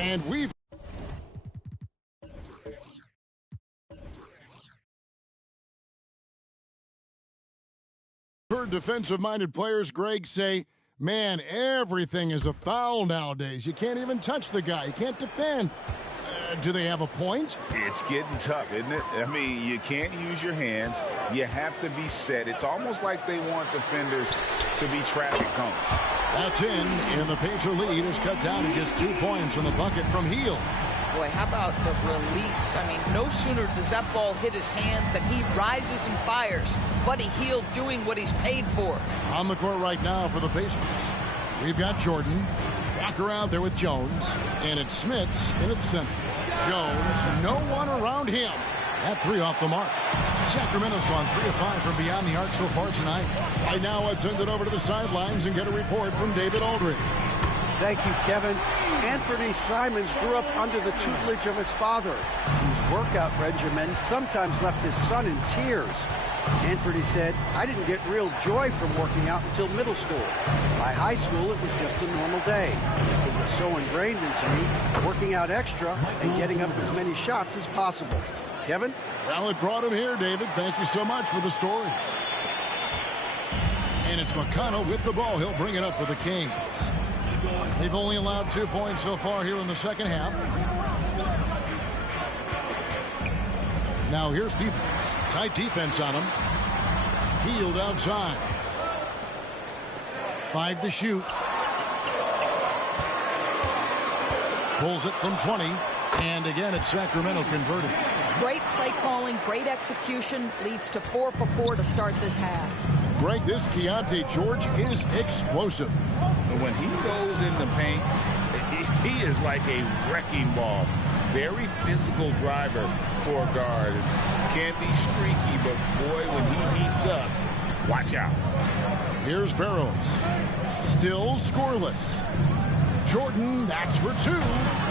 And we've heard defensive-minded players, Greg, say, man, everything is a foul nowadays. You can't even touch the guy. You can't defend. Do they have a point? It's getting tough, isn't it? I mean, you can't use your hands. You have to be set. It's almost like they want defenders to be traffic cones. That's in, and the Pacer lead is cut down to just 2 points from the bucket from Heel. Boy, how about the release? I mean, no sooner does that ball hit his hands than he rises and fires. Buddy Hield doing what he's paid for. On the court right now for the Pacers, we've got Jordan. Walker out there with Jones, and it's Smits in its center. Jones, no one around him. That three off the mark. Sacramento's gone 3 of 5 from beyond the arc so far tonight. Right now, let's send it over to the sidelines and get a report from David Aldridge. Thank you, Kevin. Anthony Simons grew up under the tutelage of his father, whose workout regimen sometimes left his son in tears. Anthony said, I didn't get real joy from working out until middle school. By high school, it was just a normal day. It was so ingrained into me, working out extra and getting up as many shots as possible. Kevin? Well, it brought him here, David. Thank you so much for the story. And it's McConnell with the ball. He'll bring it up for the Kings. They've only allowed 2 points so far here in the second half. Now here's defense. Tight defense on him. Hield outside. 5 to shoot. Pulls it from 20. And again, it's Sacramento converted. Great play calling, great execution. Leads to 4 for 4 to start this half. Greg, this Keontae George is explosive. When he goes in the paint, he is like a wrecking ball. Very physical driver for a guard. Can be streaky, but boy, when he heats up, watch out. Here's Barrows. Still scoreless. Jordan, that's for 2.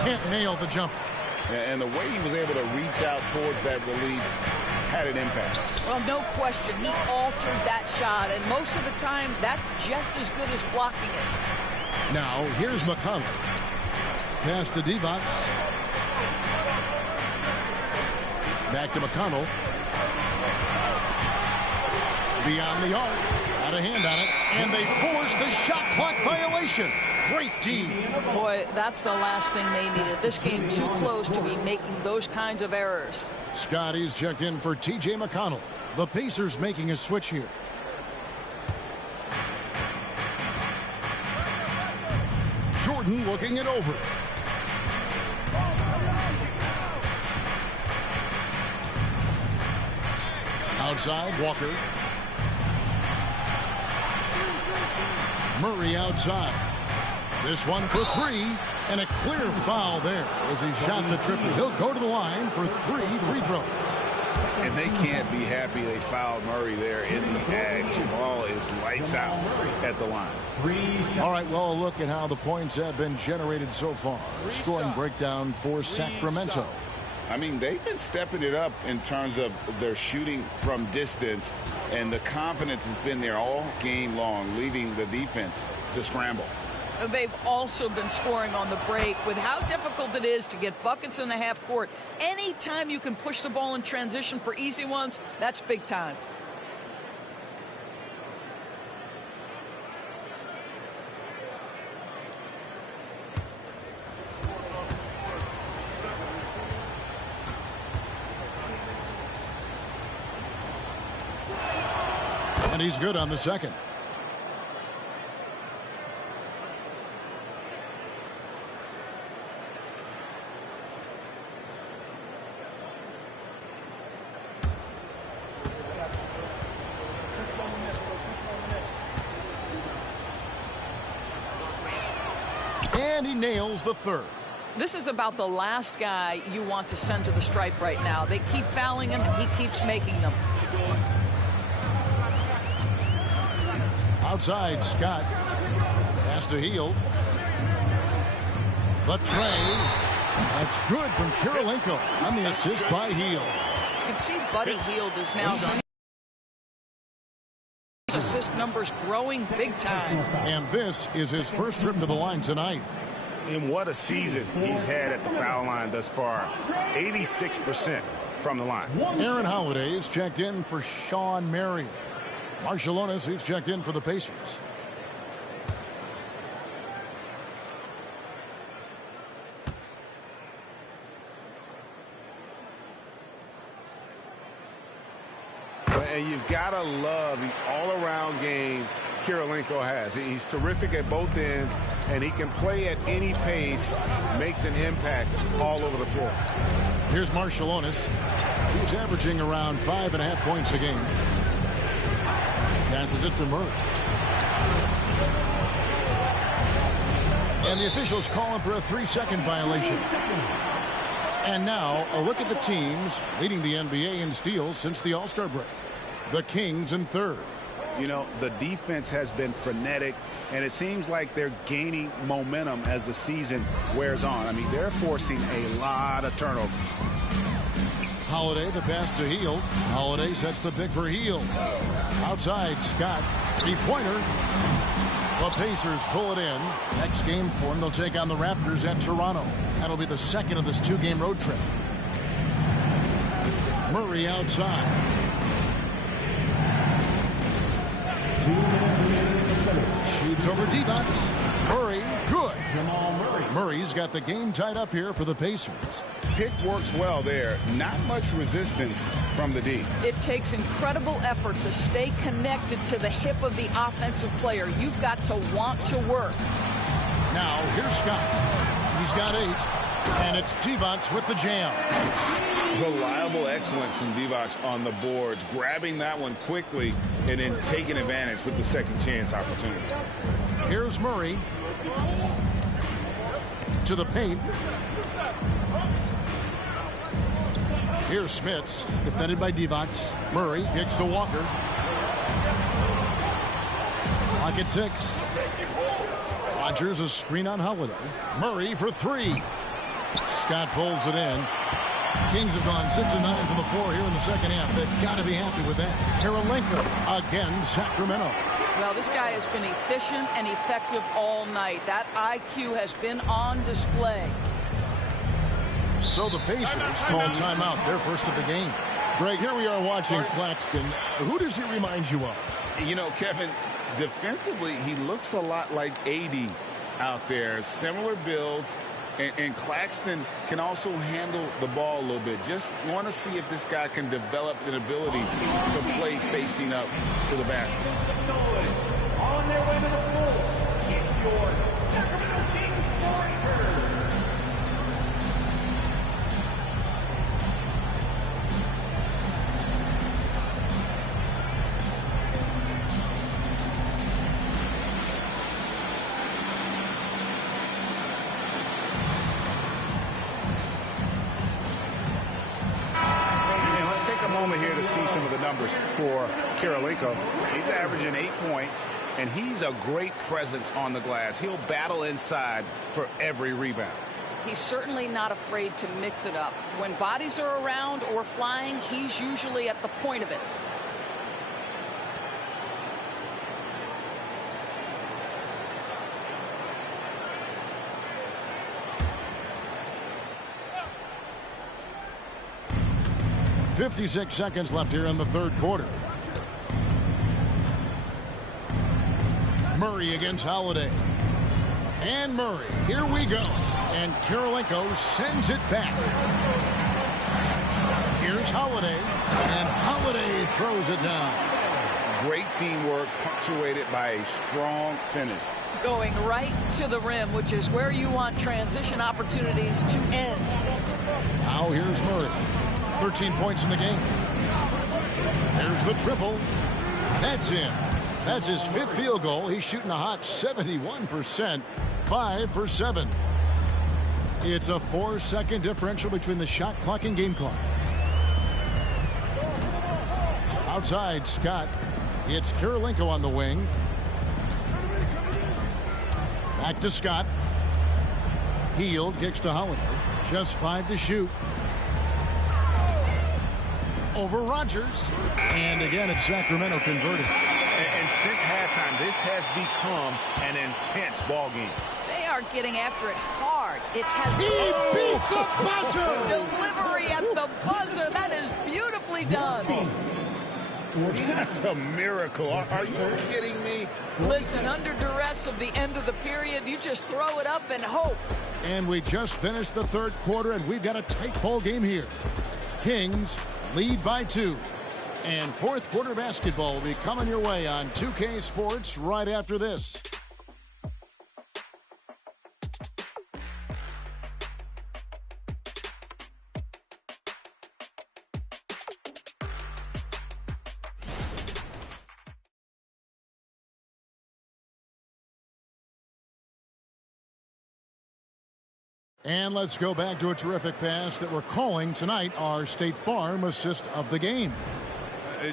Can't nail the jumper. And the way he was able to reach out towards that release had an impact. Well, no question. He altered that shot, and most of the time, that's just as good as blocking it. Now, here's McConnell. Pass to Divac. Back to McConnell. Beyond the arc. Out of hand on it. And they force the shot clock violation. Great team. Boy, that's the last thing they needed. This game too close to be making those kinds of errors. Scotty's checked in for T.J. McConnell. The Pacers making a switch here. Jordan looking it over. Outside, Walker. Murray outside. This one for 3, and a clear foul there as he shot the triple. He'll go to the line for 3 free throws. And they can't be happy they fouled Murray there in the edge. The ball is lights out at the line. All right, well, look at how the points have been generated so far. Scoring breakdown for Sacramento. I mean, they've been stepping it up in terms of their shooting from distance, and the confidence has been there all game long, leaving the defense to scramble. They've also been scoring on the break. With how difficult it is to get buckets in the half court, anytime you can push the ball in transition for easy ones, that's big time. And he's good on the second. And he nails the third. This is about the last guy you want to send to the stripe right now. They keep fouling him, and he keeps making them. Outside, Scott. Pass to Hield. The tray. That's good from Kirilenko on the assist by Hield. You can see Buddy Hield is now assist numbers growing big time. And this is his first trip to the line tonight. And what a season he's had at the foul line thus far. 86% from the line. Aaron Holiday is checked in for Sean Marion. Marshallonis is checked in for the Pacers. And you've got to love the all-around game Kirilenko has. He's terrific at both ends, and he can play at any pace, makes an impact all over the floor. Here's Marshallonis. He's averaging around 5.5 points a game. Passes it to Murray. And the officials call him for a 3-second violation. And now, a look at the teams leading the NBA in steals since the All-Star break. The Kings in third. You know, the defense has been frenetic, and it seems like they're gaining momentum as the season wears on. I mean, they're forcing a lot of turnovers. Holiday, the pass to Hield. Holiday sets the pick for Hield. Outside, Scott. Three-pointer. The Pacers pull it in. Next game for them, they'll take on the Raptors at Toronto. That'll be the second of this 2-game road trip. Murray outside. Shoots over Divac. Murray, good. Murray's got the game tied up here for the Pacers. Pick works well there. Not much resistance from the D. It takes incredible effort to stay connected to the hip of the offensive player. You've got to want to work. Now, here's Scott. He's got 8. And it's Divac with the jam. Reliable excellence from Divac on the boards, grabbing that one quickly and then taking advantage with the second chance opportunity. Here's Murray to the paint. Here's Smits, defended by Divac. Murray kicks to Walker. Clock at 6. Rodgers a screen on Holiday. Murray for 3. Scott pulls it in. Kings have gone 6 of 9 from the floor here in the second half. They've got to be happy with that. Kirilenko again, Sacramento. Well, this guy has been efficient and effective all night. That IQ has been on display. So the Pacers call timeout, their first of the game. Greg, here we are watching Claxton. Who does he remind you of? You know, Kevin, defensively, he looks a lot like AD out there. Similar builds. And Claxton can also handle the ball a little bit. Just want to see if this guy can develop an ability to play facing up to the basket. On their way to the floor, it's your Sacramento Kings Warriors. Here to see some of the numbers for Kirilenko. He's averaging 8 points, and he's a great presence on the glass. He'll battle inside for every rebound. He's certainly not afraid to mix it up. When bodies are around or flying, he's usually at the point of it. .56 seconds left here in the third quarter. Murray against Holiday. And Murray, here we go. And Kirilenko sends it back. Here's Holiday. And Holiday throws it down. Great teamwork, punctuated by a strong finish. Going right to the rim, which is where you want transition opportunities to end. Now here's Murray. 13 points in the game. There's the triple. That's in. That's his 5th field goal. He's shooting a hot 71%. 5 for 7. It's a 4-second differential between the shot clock and game clock. Outside, Scott. It's Kirilenko on the wing. Back to Scott. Hield kicks to Holiday. Just 5 to shoot. Over Rodgers. And again, it's Sacramento converting. And since halftime, this has become an intense ball game. They are start getting after it hard. It has He beat the buzzer! delivery at the buzzer. That is beautifully done. That's a miracle. Are you kidding me? Listen, under duress of the end of the period, you just throw it up and hope. And we just finished the third quarter, and we've got a tight ball game here. Kings lead by 2. And fourth quarter basketball will be coming your way on 2K Sports right after this. And let's go back to a terrific pass that we're calling tonight our State Farm assist of the game.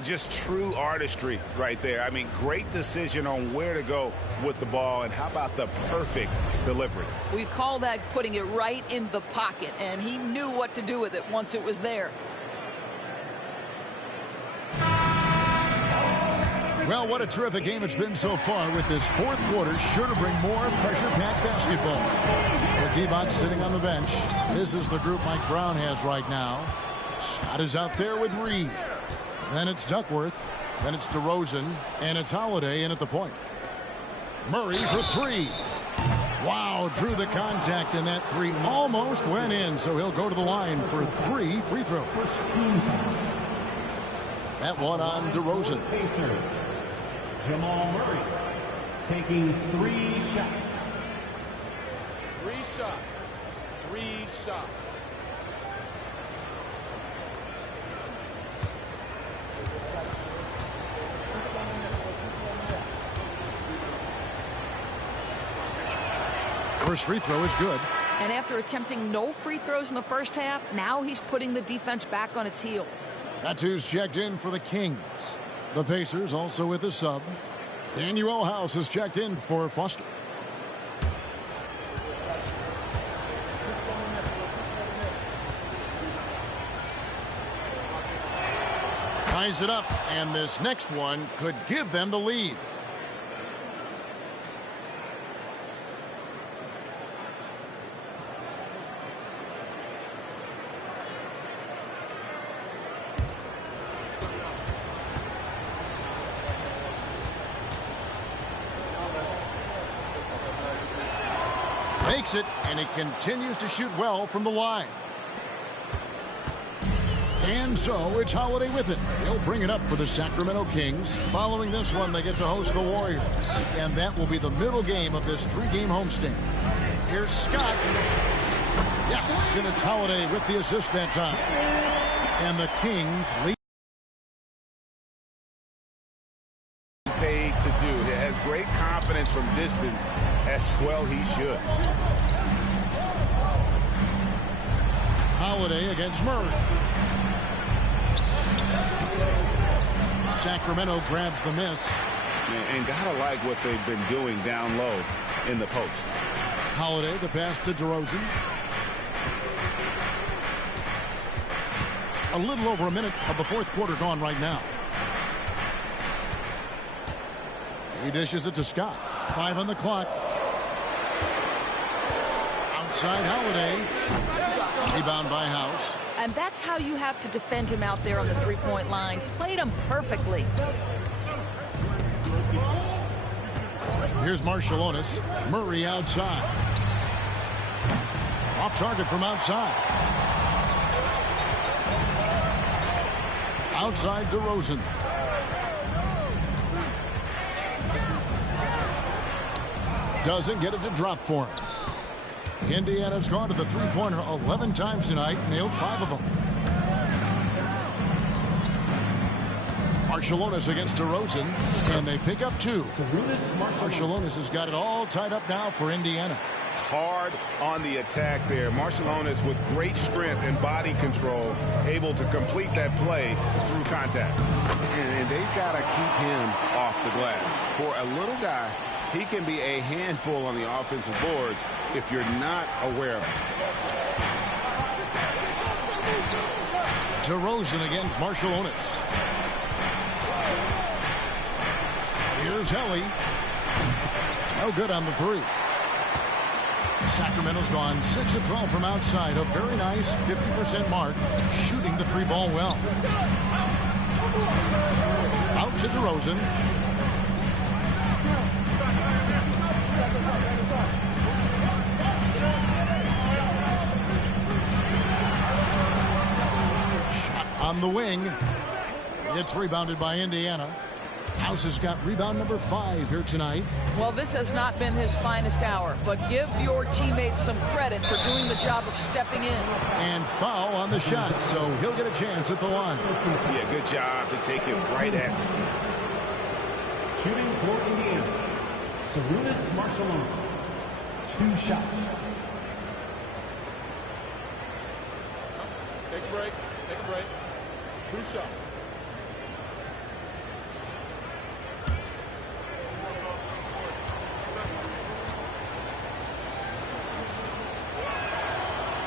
Just true artistry right there. I mean, great decision on where to go with the ball, and how about the perfect delivery? We call that putting it right in the pocket, and he knew what to do with it once it was there. Well, what a terrific game it's been so far, with this fourth quarter sure to bring more pressure-packed basketball. With Divac sitting on the bench, this is the group Mike Brown has right now. Scott is out there with Reed. Then it's Duckworth. Then it's DeRozan. And it's Holiday in at the point. Murray for 3. Wow, drew the contact, and that 3 almost went in, so he'll go to the line for 3 free throws. That one on DeRozan. Jamal Murray taking 3 shots. 3 shots. 3 shots. First free throw is good. And after attempting no free throws in the first half, now he's putting the defense back on its heels. Tattoo's checked in for the Kings. The Pacers also with a sub. Daniel House has checked in for Foster. Ties it up, and this next one could give them the lead. Makes it, and he continues to shoot well from the line. And so it's Holiday with it. He'll bring it up for the Sacramento Kings. Following this one, they get to host the Warriors. And that will be the middle game of this 3-game homestand. Here's Scott. Yes, and it's Holiday with the assist that time. And the Kings lead. Paid to do. He has great confidence from distance, as well he should. Holiday against Murray. Sacramento grabs the miss. And gotta like what they've been doing down low in the post. Holiday, the pass to DeRozan. A little over a minute of the fourth quarter gone right now. He dishes it to Scott. 5 on the clock. Outside Holiday. Rebound by House. And that's how you have to defend him out there on the three-point line. Played him perfectly. Here's Marciulionis. Murray outside. Off target from outside. Outside DeRozan. Doesn't get it to drop for him. Indiana's gone to the three-pointer 11 times tonight, nailed 5 of them. Marciulionis against DeRozan, and they pick up 2. Marciulionis has got it all tied up now for Indiana. Hard on the attack there. Marciulionis with great strength and body control, able to complete that play through contact. And they've got to keep him off the glass. For a little guy, he can be a handful on the offensive boards if you're not aware of it. DeRozan against Marciulionis. Here's Helly. No good on the 3. Sacramento's gone 6 of 12 from outside. A very nice 50% mark, shooting the 3-ball well. Out to DeRozan. Shot on the wing. It's rebounded by Indiana. House has got rebound number 5 here tonight. Well, this has not been his finest hour, but give your teammates some credit for doing the job of stepping in. And foul on the shot, so he'll get a chance at the line. Yeah, good job to take it right at the net. Shooting for Indiana, Sarunas Marshallons. 2 shots. Take a break. Take a break. 2 shots.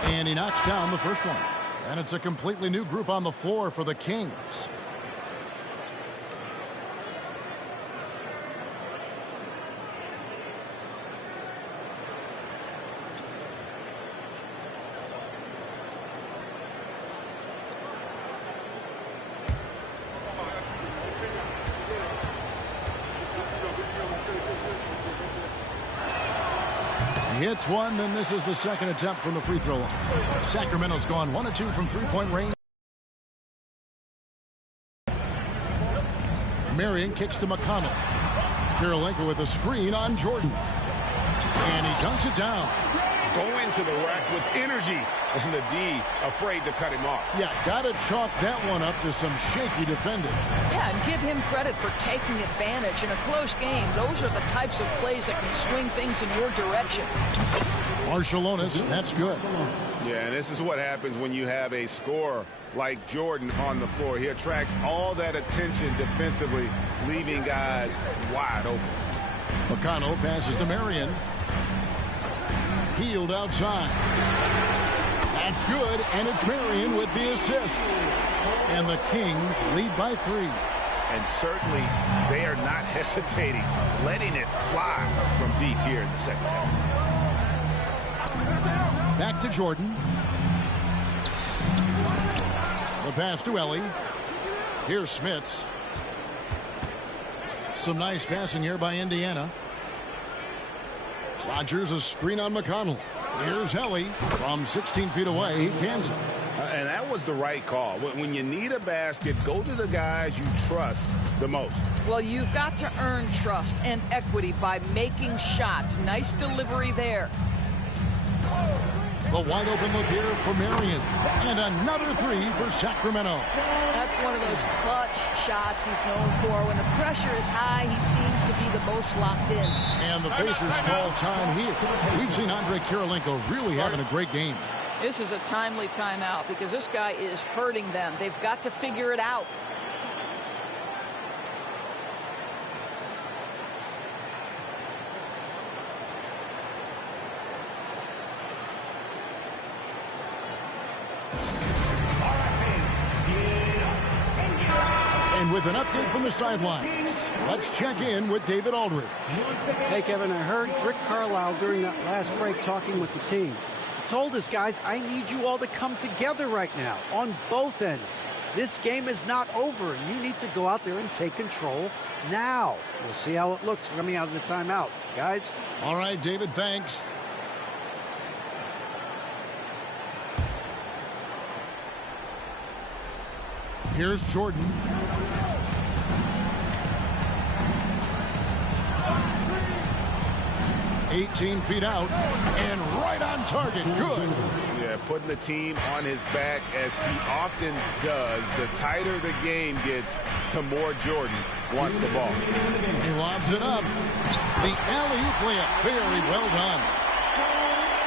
And he knocks down the first one. And it's a completely new group on the floor for the Kings. He hits one, then misses the second attempt from the free throw line. Sacramento's gone 1 of 2 from 3-point range. Marion kicks to McConnell. Kirilenko with a screen on Jordan. And he dunks it down. Going to the rack with energy, and the D afraid to cut him off. Yeah, got to chalk that one up to some shaky defending. Yeah, and give him credit for taking advantage in a close game. Those are the types of plays that can swing things in your direction. Marshalonis, that's good. Yeah, and this is what happens when you have a scorer like Jordan on the floor. He attracts all that attention defensively, leaving guys wide open. McConnell passes to Marion. Healed outside. That's good, and it's Marion with the assist. And the Kings lead by 3. And certainly they are not hesitating, letting it fly from deep here in the second half. Back to Jordan. The pass to Ellie. Here's Smits. Some nice passing here by Indiana. Rodgers, a screen on McConnell. Here's Helly from 16 feet away. He cans it. And that was the right call. When you need a basket, go to the guys you trust the most. Well, you've got to earn trust and equity by making shots. Nice delivery there. The wide open look here for Marion. And another 3 for Sacramento. That's one of those clutch shots he's known for. When the pressure is high, he seems to be the most locked in. And the Pacers call time here. We've seen Andre Kirilenko really having a great game. This is a timely timeout because this guy is hurting them. They've got to figure it out. And with an update from the sidelines, let's check in with David Aldridge. Hey, Kevin, I heard Rick Carlisle during that last break talking with the team. He told his guys, I need you all to come together right now on both ends. This game is not over, and you need to go out there and take control now. We'll see how it looks coming out of the timeout. Guys? All right, David, thanks. Here's Jordan. "18 feet out and right on target." Good. Yeah, putting the team on his back as he often does. The tighter the game gets, the more Jordan wants the ball. He lobs it up. The alley-oop layup. Very well done.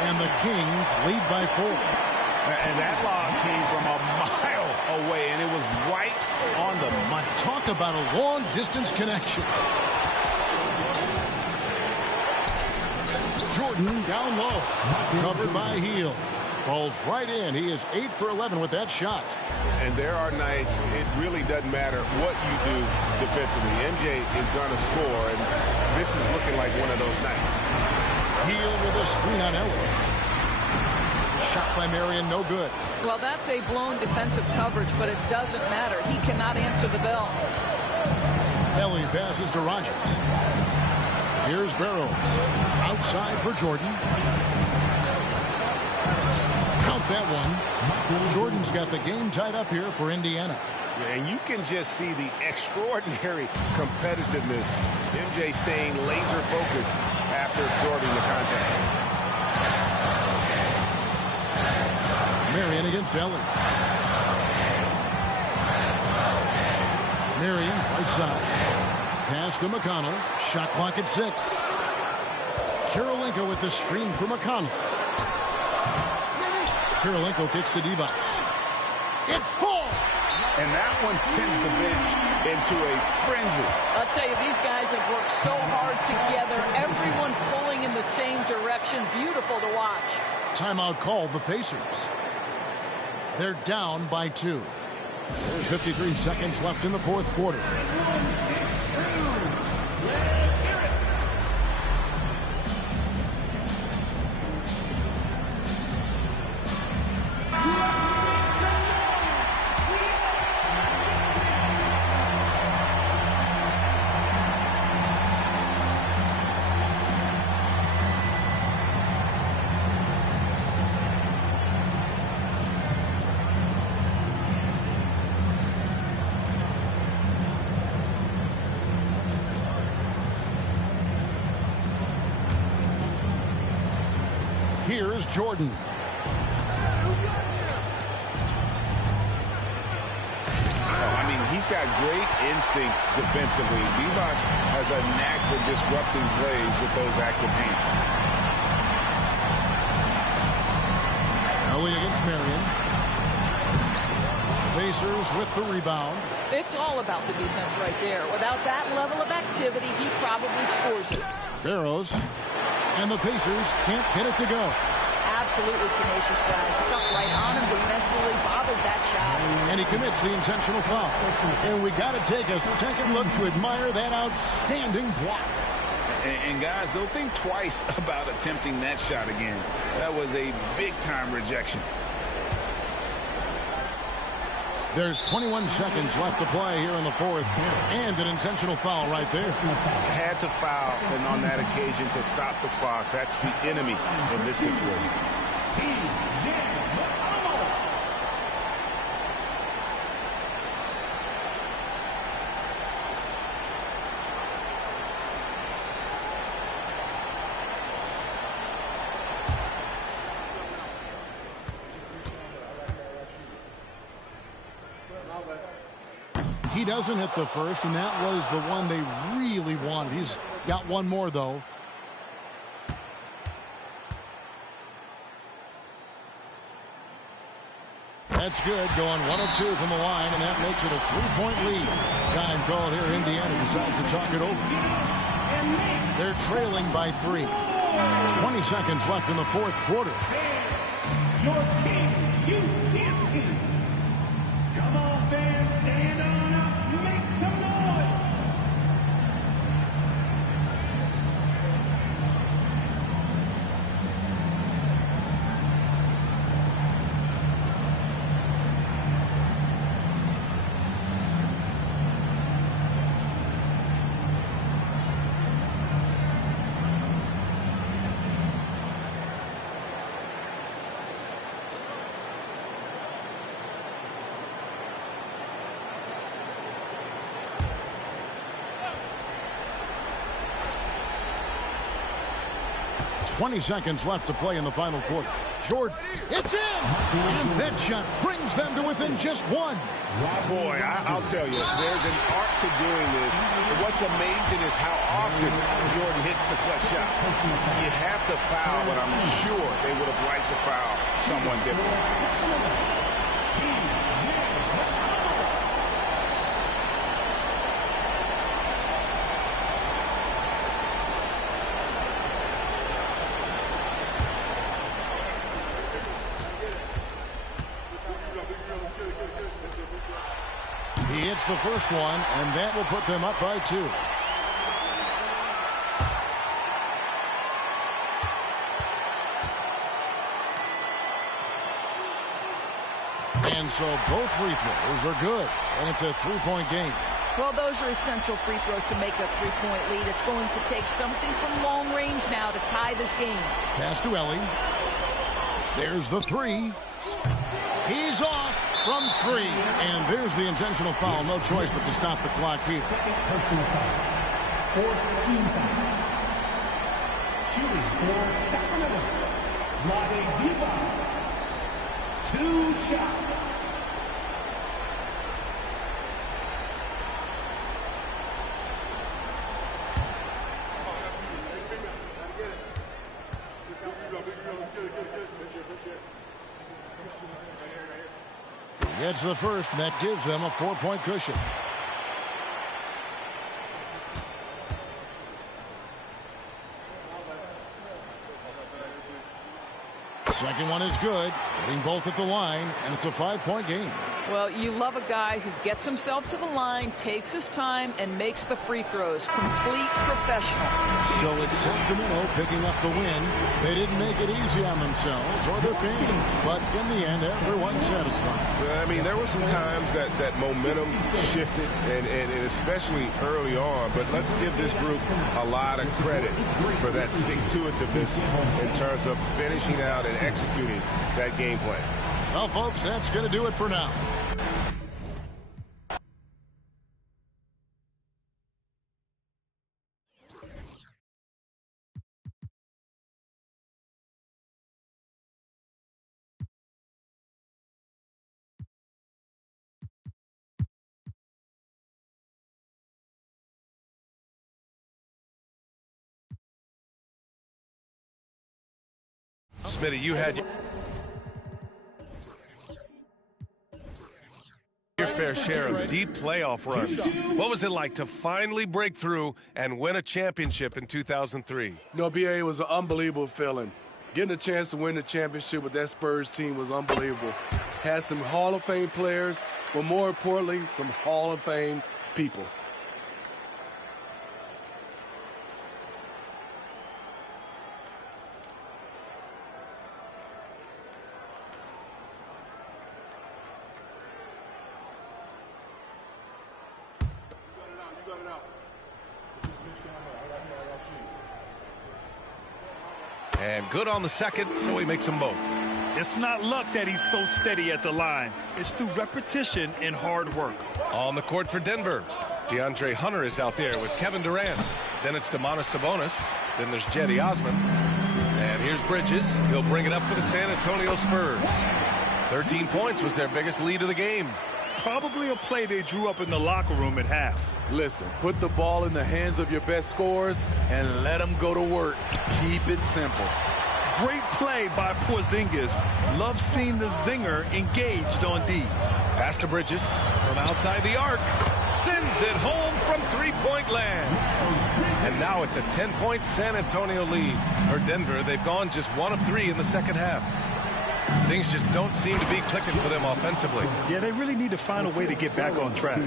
And the Kings lead by 4. And that lob came from a mile away, and it was right on the money. Talk about a long-distance connection. Jordan down low. Covered by Heel. Falls right in. He is 8 for 11 with that shot. And there are nights it really doesn't matter what you do defensively. MJ is going to score, and this is looking like one of those nights. Heel with a a screen on Elliott. Shot by Marion, no good. Well, that's a blown defensive coverage, but it doesn't matter. He cannot answer the bell. Ellie passes to Rogers. Here's Barrows. Outside for Jordan. Count that one. Jordan's got the game tied up here for Indiana. And you can just see the extraordinary competitiveness. MJ staying laser focused after absorbing the contact. Marion against Ellie. Marion right side. Pass to McConnell. Shot clock at 6. Kirilenko with the screen for McConnell. Kirilenko kicks to Devos. It falls! And that one sends the bench into a frenzy. I'll tell you, these guys have worked so hard together. Everyone pulling in the same direction. Beautiful to watch. Timeout called the Pacers. They're down by 2. There's 53 seconds left in the fourth quarter. Here's Jordan. I mean, he's got great instincts defensively. Devos has a knack for disrupting plays with those active hands. Ellie against Marion. Pacers with the rebound. It's all about the defense right there. Without that level of activity, he probably scores it. Barrows. And the Pacers can't get it to go. Absolutely tenacious guy. Stuck right on him defensively. Bothered that shot. And he commits the intentional foul. And we got to take a second look to admire that outstanding block. And guys, don't think twice about attempting that shot again. That was a big-time rejection. There's 21 seconds left to play here in the fourth. And an intentional foul right there. Had to foul, and on that occasion to stop the clock. That's the enemy in this situation. He doesn't hit the first, and that was the one they really wanted. He's got one more, though. That's good, going 1 of 2 from the line, and that makes it a 3-point lead. Time called here. Indiana decides to talk it over. They're trailing by 3. 20 seconds left in the fourth quarter. Your Kings Youth Dance Team. Come on, fans, stand on up, make some noise. Twenty seconds left to play in the final quarter. Jordan, it's in! And that shot brings them to within just 1. Boy, I'll tell you, there's an art to doing this. What's amazing is how often Jordan hits the clutch shot. You have to foul, but I'm sure they would have liked to foul someone different. He hits the first one, and that will put them up by 2. And so both free throws are good, and it's a three-point game. Well, those are essential free throws to make a three-point lead. It's going to take something from long range now to tie this game. Pass to Ellie. There's the three. He's off from three. And there's the intentional foul. No choice but to stop the clock here. Second personal foul. 14 foul. Shooting for Sacramento. Vlade Divac. 2 shots. Gets the first, and that gives them a 4-point cushion. Second one is good, hitting both at the line, and it's a 5-point game. Well, you love a guy who gets himself to the line, takes his time, and makes the free throws. Complete professional. So it's Sacramento picking up the win. They didn't make it easy on themselves or their fans, but in the end, everyone's satisfied. I mean, there were some times that momentum shifted, and especially early on, but let's give this group a lot of credit for that stick-to-itiveness in terms of finishing out and executing that game plan. Well, folks, that's going to do it for now. Smitty, you had your fair share of deep playoff runs. What was it like to finally break through and win a championship in 2003? No, BA, it was an unbelievable feeling. Getting a chance to win the championship with that Spurs team was unbelievable. Had some Hall of Fame players, but more importantly, some Hall of Fame people. And good on the second, so he makes them both. It's not luck that he's so steady at the line. It's through repetition and hard work. On the court for Denver, DeAndre Hunter is out there with Kevin Durant. Then it's Domantas Sabonis. Then there's Cedi Osman. And here's Bridges. He'll bring it up for the San Antonio Spurs. 13 points was their biggest lead of the game. Probably a play they drew up in the locker room at half. Listen, put the ball in the hands of your best scorers and let them go to work. Keep it simple. Great play by Porzingis. Love seeing the zinger engaged on D. Pass to Bridges from outside the arc. Sends it home from three-point land. And now it's a 10-point San Antonio lead. For Denver, they've gone just 1 of 3 in the second half. Things just don't seem to be clicking for them offensively. Yeah, they really need to find a way to get back on track.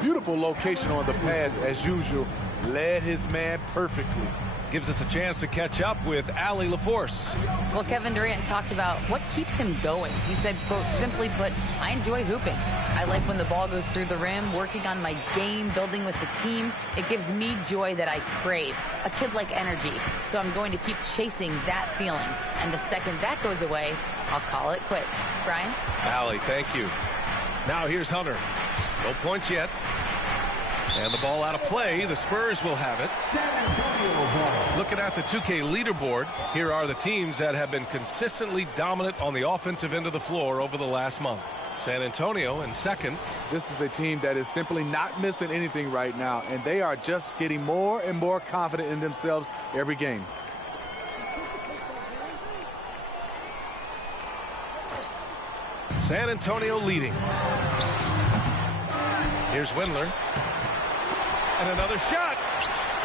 Beautiful location on the pass as usual. Led his man perfectly. Gives us a chance to catch up with Allie LaForce. Well, Kevin Durant talked about what keeps him going. He said, quote, simply put, I enjoy hooping. I like when the ball goes through the rim, working on my game, building with the team. It gives me joy that I crave, a kid-like energy. So I'm going to keep chasing that feeling. And the second that goes away, I'll call it quits. Brian? Allie, thank you. Now here's Hunter. No points yet. And the ball out of play. The Spurs will have it. Looking at the 2K leaderboard, here are the teams that have been consistently dominant on the offensive end of the floor over the last month. San Antonio in second. This is a team that is simply not missing anything right now, and they are just getting more and more confident in themselves every game. San Antonio leading. Here's Windler. And another shot.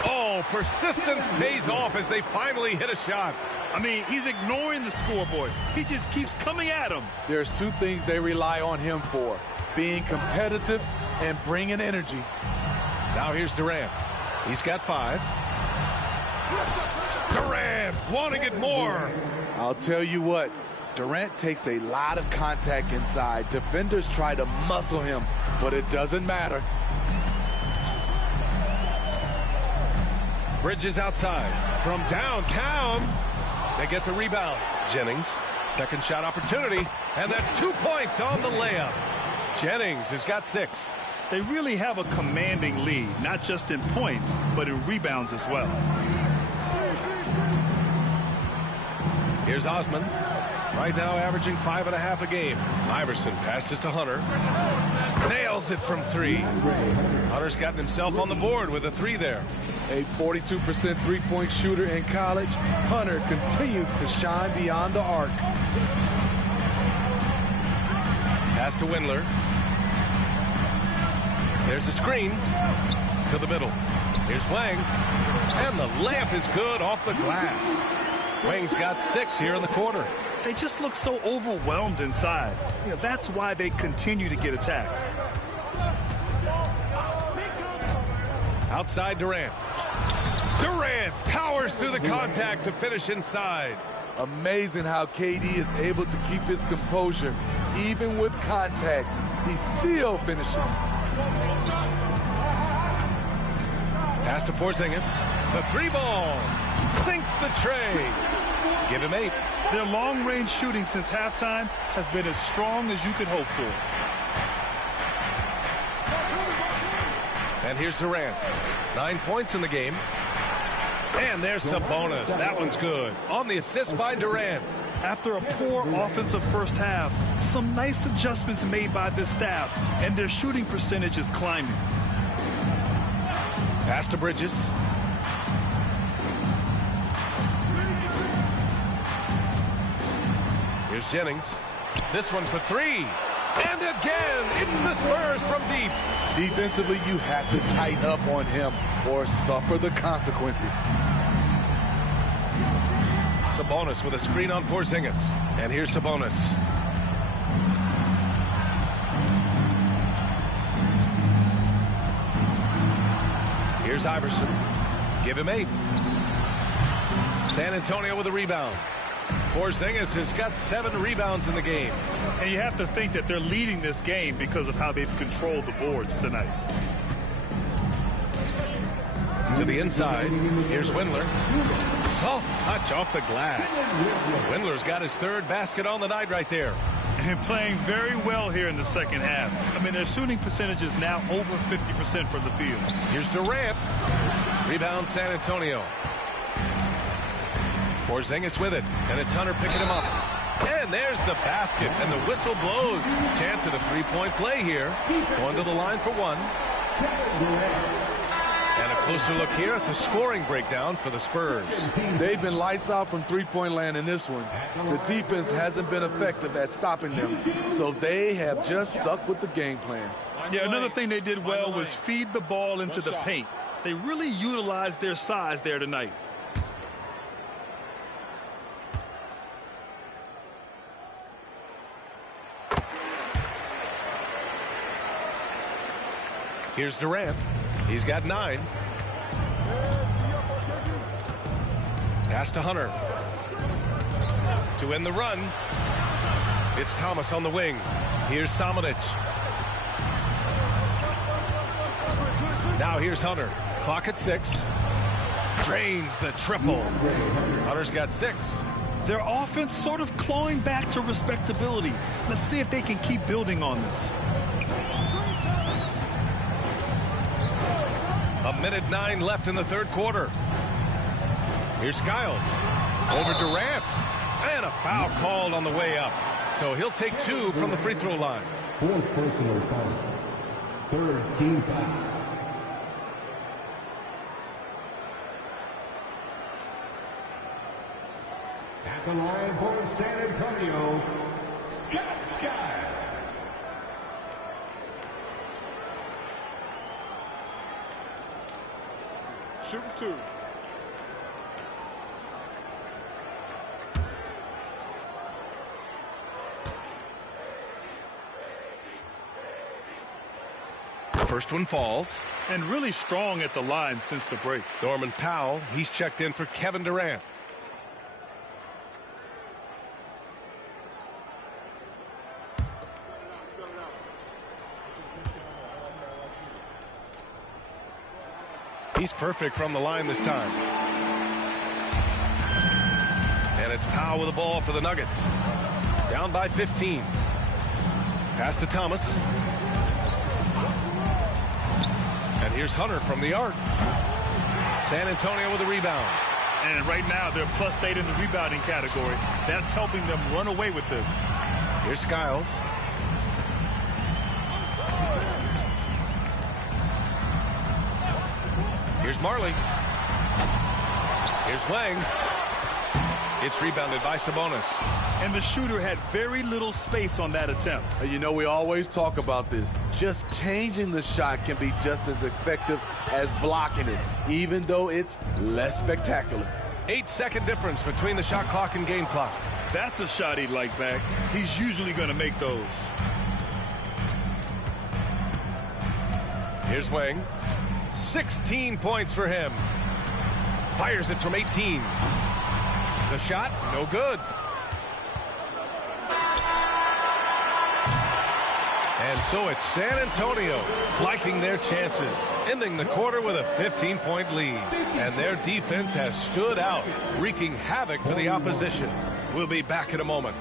Oh, persistence pays off as they finally hit a shot. I mean, he's ignoring the scoreboard. He just keeps coming at him. There's 2 things they rely on him for: being competitive and bringing energy. Now here's Durant. He's got 5. Durant wanting it more. I'll tell you what, Durant takes a lot of contact inside. Defenders try to muscle him, but it doesn't matter. Bridges outside from downtown. They get the rebound. Jennings, second shot opportunity, and that's 2 points on the layup. Jennings has got 6. They really have a commanding lead, not just in points, but in rebounds as well. Here's Osman. Right now averaging 5.5 a game. Iverson passes to Hunter. Nails it from 3. Hunter's gotten himself on the board with a 3 there. A 42% three-point shooter in college, Hunter continues to shine beyond the arc. Pass to Windler. There's a screen to the middle. Here's Wang. And the layup is good off the glass. Wang's got 6 here in the quarter. They just look so overwhelmed inside. You know, that's why they continue to get attacked. Outside Durant. Durant powers through the contact to finish inside. Amazing how KD is able to keep his composure. Even with contact, he still finishes. Pass to Porzingis. The 3 ball. Sinks the tray. Give him 8. Their long-range shooting since halftime has been as strong as you could hope for. And here's Durant. 9 points in the game. And there's Sabonis. That one's good. On the assist by Durant. After a poor offensive first half, some nice adjustments made by this staff, and their shooting percentage is climbing. Pass to Bridges. Here's Jennings. This one for 3. And again, it's the Spurs from deep. Defensively, you have to tighten up on him or suffer the consequences. Sabonis with a screen on Porzingis. And here's Sabonis. Here's Iverson. Give him 8. San Antonio with a rebound. Porzingis has got 7 rebounds in the game. And you have to think that they're leading this game because of how they've controlled the boards tonight. To the inside. Here's Windler. Soft touch off the glass. Windler's got his 3rd basket on the night right there. And playing very well here in the second half. I mean, their shooting percentage is now over 50% from the field. Here's Durant. Rebound San Antonio. Porzingis with it, and it's Hunter picking him up. And there's the basket, and the whistle blows. Chance at a 3-point play here. Going to the line for 1. And a closer look here at the scoring breakdown for the Spurs. They've been lights out from three-point land in this one. The defense hasn't been effective at stopping them, so they have just stuck with the game plan. Yeah, another thing they did well was feed the ball into the paint. They really utilized their size there tonight. Here's Durant. He's got 9. Pass to Hunter. To end the run. It's Thomas on the wing. Here's Samanic. Now here's Hunter. Clock at 6. Drains the triple. Hunter's got 6. Their offense sort of clawing back to respectability. Let's see if they can keep building on this. A minute 9 left in the 3rd quarter. Here's Skiles. Over Durant. And a foul called on the way up. So he'll take 2 from the free throw line. 4th personal foul. 3rd team foul. At the line for San Antonio, Scott Skiles. Shooting 2. First one falls. And really strong at the line since the break. Norman Powell, he's checked in for Kevin Durant. He's perfect from the line this time. And it's Powell with the ball for the Nuggets. Down by 15. Pass to Thomas. And here's Hunter from the arc. San Antonio with a rebound. And right now they're +8 in the rebounding category. That's helping them run away with this. Here's Skiles. Here's Marley. Here's Lang. It's rebounded by Sabonis. And the shooter had very little space on that attempt. You know, we always talk about this. Just changing the shot can be just as effective as blocking it, even though it's less spectacular. 8-second difference between the shot clock and game clock. That's a shot he'd like back. He's usually going to make those. Here's Wang. 16 points for him. Fires it from 18. The shot, no good. And so it's San Antonio liking their chances, ending the quarter with a 15-point lead. And their defense has stood out, wreaking havoc for the opposition. We'll be back in a moment.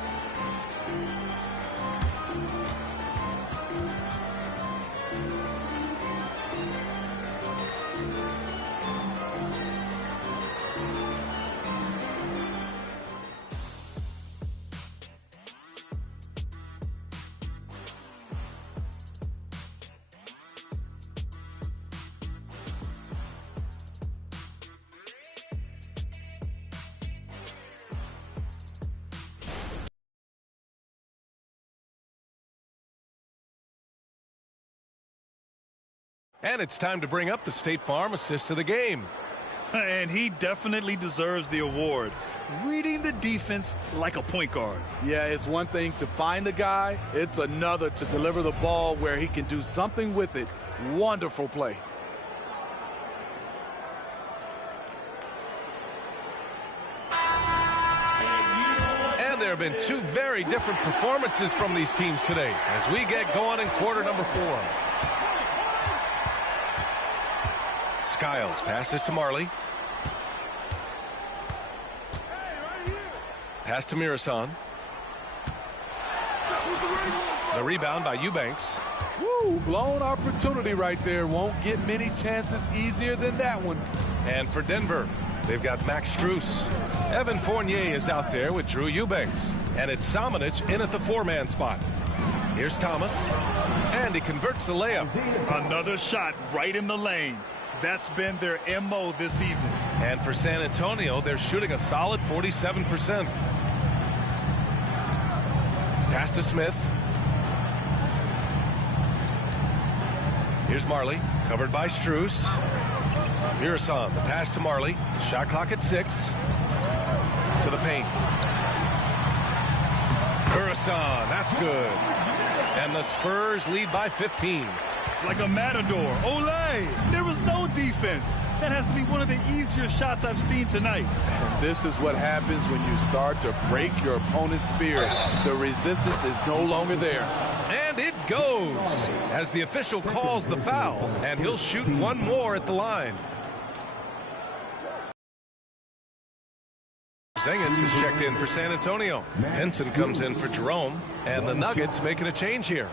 And it's time to bring up the State Farm assist to the game. And he definitely deserves the award. Reading the defense like a point guard. Yeah, it's one thing to find the guy. It's another to deliver the ball where he can do something with it. Wonderful play. And there have been two very different performances from these teams today as we get going in quarter number 4. Skiles passes to Marley. Pass to Mirasan. The rebound by Eubanks. Woo, blown opportunity right there. Won't get many chances easier than that one. And for Denver, they've got Max Strus. Evan Fournier is out there with Drew Eubanks. And it's Samanic in at the 4-man spot. Here's Thomas. And he converts the layup. Another shot right in the lane. That's been their MO this evening. And for San Antonio, they're shooting a solid 47%. Pass to Smith. Here's Marley, covered by Strus. Mirasan, the pass to Marley. Shot clock at 6. To the paint. Mirasan, that's good. And the Spurs lead by 15. Like a matador. Olay! There was no defense. That has to be one of the easier shots I've seen tonight. And this is what happens when you start to break your opponent's spirit. The resistance is no longer there. And it goes as the official calls the foul, and he'll shoot one more at the line. Zengis is checked in for San Antonio. Henson comes in for Jerome, and the Nuggets making a change here.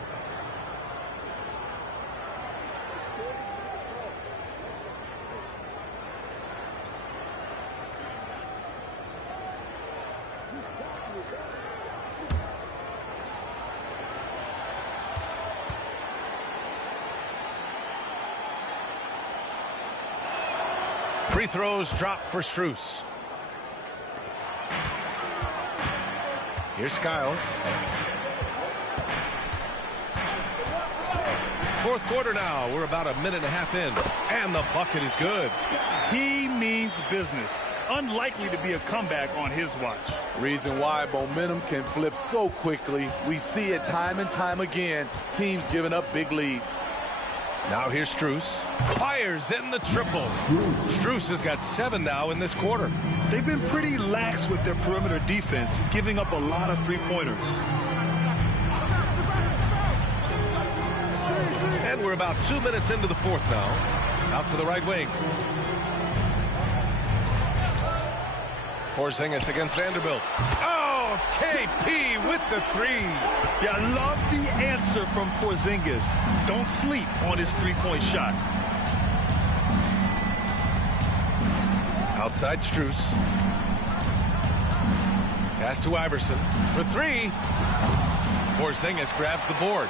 Free throws drop for Strus. Here's Skiles. Fourth quarter now. We're about a minute and a half in. And the bucket is good. He means business. Unlikely to be a comeback on his watch. Reason why momentum can flip so quickly. We see it time and time again. Teams giving up big leads. Now here's Strus. Fires in the triple. Strus has got 7 now in this quarter. They've been pretty lax with their perimeter defense, giving up a lot of three-pointers. And we're about 2 minutes into the fourth now. Out to the right wing. Porzingis against Vanderbilt. Oh, KP with the three. Yeah, I love the answer from Porzingis. Don't sleep on his three-point shot. Outside Strus. Pass to Iverson for three. Porzingis grabs the board.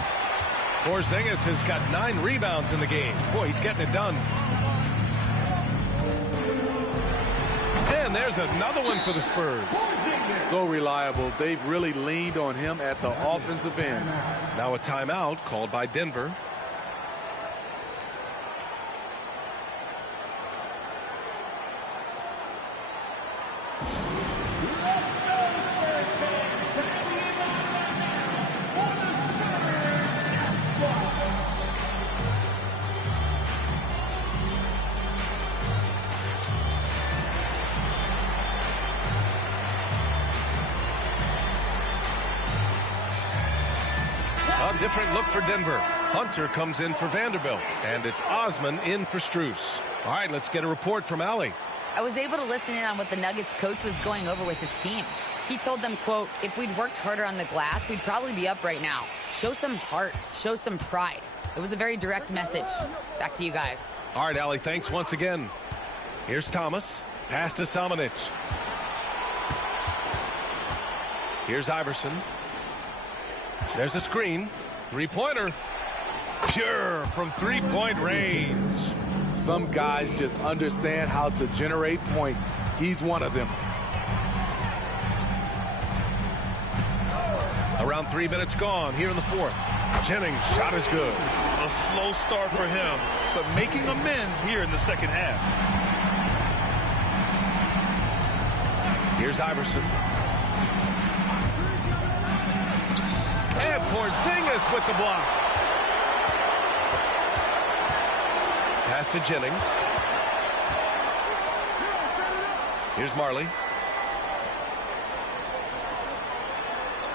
Porzingis has got 9 rebounds in the game. Boy, he's getting it done. And there's another one for the Spurs. So reliable. They've really leaned on him at the offensive end. Now a timeout called by Denver. A different look for Denver. Hunter comes in for Vanderbilt, and it's Osman in for Strus. All right, let's get a report from Allie. I was able to listen in on what the Nuggets coach was going over with his team. He told them, quote, if we'd worked harder on the glass, we'd probably be up right now. Show some heart. Show some pride. It was a very direct message. Back to you guys. All right, Allie, thanks once again. Here's Thomas. Pass to Samanic. Here's Iverson. There's a screen. Three-pointer. Pure from three-point range. Some guys just understand how to generate points. He's one of them. Around 3 minutes gone here in the fourth. Jennings' shot is good. A slow start for him, but making amends here in the second half. Here's Iverson. And Porzingis with the block. Pass to Jennings. Here's Marley.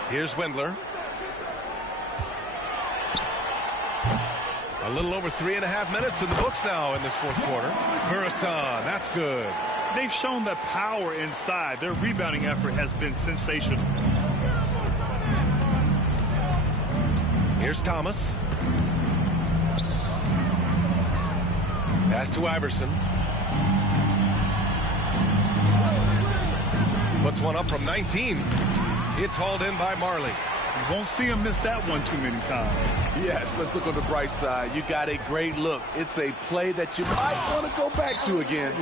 Here's Wendler. A little over 3.5 minutes in the books now in this fourth quarter. Murasan, that's good. They've shown that power inside. Their rebounding effort has been sensational. Here's Thomas. Pass to Iverson. Puts one up from 19. It's hauled in by Marley. You won't see him miss that one too many times. Yes, let's look on the bright side. You got a great look. It's a play that you might want to go back to again.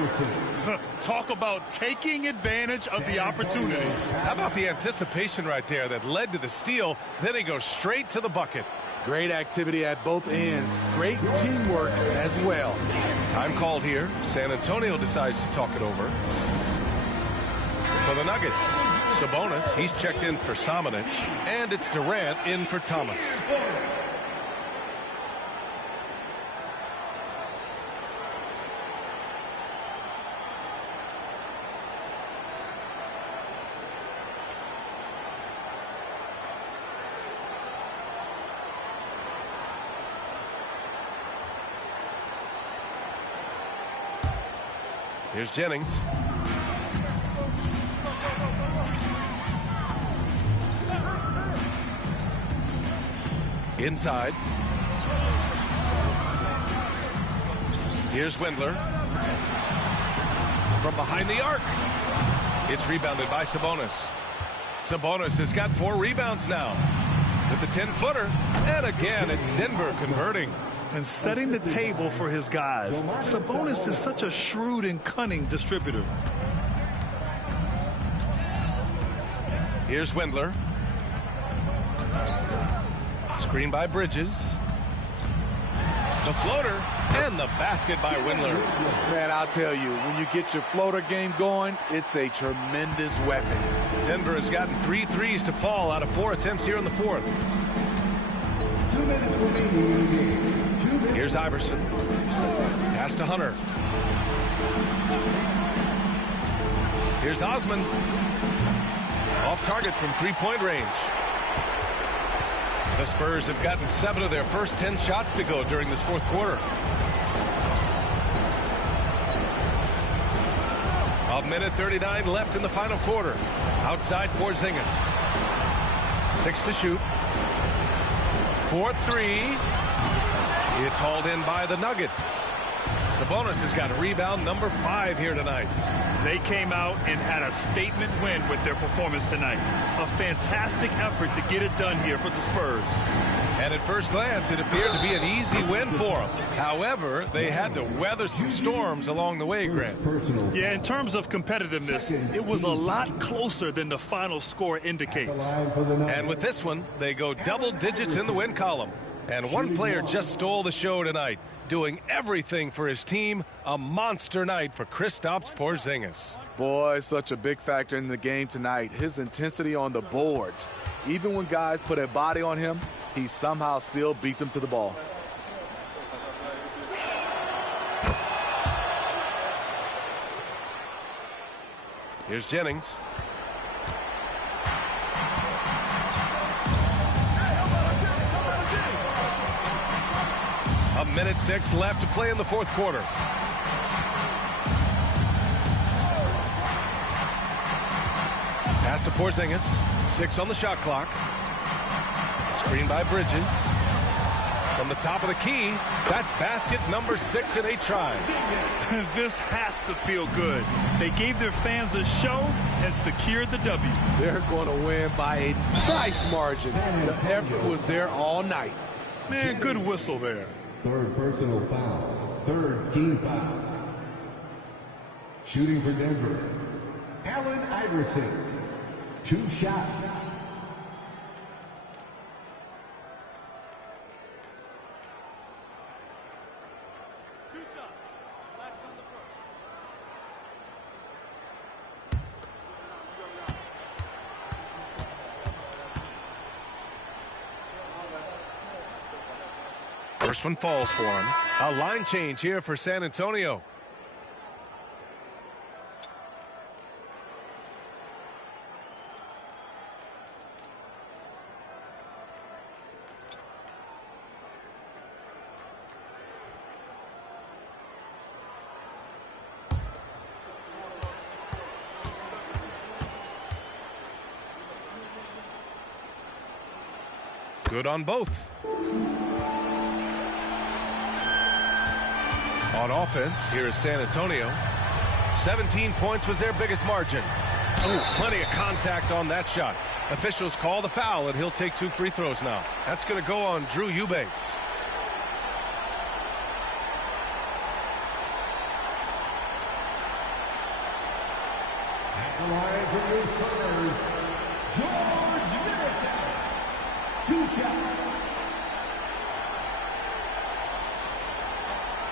Talk about taking advantage of the opportunity. How about the anticipation right there that led to the steal? Then he goes straight to the bucket. Great activity at both ends. Great teamwork as well. Time called here. San Antonio decides to talk it over. For the Nuggets, Sabonis, he's checked in for Samanic, and it's Durant in for Thomas. Here's Jennings. Inside. Here's Wendler. From behind the arc. It's rebounded by Sabonis. Sabonis has got 4 rebounds now. With the 10-footer. And again, it's Denver converting. And setting the table for his guys. Sabonis is such a shrewd and cunning distributor. Here's Wendler. Screen by Bridges. The floater and the basket by Wendler. Man, I'll tell you, when you get your floater game going, it's a tremendous weapon. Denver has gotten 3 threes to fall out of 4 attempts here in the fourth. 2 minutes remaining in the game. Here's Iverson. Pass to Hunter. Here's Osman. Off target from 3-point range. The Spurs have gotten 7 of their first 10 shots to go during this fourth quarter. A minute 39 left in the final quarter. Outside Porzingis. 6 to shoot. 4-3. It's hauled in by the Nuggets. Sabonis has got rebound number 5 here tonight. They came out and had a statement win with their performance tonight. A fantastic effort to get it done here for the Spurs. And at first glance, it appeared to be an easy win for them. However, they had to weather some storms along the way, Grant. Yeah, in terms of competitiveness, it was a lot closer than the final score indicates. And with this one, they go double digits in the win column. And one player just stole the show tonight, doing everything for his team. A monster night for Kristaps Porzingis. Boy, such a big factor in the game tonight. His intensity on the boards. Even when guys put a body on him, he somehow still beats them to the ball. Here's Jennings. A minute 6 left to play in the fourth quarter. Pass to Porzingis. 6 on the shot clock. Screen by Bridges. From the top of the key, that's basket number 6 in 8 tries. This has to feel good. They gave their fans a show and secured the W. They're going to win by a nice margin. The effort was there all night. Man, good whistle there. Third personal foul. Third team foul. Shooting for Denver, Allen Iverson. 2 shots. First one falls for him. A line change here for San Antonio. Good on both. On offense, here is San Antonio. 17 points was their biggest margin. Oh, plenty of contact on that shot. Officials call the foul, and he'll take 2 free throws now. That's going to go on Drew Eubanks. At the line for the Spurs, George Middleton. 2 shots.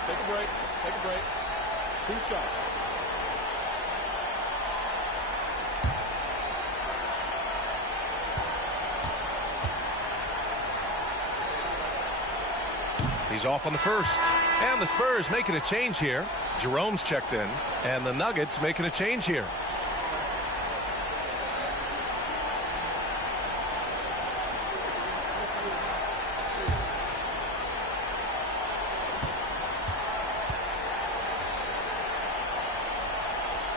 Take a break. Take a break. 2 shots. He's off on the first. And the Spurs making a change here. Jerome's checked in. And the Nuggets making a change here.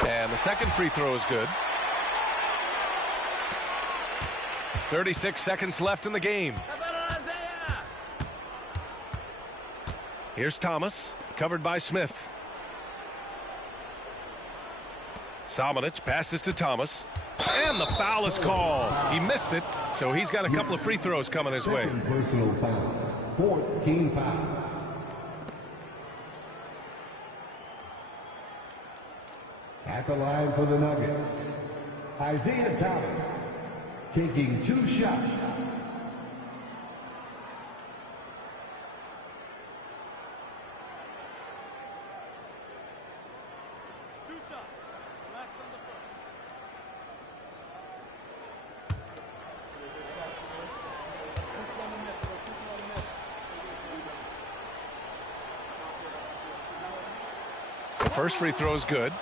And the second free throw is good. 36 seconds left in the game. Here's Thomas, covered by Smith. Samanic passes to Thomas. And the foul is called. He missed it, so he's got a couple of free throws coming his way. Second personal foul. 4th team foul. At the line for the Nuggets, Isaiah Thomas, taking 2 shots. The first free throw is good.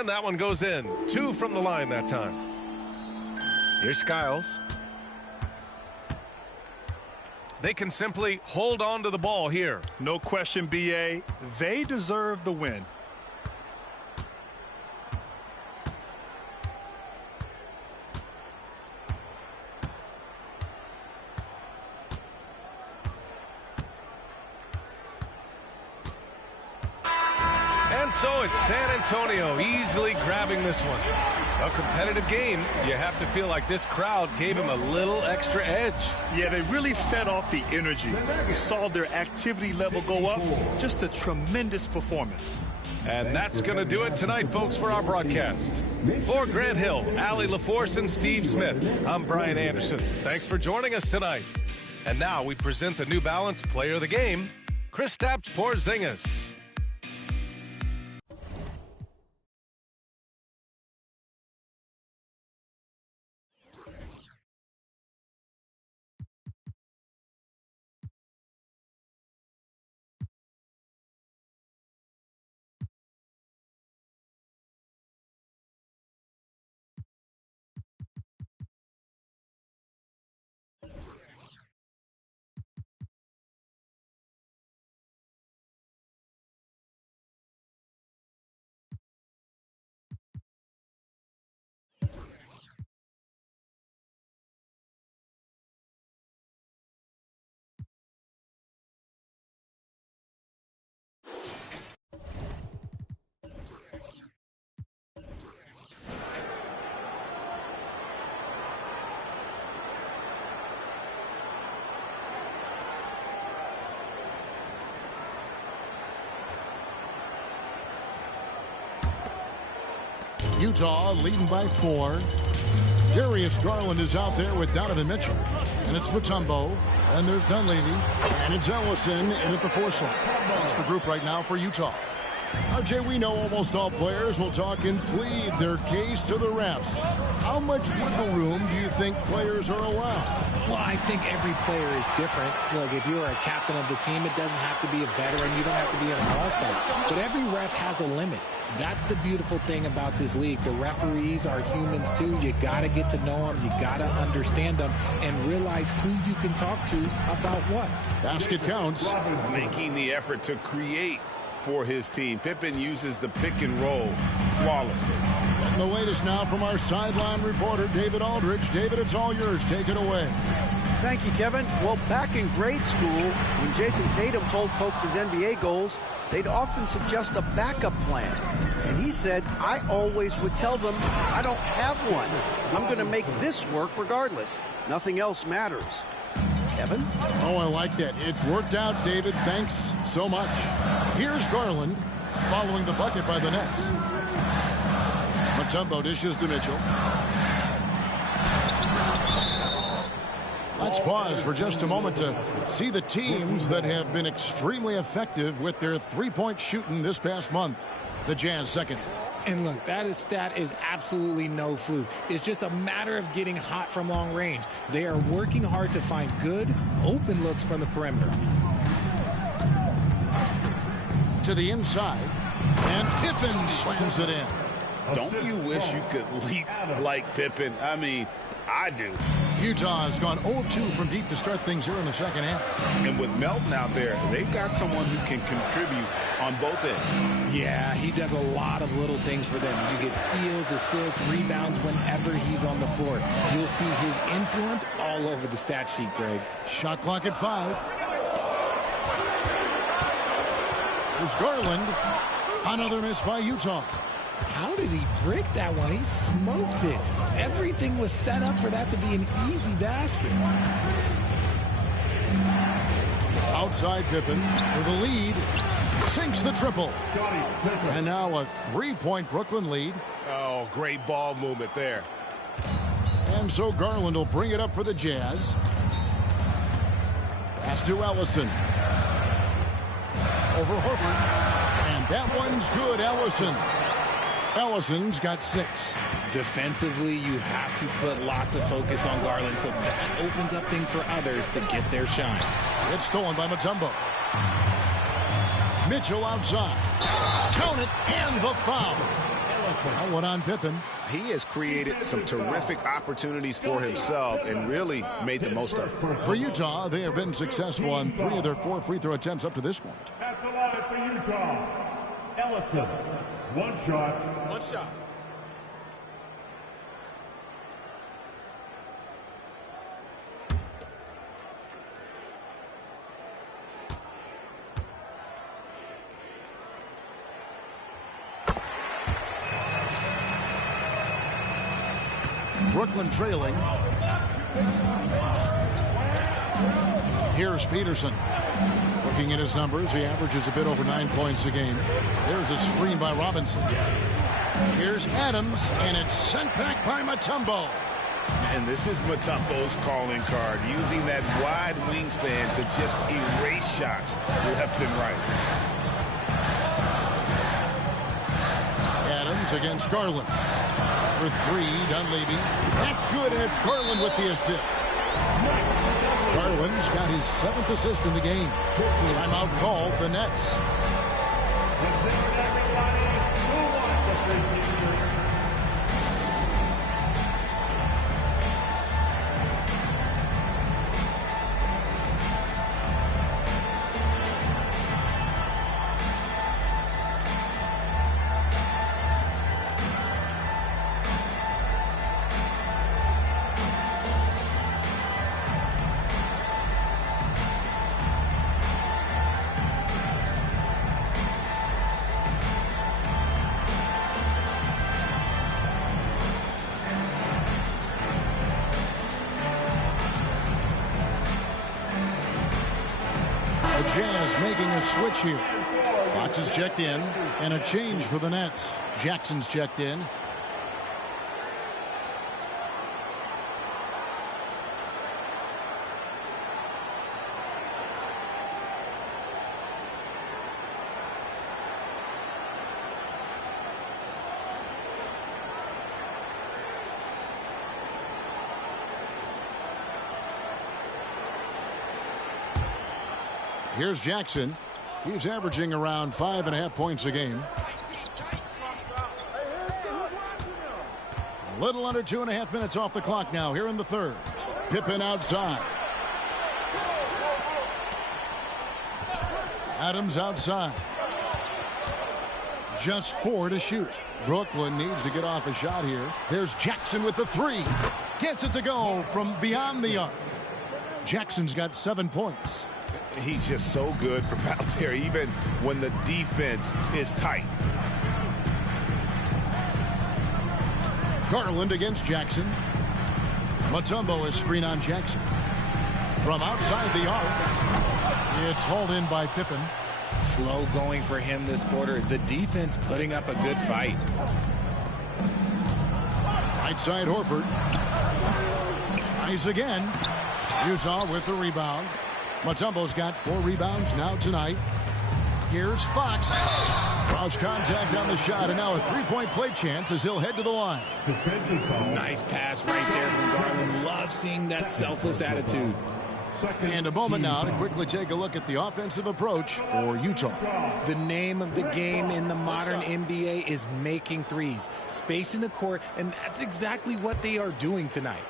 And that one goes in. 2 from the line that time. Here's Skiles. They can simply hold on to the ball here. No question, B.A. They deserve the win. And so it's San Antonio easily grabbing this one. A competitive game. You have to feel like this crowd gave him a little extra edge. Yeah, they really fed off the energy. You saw their activity level go up. Just a tremendous performance. And that's going to do it tonight, folks, for our broadcast. For Grant Hill, Allie LaForce, and Steve Smith, I'm Brian Anderson. Thanks for joining us tonight. And now we present the New Balance Player of the Game, Kristaps Porzingis. Utah leading by 4. Darius Garland is out there with Donovan Mitchell. And it's Mutombo. And there's Dunleavy. And it's Ellison in at the 4 slot. That's the group right now for Utah. RJ, we know almost all players will talk and plead their case to the refs. How much wiggle room do you think players are allowed? Well, I think every player is different. Look, if you're a captain of the team, it doesn't have to be a veteran. You don't have to be an all-star. But every ref has a limit. That's the beautiful thing about this league. The referees are humans, too. You got to get to know them. You got to understand them and realize who you can talk to about what. Basket counts. Making the effort to create for his team. Pippen uses the pick and roll flawlessly. And the latest now from our sideline reporter, David Aldridge. David, it's all yours. Take it away. Thank you, Kevin. Well, back in grade school, when Jason Tatum told folks his NBA goals, they'd often suggest a backup plan. And he said, I always would tell them, I don't have one. I'm going to make this work regardless. Nothing else matters. Kevin? Oh, I like that. It's worked out, David. Thanks so much. Here's Garland following the bucket by the Nets. Mutombo dishes to Mitchell. Let's pause for just a moment to see the teams that have been extremely effective with their three-point shooting this past month. The Jazz second. And look, that stat is absolutely no fluke. It's just a matter of getting hot from long range. They are working hard to find good, open looks from the perimeter. To the inside, and Pippen slams it in. Don't you wish you could leap like Pippen? I mean, I do. Utah has gone 0 of 2 from deep to start things here in the second half. And with Melton out there, they've got someone who can contribute on both ends. Yeah, he does a lot of little things for them. You get steals, assists, rebounds whenever he's on the floor. You'll see his influence all over the stat sheet, Greg. Shot clock at 5. There's Garland. Another miss by Utah. How did he break that one? He smoked it. Everything was set up for that to be an easy basket. Outside Pippen for the lead. Sinks the triple. And now a three-point Brooklyn lead. Oh, great ball movement there. And so Garland will bring it up for the Jazz. Pass to Ellison. Over Horford. And that one's good, Ellison. Ellison's got 6. Defensively, you have to put lots of focus on Garland, so that opens up things for others to get their shine. It's stolen by Mutombo. Mitchell outside. Count it, and the foul. That one on Pippen. He has created some terrific opportunities for himself and really made the most of it. For Utah, they have been successful on 3 of their 4 free throw attempts up to this point. At the line for Utah, Ellison. One shot. One shot. Brooklyn trailing. Here's Peterson. Looking at his numbers, he averages a bit over 9 points a game. There's a screen by Robinson. Here's Adams, and it's sent back by Mutombo. And this is Mutombo's calling card, using that wide wingspan to just erase shots left and right. Adams against Garland. For 3, Dunleavy. That's good, and it's Garland with the assist. Garland's got his 7th assist in the game. Timeout called, the Nets. Jazz making a switch here. Fox is checked in, and a change for the Nets. Jackson's checked in. Here's Jackson. He's averaging around 5.5 points a game. A little under 2.5 minutes off the clock now here in the third. Pippen outside. Adams outside. Just 4 to shoot. Brooklyn needs to get off a shot here. There's Jackson with the 3. Gets it to go from beyond the arc. Jackson's got 7 points. He's just so good from out there, even when the defense is tight. Garland against Jackson. Mutombo is screen on Jackson. From outside the arc, it's hauled in by Pippen. Slow going for him this quarter. The defense putting up a good fight. Right side Horford. Tries again. Utah with the rebound. Mutombo's got 4 rebounds now tonight. Here's Fox. Cross contact on the shot, and now a 3-point play chance as he'll head to the line. Nice pass right there from Garland. Love seeing that selfless attitude. And a moment now to quickly take a look at the offensive approach for Utah. The name of the game in the modern NBA is making threes, spacing the court, and that's exactly what they are doing tonight.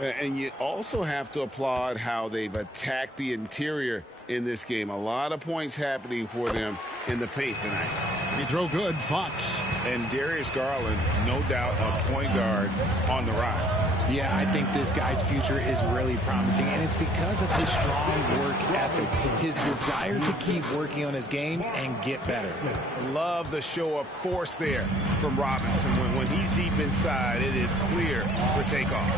And you also have to applaud how they've attacked the interior in this game. A lot of points happening for them in the paint tonight. Free throw good, Fox. And Darius Garland, no doubt, a point guard on the rise. Yeah, I think this guy's future is really promising, and it's because of his strong work ethic, his desire to keep working on his game and get better. Love the show of force there from Robinson. When he's deep inside, it is clear for takeoff.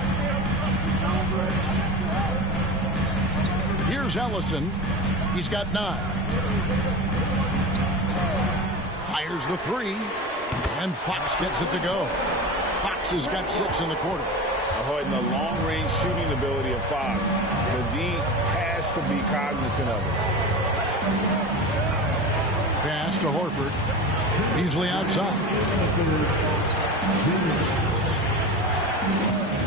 Here's Ellison. He's got 9. Fires the 3. And Fox gets it to go. Fox has got 6 in the quarter. And the long-range shooting ability of Fox. The D has to be cognizant of it. Pass to Horford. Beasley outside.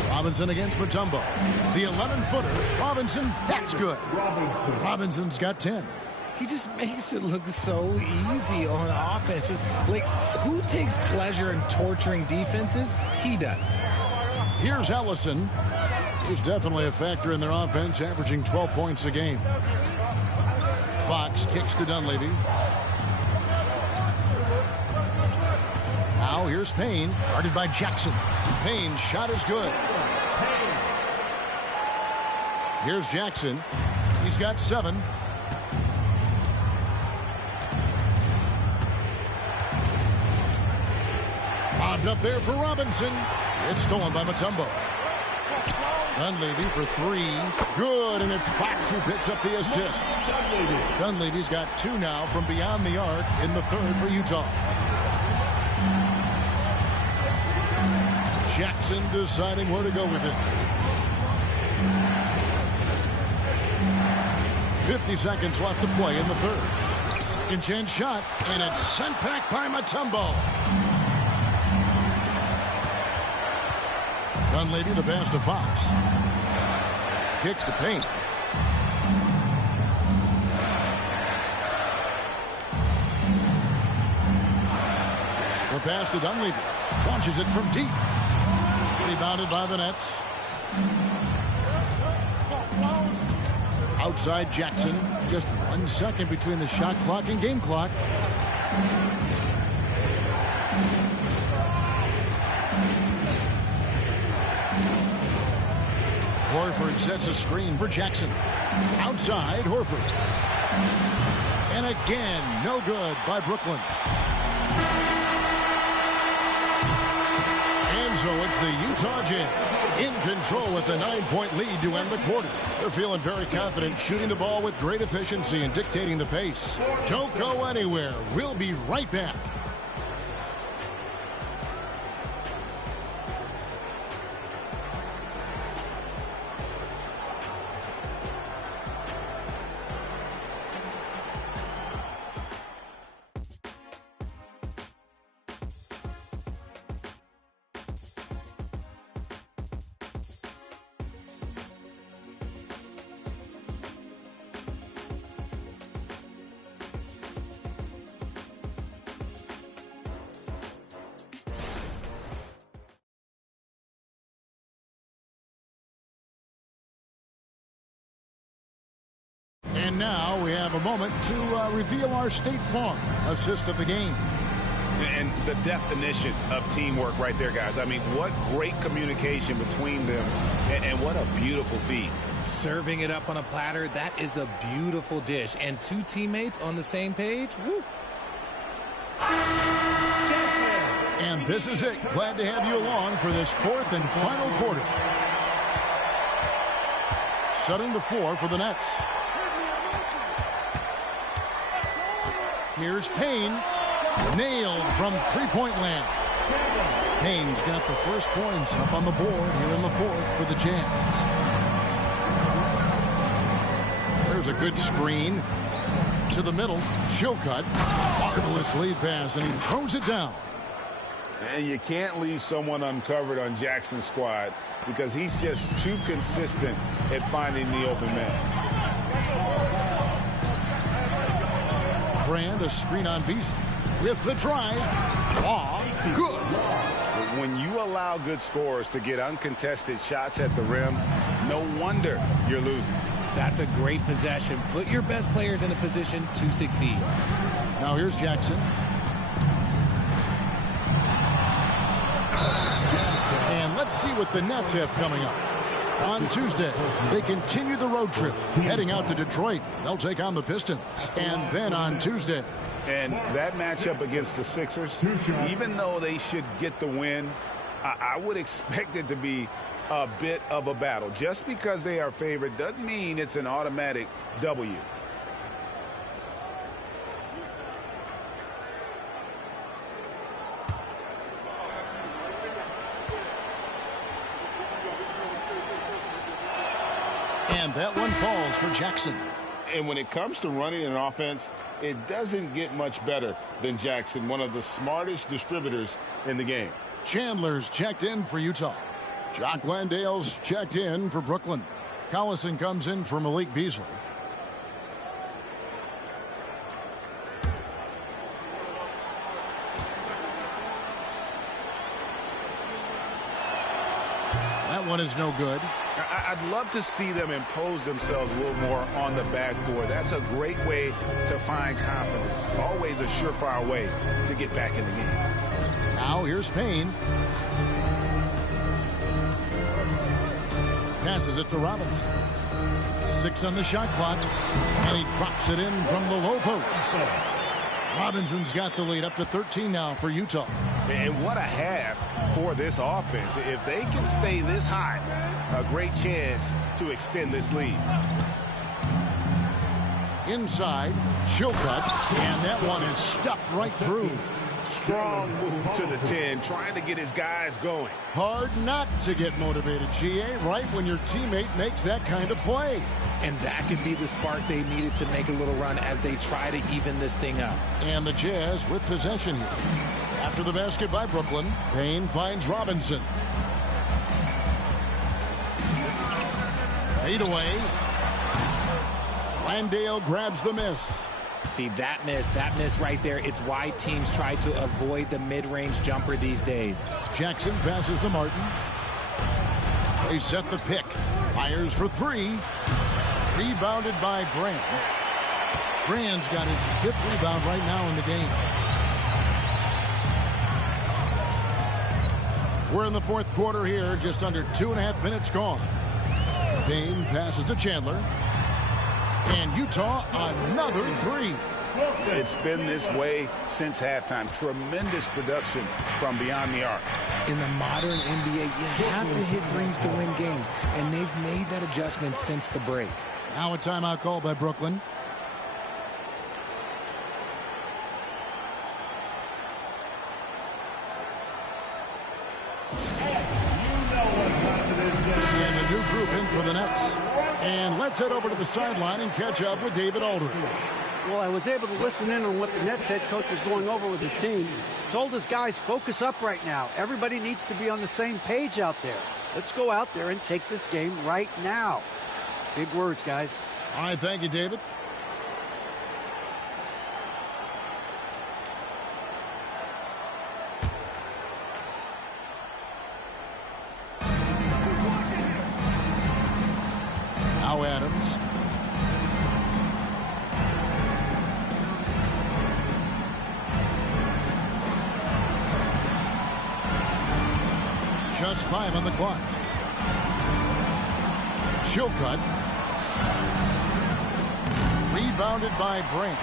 Robinson against Mutombo. The 11-footer. Robinson, that's good. Robinson's got 10. he just makes it look so easy on offense. Like, who takes pleasure in torturing defenses? He does. Here's Ellison. He's definitely a factor in their offense, averaging 12 points a game. Fox kicks to Dunleavy. Now here's Payne, guarded by Jackson. Payne's shot is good. Here's Jackson. He's got 7. Bobbed up there for Robinson. It's stolen by Mutombo. Dunleavy for 3. Good, and it's Fox who picks up the assist. Dunleavy's got 2 now from beyond the arc in the 3rd for Utah. Jackson deciding where to go with it. 50 seconds left to play in the 3rd. Second chance shot, and it's sent back by Mutombo. Dunleavy the pass to Fox. Kicks to Payne. The pass to Dunleavy. Launches it from deep. Rebounded by the Nets. Outside Jackson. Just 1 second between the shot clock and game clock. Horford sets a screen for Jackson. Outside, Horford. And again, no good by Brooklyn. And so it's the Utah Jazz in control with a 9-point lead to end the quarter. They're feeling very confident, shooting the ball with great efficiency and dictating the pace. Don't go anywhere. We'll be right back. And now we have a moment to reveal our State Farm assist of the game. And the definition of teamwork right there, guys. I mean, what great communication between them, and what a beautiful feed. Serving it up on a platter, that is a beautiful dish. And 2 teammates on the same page, woo. And this is it. Glad to have you along for this 4th and final quarter. Setting the floor for the Nets. Here's Payne. Nailed from 3-point land. Payne's got the first points up on the board here in the 4th for the Jazz. There's a good screen. To the middle. Chilcutt. Marvelous lead pass, and he throws it down. And you can't leave someone uncovered on Jackson's squad because he's just too consistent at finding the open man. Brand, a screen on Beasley. With the drive. Good. But when you allow good scorers to get uncontested shots at the rim, no wonder you're losing. That's a great possession. Put your best players in a position to succeed. Now here's Jackson. And let's see what the Nets have coming up. On Tuesday, they continue the road trip, heading out to Detroit. They'll take on the Pistons. And then on Tuesday. And that matchup against the Sixers, even though they should get the win, I would expect it to be a bit of a battle. Just because they are favored doesn't mean it's an automatic W. And that one falls for Jackson. And when it comes to running an offense, it doesn't get much better than Jackson, one of the smartest distributors in the game. Chandler's checked in for Utah. Jock Landale's checked in for Brooklyn. Collison comes in for Malik Beasley. That one is no good. I'd love to see them impose themselves a little more on the backboard. That's a great way to find confidence. Always a surefire way to get back in the game. Now here's Payne. Passes it to Robinson. 6 on the shot clock. And he drops it in from the low post. Robinson's got the lead up to 13 now for Utah. And what a half for this offense. If they can stay this high, a great chance to extend this lead. Inside, Chilcutt, and that one is stuffed right through. Strong move to the 10, trying to get his guys going. Hard not to get motivated, GA, right when your teammate makes that kind of play. And that could be the spark they needed to make a little run as they try to even this thing up. And the Jazz with possession here. After the basket by Brooklyn, Payne finds Robinson. Fade away. Landale grabs the miss. See, that miss right there, it's why teams try to avoid the mid-range jumper these days. Jackson passes to Martin. They set the pick. Fires for 3. Rebounded by Brand. Brand's got his 5th rebound right now in the game. We're in the 4th quarter here, just under 2.5 minutes gone. Payne passes to Chandler. And Utah, another 3. It's been this way since halftime. Tremendous production from beyond the arc. In the modern NBA, you have to hit threes to win games, and they've made that adjustment since the break. Now a timeout called by Brooklyn. And a new group in for the Nets. And let's head over to the sideline and catch up with David Aldridge. Well, I was able to listen in on what the Nets head coach was going over with his team. Told his guys, focus up right now. Everybody needs to be on the same page out there. Let's go out there and take this game right now. Big words, guys. All right, thank you, David. Now Adams. Just 5 on the clock. Chilcutt. Rebounded by Brand.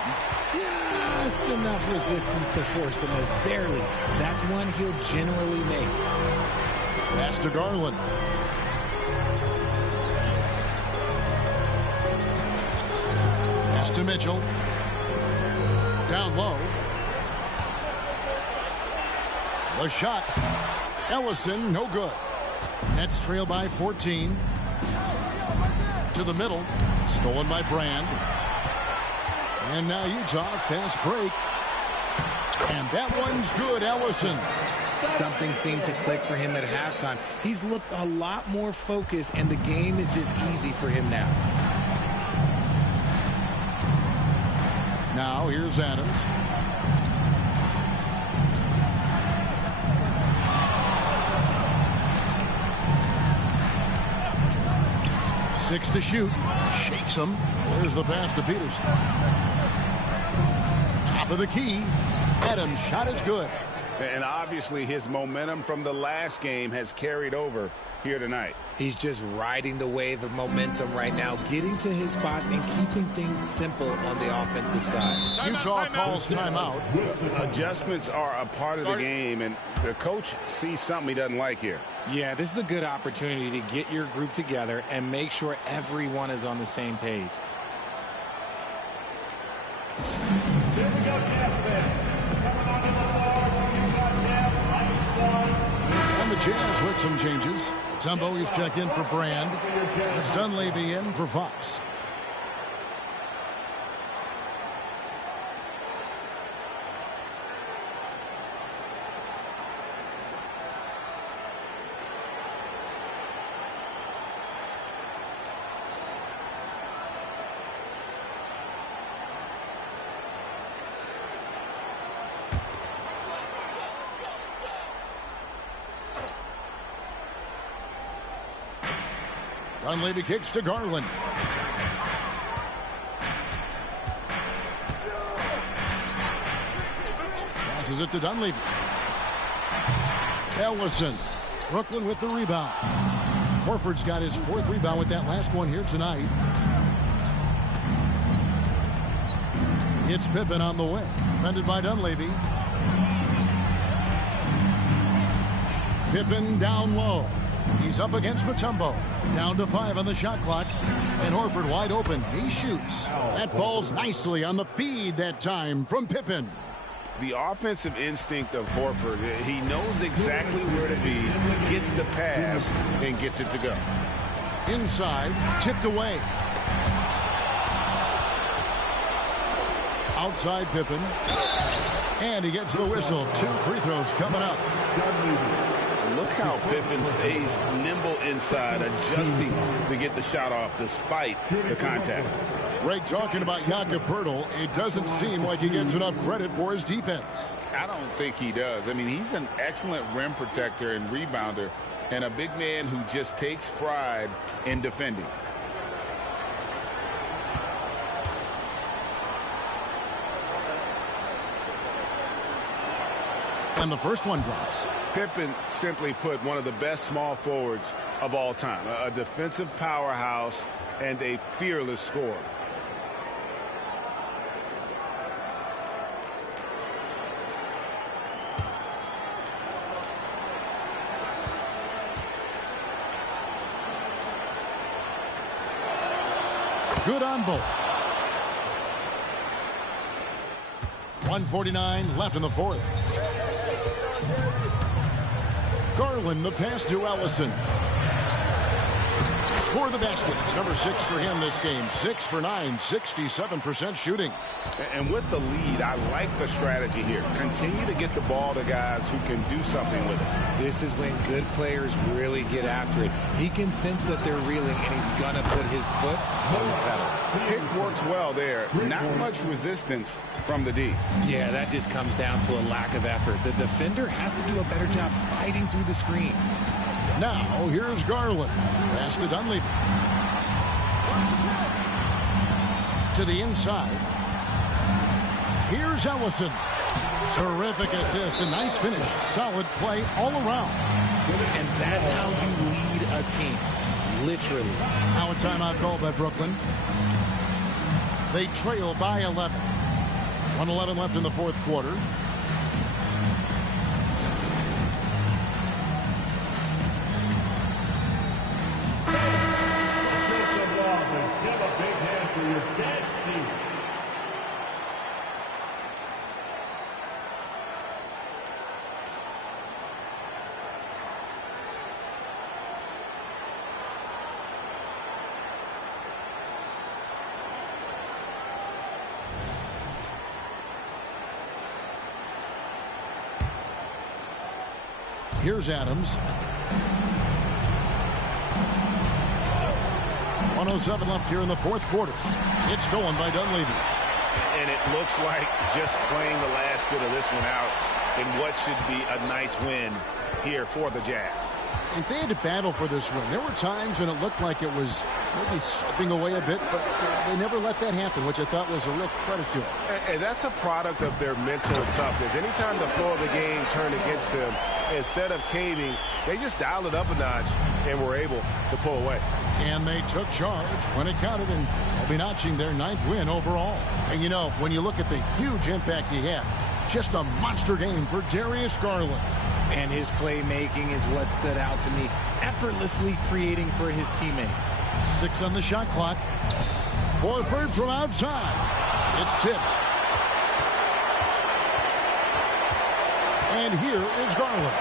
Just enough resistance to force the miss. Barely. That's one he'll generally make. Pass to Garland. Pass to Mitchell. Down low. The shot. Ellison, no good. Nets trail by 14. To the middle. Stolen by Brand. And now Utah, fast break. And that one's good, Ellison. Something seemed to click for him at halftime. He's looked a lot more focused, and the game is just easy for him now. Now here's Adams. Six to shoot. Shakes him. There's the pass to Peterson. Top of the key. Adams' shot is good. And obviously his momentum from the last game has carried over here tonight. He's just riding the wave of momentum right now, getting to his spots and keeping things simple on the offensive side. Utah calls timeout. Adjustments are a part of the game, and the coach sees something he doesn't like here. Yeah, this is a good opportunity to get your group together and make sure everyone is on the same page. Here we go, Jeff. And the Jazz with some changes. Tumbo is checked in for Brand. It's Dunleavy in for Fox. Dunleavy kicks to Garland. Passes it to Dunleavy. Ellison. Brooklyn with the rebound. Horford's got his 4th rebound with that last one here tonight. It's Pippen on the wing. Defended by Dunleavy. Pippen down low. He's up against Mutombo. Down to 5 on the shot clock. And Horford wide open. He shoots. That falls nicely on the feed that time from Pippen. The offensive instinct of Horford, he knows exactly where to be, gets the pass, and gets it to go. Inside, tipped away. Outside Pippen. And he gets the whistle. 2 free throws coming up. Look how Pippen stays nimble inside, adjusting to get the shot off despite the contact. Ray talking about Jakob Poeltl, it doesn't seem like he gets enough credit for his defense. I don't think he does. I mean, he's an excellent rim protector and rebounder, and a big man who just takes pride in defending. And the first one drops. Pippen, simply put, one of the best small forwards of all time. A defensive powerhouse and a fearless scorer. Good on both. 1:49 left in the 4th. Garland, the pass to Ellison. Score the basket. It's number 6 for him this game. 6 for 9, 67% shooting. And with the lead, I like the strategy here. Continue to get the ball to guys who can do something with it. This is when good players really get after it. He can sense that they're reeling, and he's going to put his foot on the pedal. Pick works well there. Not much resistance from the D. Yeah, that just comes down to a lack of effort. The defender has to do a better job fighting through the screen. Now, here's Garland. Pass to Dunleavy. To the inside. Here's Ellison. Terrific assist. A nice finish. Solid play all around. And that's how you lead a team. Literally. Now a timeout called by Brooklyn. They trail by 11. 1:11 left in the 4th quarter. Here's Adams. 1:07 left here in the 4th quarter. It's stolen by Dunleavy. And it looks like just playing the last bit of this one out in what should be a nice win here for the Jazz. And they had to battle for this win. There were times when it looked like it was maybe slipping away a bit, but they never let that happen, which I thought was a real credit to them. And that's a product of their mental toughness. Anytime the flow of the game turned against them, instead of caving, they just dialed it up a notch and were able to pull away. And they took charge when it counted, and they'll be notching their 9th win overall. And you know, when you look at the huge impact he had, just a monster game for Darius Garland. And his playmaking is what stood out to me, effortlessly creating for his teammates. 6 on the shot clock. Horford from outside. It's tipped. And here is Garland.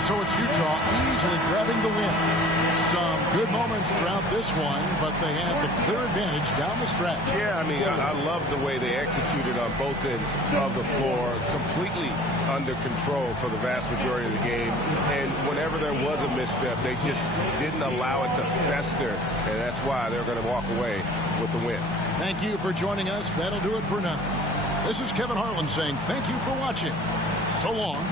So it's Utah easily grabbing the win. Some good moments throughout this one, but they had the clear advantage down the stretch. Yeah, I mean, I love the way they executed on both ends of the floor, completely under control for the vast majority of the game. And whenever there was a misstep, they just didn't allow it to fester, and that's why they're going to walk away with the win. Thank you for joining us. That'll do it for now. This is Kevin Harlan saying thank you for watching. So long.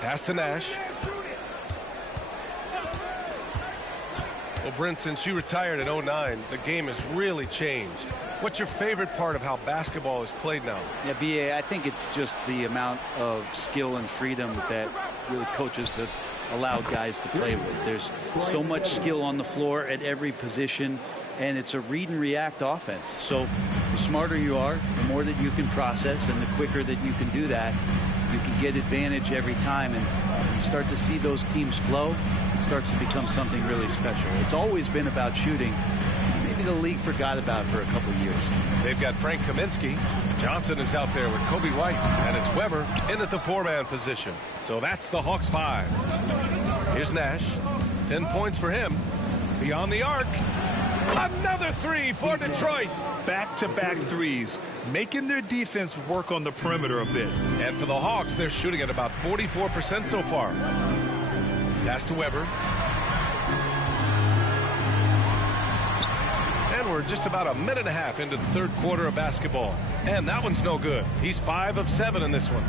Pass to Nash. Well, Brent, since you retired in 09, the game has really changed. What's your favorite part of how basketball is played now? Yeah, BA, I think it's just the amount of skill and freedom that really coaches have allowed guys to play with. There's so much skill on the floor at every position, and it's a read and react offense. So the smarter you are, the more that you can process, and the quicker that you can do that, you can get advantage every time. And you start to see those teams flow, it starts to become something really special. It's always been about shooting. Maybe the league forgot about it for a couple of years. They've got Frank Kaminsky. Johnson is out there with Kobe White, and it's Weber in at the 4-man position. So that's the Hawks 5. Here's Nash. 10 points for him. Beyond the arc. Another three for Detroit. Back-to-back threes, making their defense work on the perimeter a bit. And for the Hawks, they're shooting at about 44% so far. Pass to Weber. And we're just about a minute and a half into the third quarter of basketball. And that one's no good. He's 5 of 7 in this one.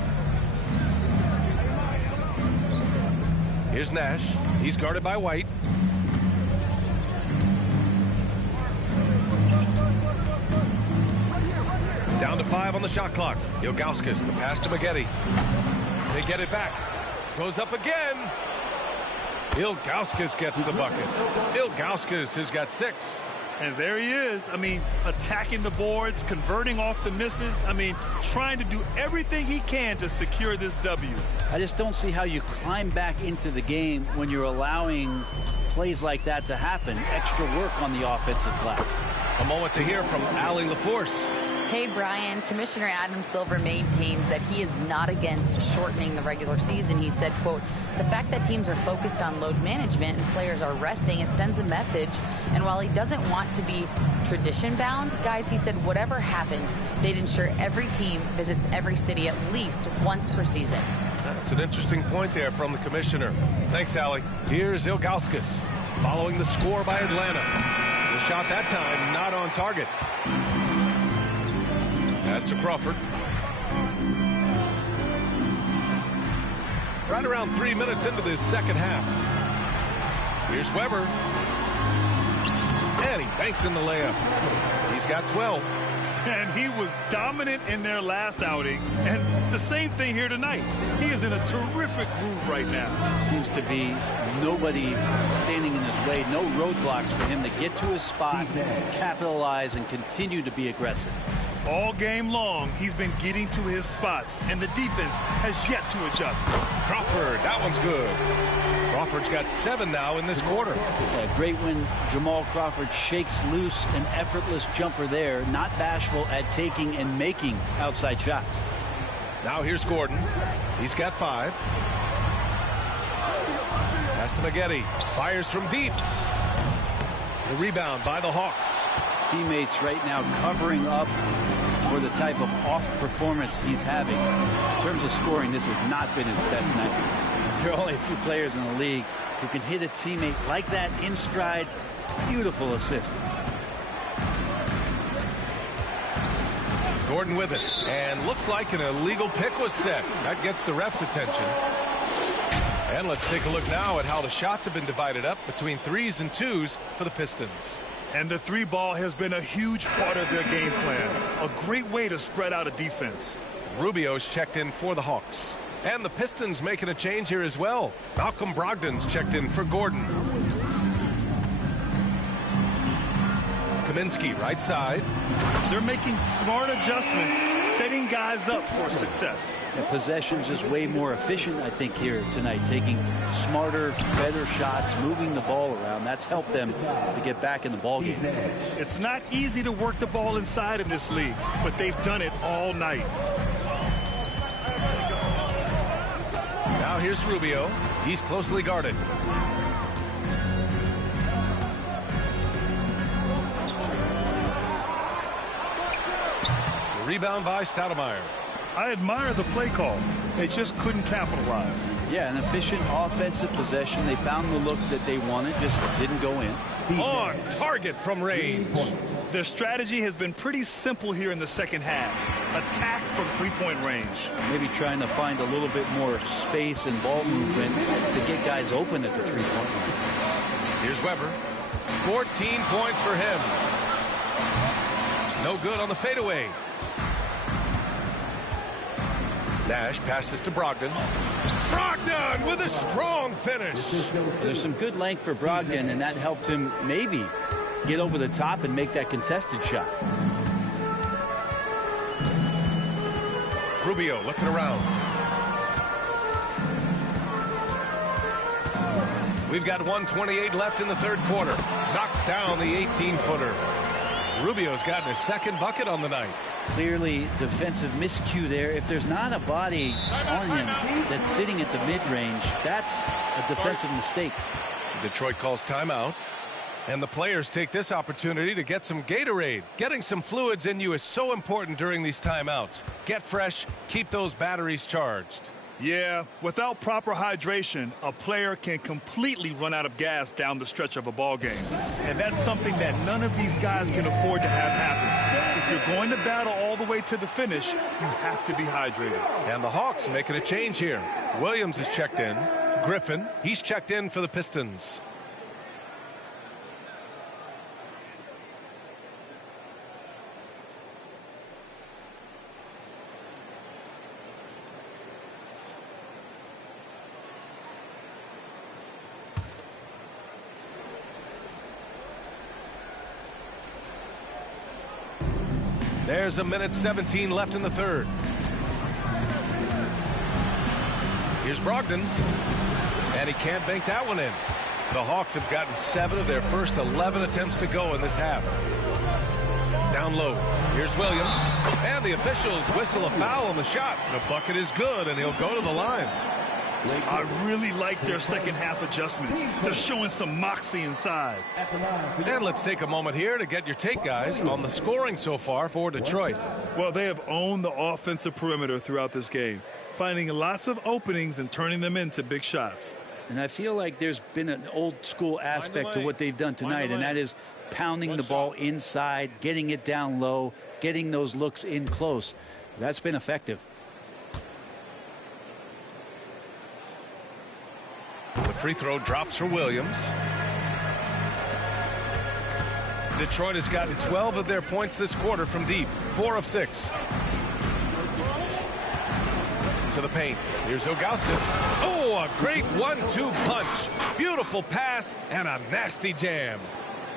Here's Nash. He's guarded by White. Down to 5 on the shot clock. Ilgauskas, the pass to Maggette. They get it back. Goes up again. Ilgauskas gets the bucket. Ilgauskas has got 6. And there he is. I mean, attacking the boards, converting off the misses. I mean, trying to do everything he can to secure this W. I just don't see how you climb back into the game when you're allowing plays like that to happen. Extra work on the offensive glass. A moment to hear from Allie LaForce. Hey, Brian, Commissioner Adam Silver maintains that he is not against shortening the regular season. He said, quote, the fact that teams are focused on load management and players are resting, it sends a message. And while he doesn't want to be tradition bound, guys, he said, whatever happens, they'd ensure every team visits every city at least once per season. That's an interesting point there from the commissioner. Thanks, Allie. Here's Ilgauskas following the score by Atlanta. The shot that time not on target. Pass to Crawford. Right around 3 minutes into this second half. Here's Weber. And he banks in the layup. He's got 12. And he was dominant in their last outing. And the same thing here tonight. He is in a terrific groove right now. Seems to be nobody standing in his way. No roadblocks for him to get to his spot, capitalize, and continue to be aggressive. All game long, he's been getting to his spots, and the defense has yet to adjust. Crawford, that one's good. Crawford's got 7 now in this quarter. Yeah, great when Jamal Crawford shakes loose an effortless jumper there, not bashful at taking and making outside shots. Now here's Gordon. He's got 5. Pass to Maggette. Fires from deep. The rebound by the Hawks. Teammates right now covering up for the type of off performance he's having. In terms of scoring, this has not been his best night. There are only a few players in the league who can hit a teammate like that in stride. Beautiful assist. Gordon with it. And looks like an illegal pick was set. That gets the ref's attention. And let's take a look now at how the shots have been divided up between 3s and 2s for the Pistons. And the 3 ball has been a huge part of their game plan. A great way to spread out a defense. Rubio's checked in for the Hawks. And the Pistons making a change here as well. Malcolm Brogdon's checked in for Gordon. Kaminsky right side. They're making smart adjustments, setting guys up for success. The possession's just way more efficient, I think, here tonight. Taking smarter, better shots, moving the ball around. That's helped them to get back in the ball game. It's not easy to work the ball inside in this league, but they've done it all night. Now here's Rubio. He's closely guarded. Rebound by Stoudemire. I admire the play call. They just couldn't capitalize. Yeah, an efficient offensive possession. They found the look that they wanted, just didn't go in. On target from range. Their strategy has been pretty simple here in the second half. Attack from 3-point range. Maybe trying to find a little bit more space and ball movement to get guys open at the 3-point line. Here's Weber. 14 points for him. No good on the fadeaway. Nash passes to Brogdon. Brogdon with a strong finish. There's some good length for Brogdon, and that helped him maybe get over the top and make that contested shot. Rubio looking around. We've got 1:28 left in the third quarter. Knocks down the 18-footer. Rubio's gotten his second bucket on the night. Clearly defensive miscue there. If there's not a body on him that's sitting at the mid-range, that's a defensive mistake. Detroit calls timeout. And the players take this opportunity to get some Gatorade. Getting some fluids in you is so important during these timeouts. Get fresh, keep those batteries charged. Yeah, without proper hydration, a player can completely run out of gas down the stretch of a ball game. And that's something that none of these guys can afford to have happen. If you're going to battle all the way to the finish, you have to be hydrated. And the Hawks making a change here. Williams is checked in. Griffin, he's checked in for the Pistons. There's a minute 17 left in the third. Here's Brogdon. And he can't bank that one in. The Hawks have gotten 7 of their first 11 attempts to go in this half. Down low. Here's Williams. And the officials whistle a foul on the shot. The bucket is good, and he'll go to the line. I really like their second half adjustments. They're showing some moxie inside. And let's take a moment here to get your take, guys, on the scoring so far for Detroit. Well, they have owned the offensive perimeter throughout this game, finding lots of openings and turning them into big shots. And I feel like there's been an old school aspect to what they've done tonight, and that is pounding the ball inside, getting it down low, getting those looks in close. That's been effective. The free throw drops for Williams. Detroit has gotten 12 of their points this quarter from deep. 4 of 6. To the paint. Here's Ilgauskas. Oh, a great 1-2 punch. Beautiful pass and a nasty jam.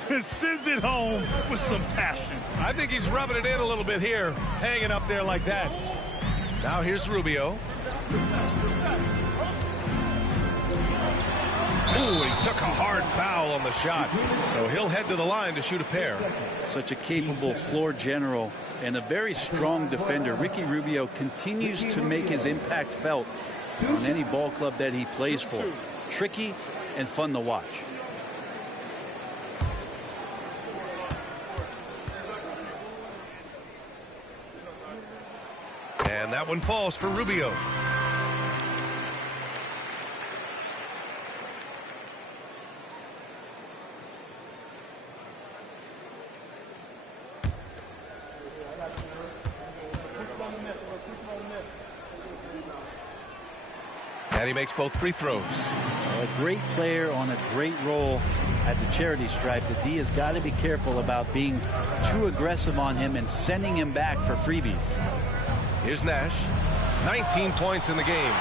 Sends it home with some passion. I think he's rubbing it in a little bit here, hanging up there like that. Now here's Rubio. Ooh, he took a hard foul on the shot. So he'll head to the line to shoot a pair. Such a capable floor general and a very strong defender. Ricky Rubio continues to make his impact felt on any ball club that he plays for. Tricky and fun to watch. And that one falls for Rubio. And he makes both free throws. A great player on a great role at the charity stripe. The D has got to be careful about being too aggressive on him and sending him back for freebies. Here's Nash. 19 points in the game.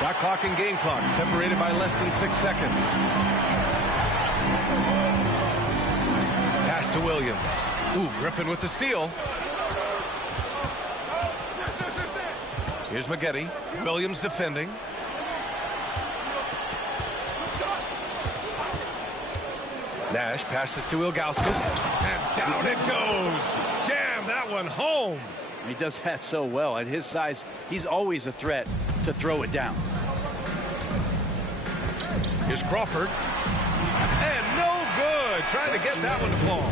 Shot clock and game clock separated by less than 6 seconds. Pass to Williams. Ooh, Griffin with the steal. Here's Maggette. Williams defending. Nash passes to Ilgauskas. And down it goes. Jam that one home. He does that so well. At his size, he's always a threat to throw it down. Here's Crawford. And no good. Trying to get that one to fall.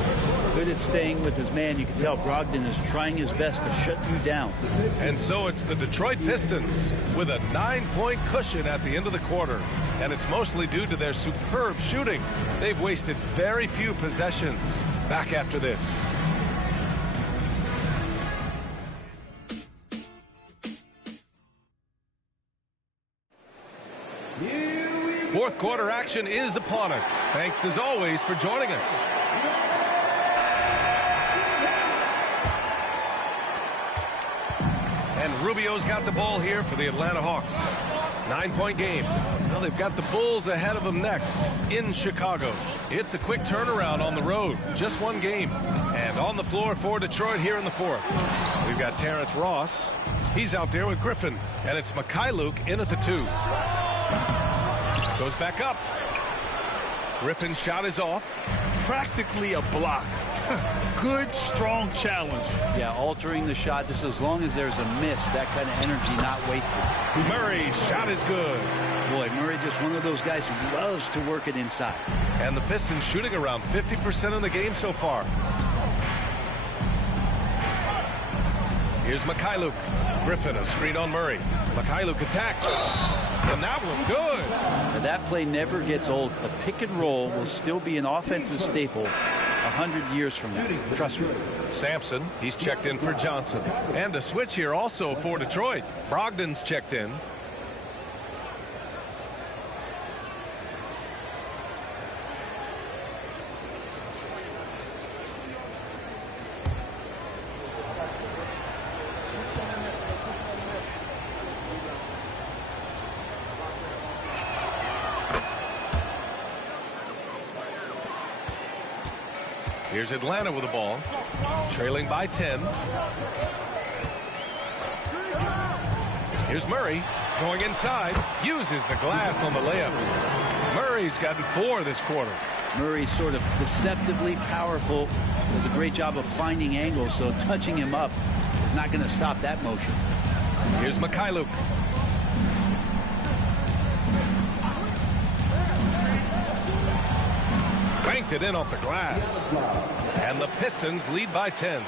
Good at staying with his man. You can tell Brogdon is trying his best to shut you down. And so it's the Detroit Pistons with a 9-point cushion at the end of the quarter. And it's mostly due to their superb shooting. They've wasted very few possessions. Back after this. Fourth quarter action is upon us. Thanks as always for joining us. And Rubio's got the ball here for the Atlanta Hawks. 9-point game. Now they've got the Bulls ahead of them next in Chicago. It's a quick turnaround on the road. Just one game. And on the floor for Detroit here in the fourth. We've got Terrence Ross. He's out there with Griffin. And it's Mikhailuk in at the 2. Goes back up. Griffin's shot is off. Practically a block. Good, strong challenge. Yeah, altering the shot just as long as there's a miss. That kind of energy not wasted. Murray's shot is good. Boy, Murray just one of those guys who loves to work it inside. And the Pistons shooting around 50% in the game so far. Here's Mikhailuk. Griffin, a screen on Murray. Mikhailuk attacks. And that one good. Now, that play never gets old. A pick and roll will still be an offensive staple 100 years from now. Trust me. Sampson, he's checked in for Johnson. And a switch here also for Detroit. Brogdon's checked in. Here's Atlanta with the ball, trailing by 10. Here's Murray going inside, uses the glass on the layup. Murray's gotten 4 this quarter. Murray's sort of deceptively powerful. Does a great job of finding angles, so touching him up is not going to stop that motion. Here's Mikhailuk. Banked it in off the glass. And the Pistons lead by 10.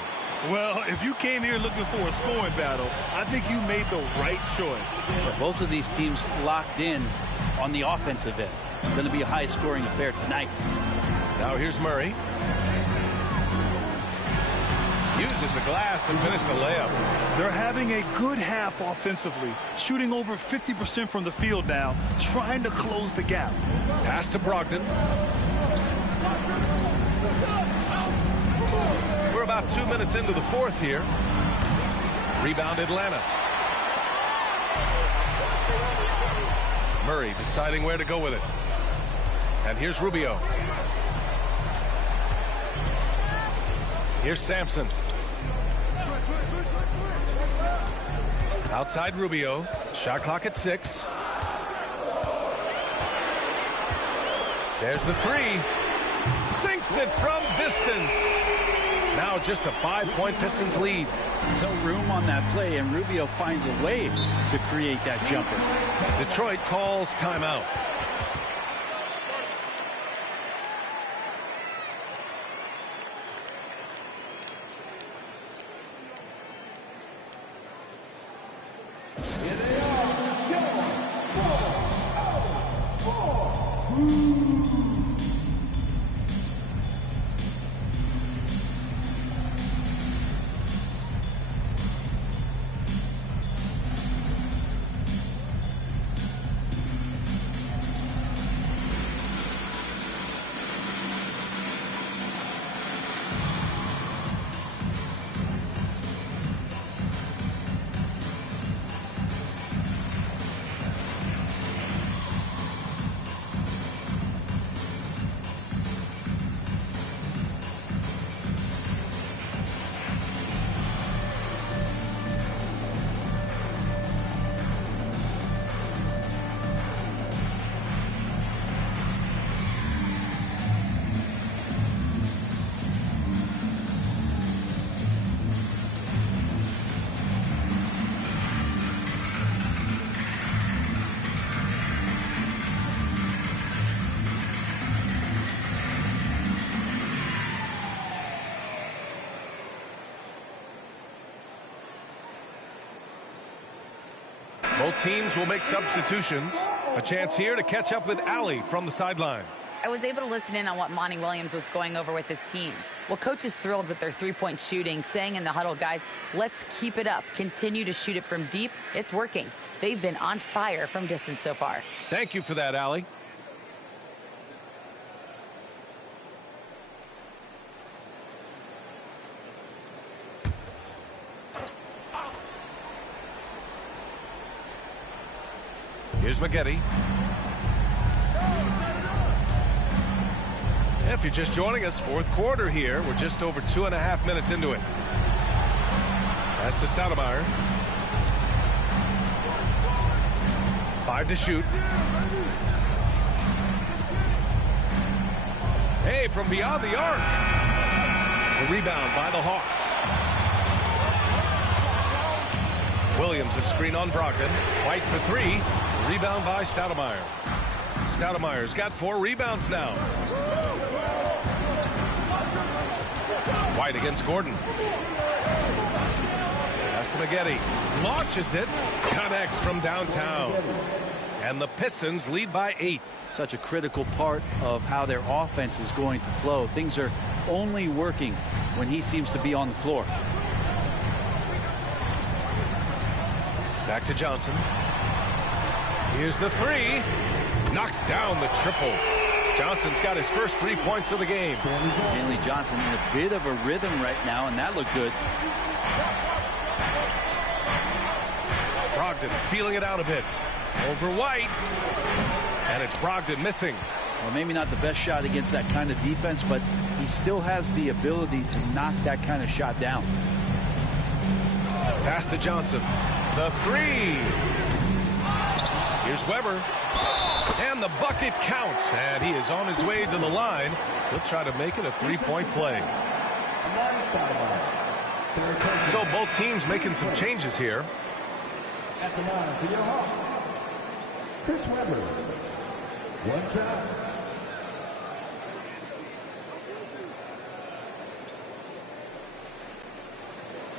Well, if you came here looking for a scoring battle, I think you made the right choice. But both of these teams locked in on the offensive end. Going to be a high-scoring affair tonight. Now here's Murray. Uses the glass to finish the layup. They're having a good half offensively, shooting over 50% from the field now, trying to close the gap. Pass to Brogdon. We're about 2 minutes into the fourth here. Rebound Atlanta. Murray deciding where to go with it. And here's Rubio. Here's Sampson. Outside Rubio. Shot clock at 6. There's the 3. Sinks it from distance. Now just a 5-point Pistons lead. No room on that play, and Rubio finds a way to create that jumper. Detroit calls timeout. Both teams will make substitutions. A chance here to catch up with Allie from the sideline. I was able to listen in on what Monty Williams was going over with his team. Well, coach is thrilled with their three-point shooting, saying in the huddle, guys, let's keep it up. Continue to shoot it from deep. It's working. They've been on fire from distance so far. Thank you for that, Allie. Here's McGetty. If you're just joining us, fourth quarter here. We're just over 2.5 minutes into it. Pass to Stoudemire. 5 to shoot. Hey, from beyond the arc. The rebound by the Hawks. Williams, a screen on Brogdon. White for 3. Rebound by Stoudemire. Stoudemire's got 4 rebounds now. White against Gordon. Pass to McGetty. Launches it. Connects from downtown. And the Pistons lead by 8. Such a critical part of how their offense is going to flow. Things are only working when he seems to be on the floor. Back to Johnson. Here's the 3. Knocks down the triple. Johnson's got his first 3 points of the game. Stanley Johnson in a bit of a rhythm right now, and that looked good. Brogdon feeling it out a bit. Over White. And it's Brogdon missing. Well, maybe not the best shot against that kind of defense, but he still has the ability to knock that kind of shot down. Pass to Johnson. The 3. Here's Weber. And the bucket counts. And he is on his way to the line. He'll try to make it a 3-point play. So both teams making some changes here. At the line for your Hawks, Chris Weber. 1 shot.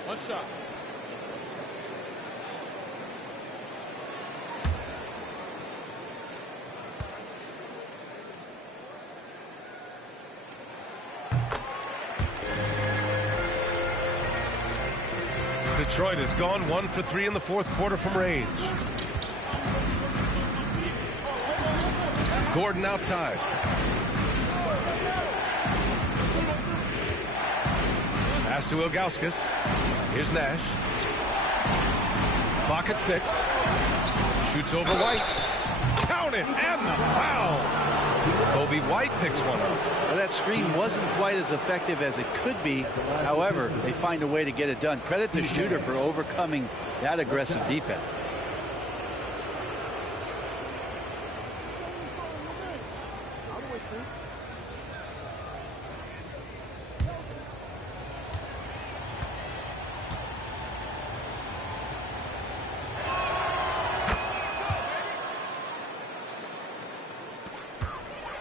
One shot. Detroit has gone 1 for 3 in the fourth quarter from range. Gordon outside. Pass to Ilgauskas. Here's Nash. Clock at 6. Shoots over White. Count it, and the foul. Kobe White picks one up. Well, that screen wasn't quite as effective as it could be. However, they find a way to get it done. Credit the shooter for overcoming that aggressive defense.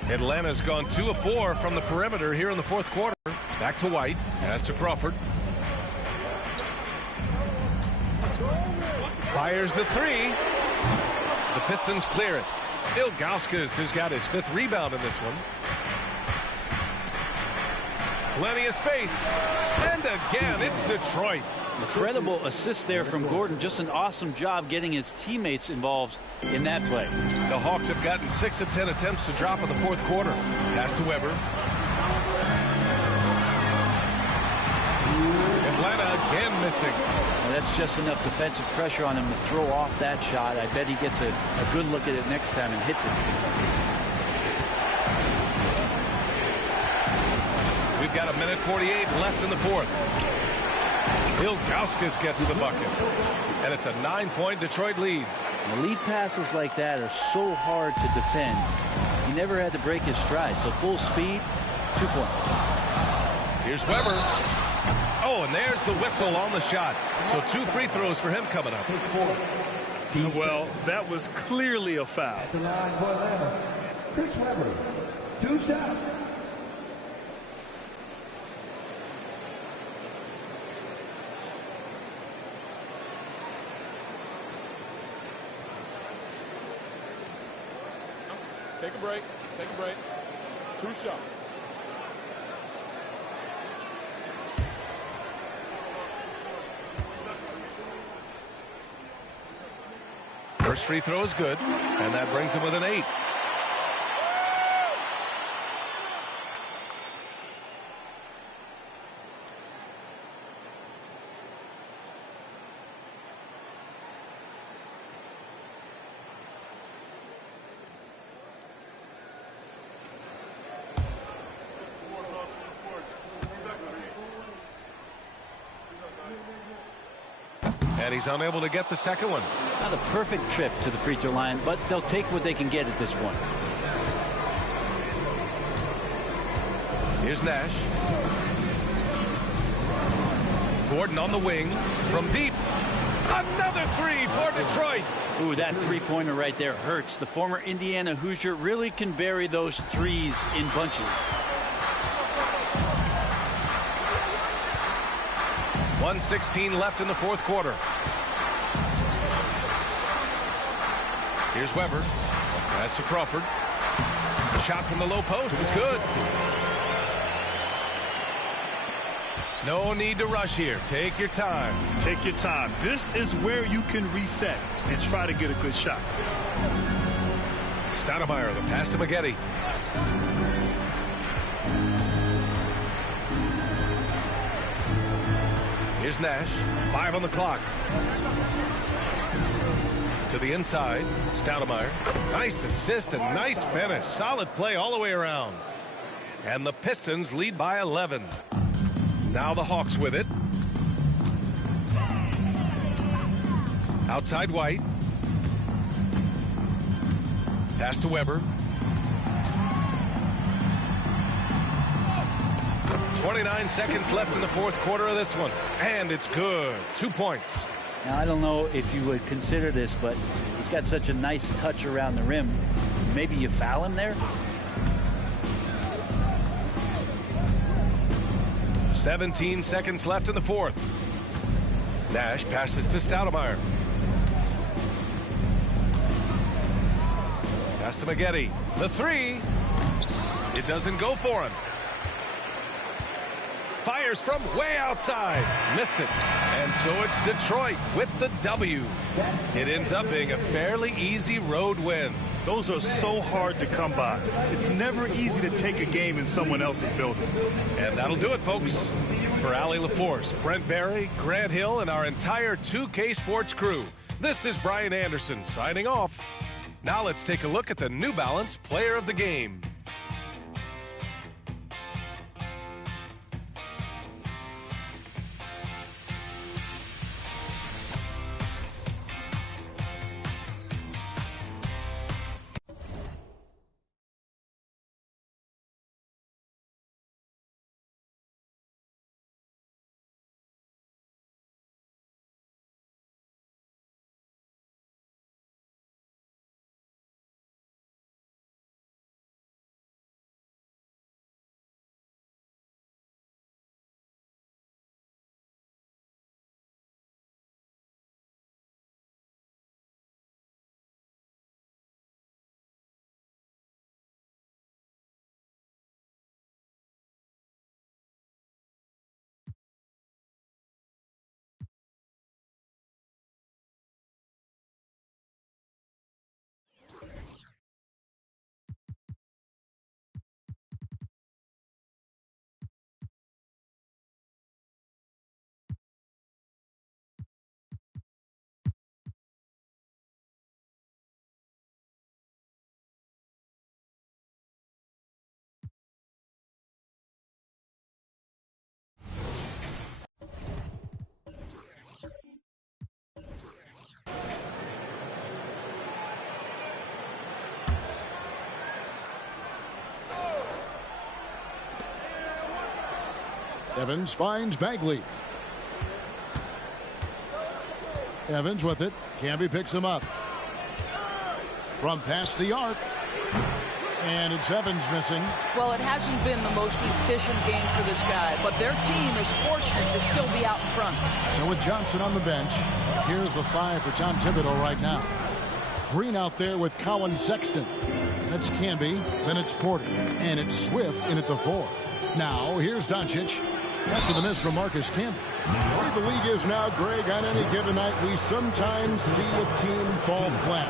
Atlanta's gone 2 of 4 from the perimeter here in the fourth quarter. Back to White. Pass to Crawford. Fires the 3. The Pistons clear it. Ilgauskas has got his 5th rebound in this one. Plenty of space. And again, it's Detroit. Incredible assist there from Gordon. Just an awesome job getting his teammates involved in that play. The Hawks have gotten 6 of 10 attempts to drop in the fourth quarter. Pass to Weber. Atlanta again missing. Well, that's just enough defensive pressure on him to throw off that shot. I bet he gets a good look at it next time and hits it. We've got 1:48 left in the fourth. Ilgauskas gets the bucket. And it's a 9-point Detroit lead. The lead passes like that are so hard to defend. He never had to break his stride. So full speed, 2 points. Here's Weber. Oh, and there's the whistle on the shot. So 2 free throws for him coming up. Well, that was clearly a foul. At the line for Atlanta, Chris Weber. 2 shots. Take a break. Take a break. 2 shots. First free throw is good, and that brings him with an 8. And he's unable to get the second one. Not a perfect trip to the free throw line, but they'll take what they can get at this point. Here's Nash. Gordon on the wing from deep. Another three for Detroit. Ooh, that three-pointer right there hurts. The former Indiana Hoosier really can bury those threes in bunches. 1:16 left in the fourth quarter. Here's Weber. Pass to Crawford. The shot from the low post is good. No need to rush here. Take your time. Take your time. This is where you can reset and try to get a good shot. Stoudemire, the pass to Maggette. Here's Nash. 5 on the clock. To the inside. Stoudemire. Nice assist and nice finish. Solid play all the way around. And the Pistons lead by 11. Now the Hawks with it. Outside White. Pass to Weber. 29 seconds left in the fourth quarter of this one. And it's good. 2 points. Now, I don't know if you would consider this, but he's got such a nice touch around the rim. Maybe you foul him there? 17 seconds left in the fourth. Nash passes to Stoudemire. Pass to Maggette. The three. It doesn't go for him. Fires from way outside. Missed it. And so it's Detroit with the W. It ends up being a fairly easy road win. Those are so hard to come by. It's never easy to take a game in someone else's building. And that'll do it, folks. For Allie LaForce, Brent Barry, Grant Hill, and our entire 2K Sports crew, this is Brian Anderson signing off. Now let's take a look at the New Balance Player of the Game. Evans finds Bagley. Evans with it. Camby picks him up. From past the arc. And it's Evans missing. Well, it hasn't been the most efficient game for this guy, but their team is fortunate to still be out in front. So with Johnson on the bench, here's the 5 for Tom Thibodeau right now. Green out there with Colin Sexton. That's Camby, then it's Porter, and it's Swift in at the 4. Now, here's Doncic. After the miss from Marcus Camby. The way the league is now, Greg, on any given night, we sometimes see a team fall flat.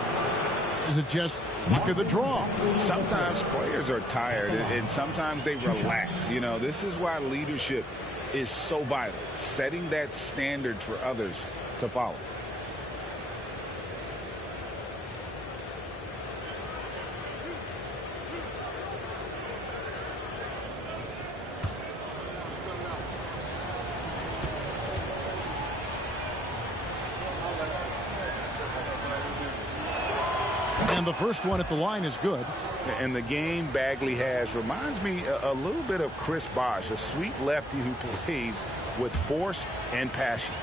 Is it just luck of the draw? Sometimes players are tired, and sometimes they relax. You know, this is why leadership is so vital, setting that standard for others to follow. And the first one at the line is good. And the game Bagley has reminds me a little bit of Chris Bosh, a sweet lefty who plays with force and passion.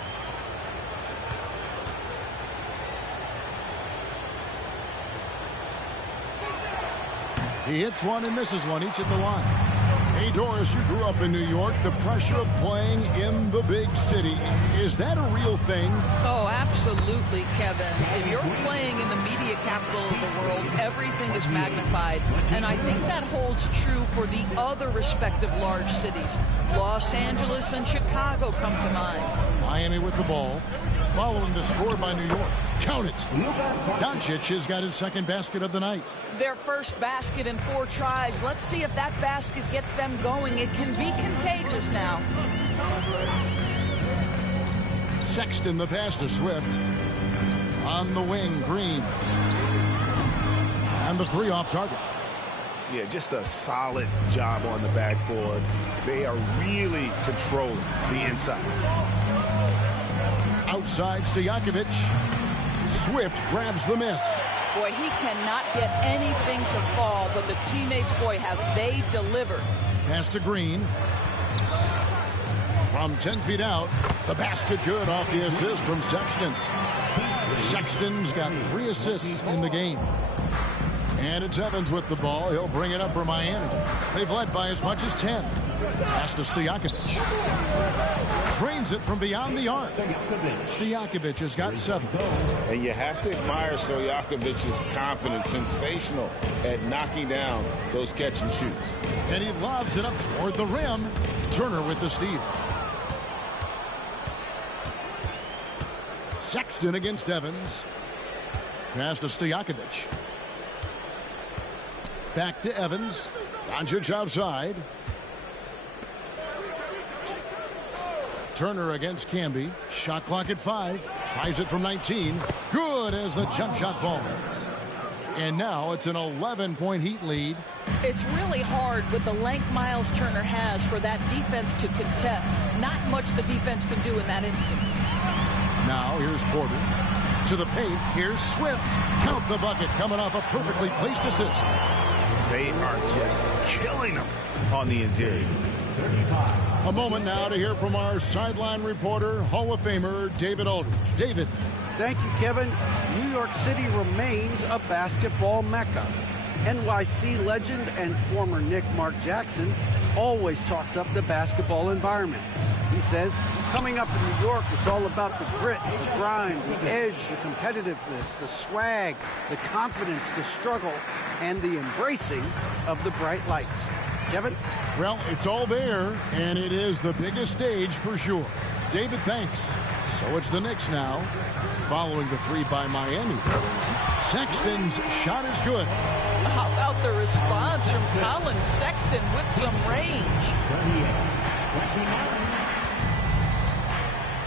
He hits one and misses one, each at the line. Hey, Doris, you grew up in New York. The pressure of playing in the big city, is that a real thing? Oh, absolutely, Kevin. If you're playing in the media capital of the world, everything is magnified. And I think that holds true for the other respective large cities. Los Angeles and Chicago come to mind. Miami with the ball, following the score by New York. Count it. Doncic has got his second basket of the night. Their first basket in 4 tries. Let's see if that basket gets them going. It can be contagious now. Sexton the pass to Swift. On the wing, Green. And the 3 off target. Yeah, just a solid job on the backboard. They are really controlling the inside. Outside, Stojakovic. Swift grabs the miss. Boy, he cannot get anything to fall, but the teammates, boy, have they delivered. Pass to Green. From 10 feet out, the basket good off the assist from Sexton. Sexton's got 3 assists in the game. And it's Evans with the ball. He'll bring it up for Miami. They've led by as much as 10. Pass to Stojakovic. Drains it from beyond the arc. Stojakovic has got 7. And you have to admire Stojakovic's confidence. Sensational at knocking down those catch and shoots. And he lobs it up toward the rim. Turner with the steal. Sexton against Evans. Pass to Stojakovic. Back to Evans. Doncic outside. Turner against Camby. Shot clock at 5. Tries it from 19. Good as the jump shot falls. And now it's an 11-point Heat lead. It's really hard with the length Miles Turner has for that defense to contest. Not much the defense can do in that instance. Now here's Porter. To the paint. Here's Swift. Count the bucket coming off a perfectly placed assist. They are just killing them on the interior. A moment now to hear from our sideline reporter, Hall of Famer David Aldridge. David. Thank you, Kevin. New York City remains a basketball mecca. NYC legend and former Knick Mark Jackson always talks up the basketball environment. He says, coming up in New York, it's all about the grit, the grind, the edge, the competitiveness, the swag, the confidence, the struggle, and the embracing of the bright lights. Kevin? Well, it's all there, and it is the biggest stage for sure. David, thanks. So it's the Knicks now, following the 3 by Miami. Sexton's shot is good. How about the response from Colin Sexton with some range?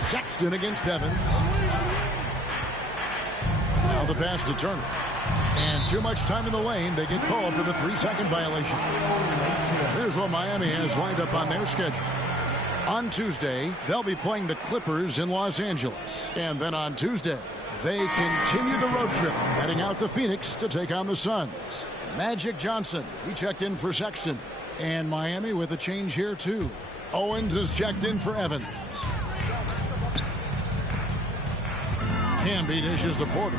Sexton against Evans. Now the pass to Turner. And too much time in the lane. They get called for the 3-second violation. Here's what Miami has lined up on their schedule. On Tuesday, they'll be playing the Clippers in Los Angeles. And then on Tuesday, they continue the road trip, heading out to Phoenix to take on the Suns. Magic Johnson, he checked in for Sexton. And Miami with a change here, too. Owens is checked in for Evans. Camby dishes to Porter.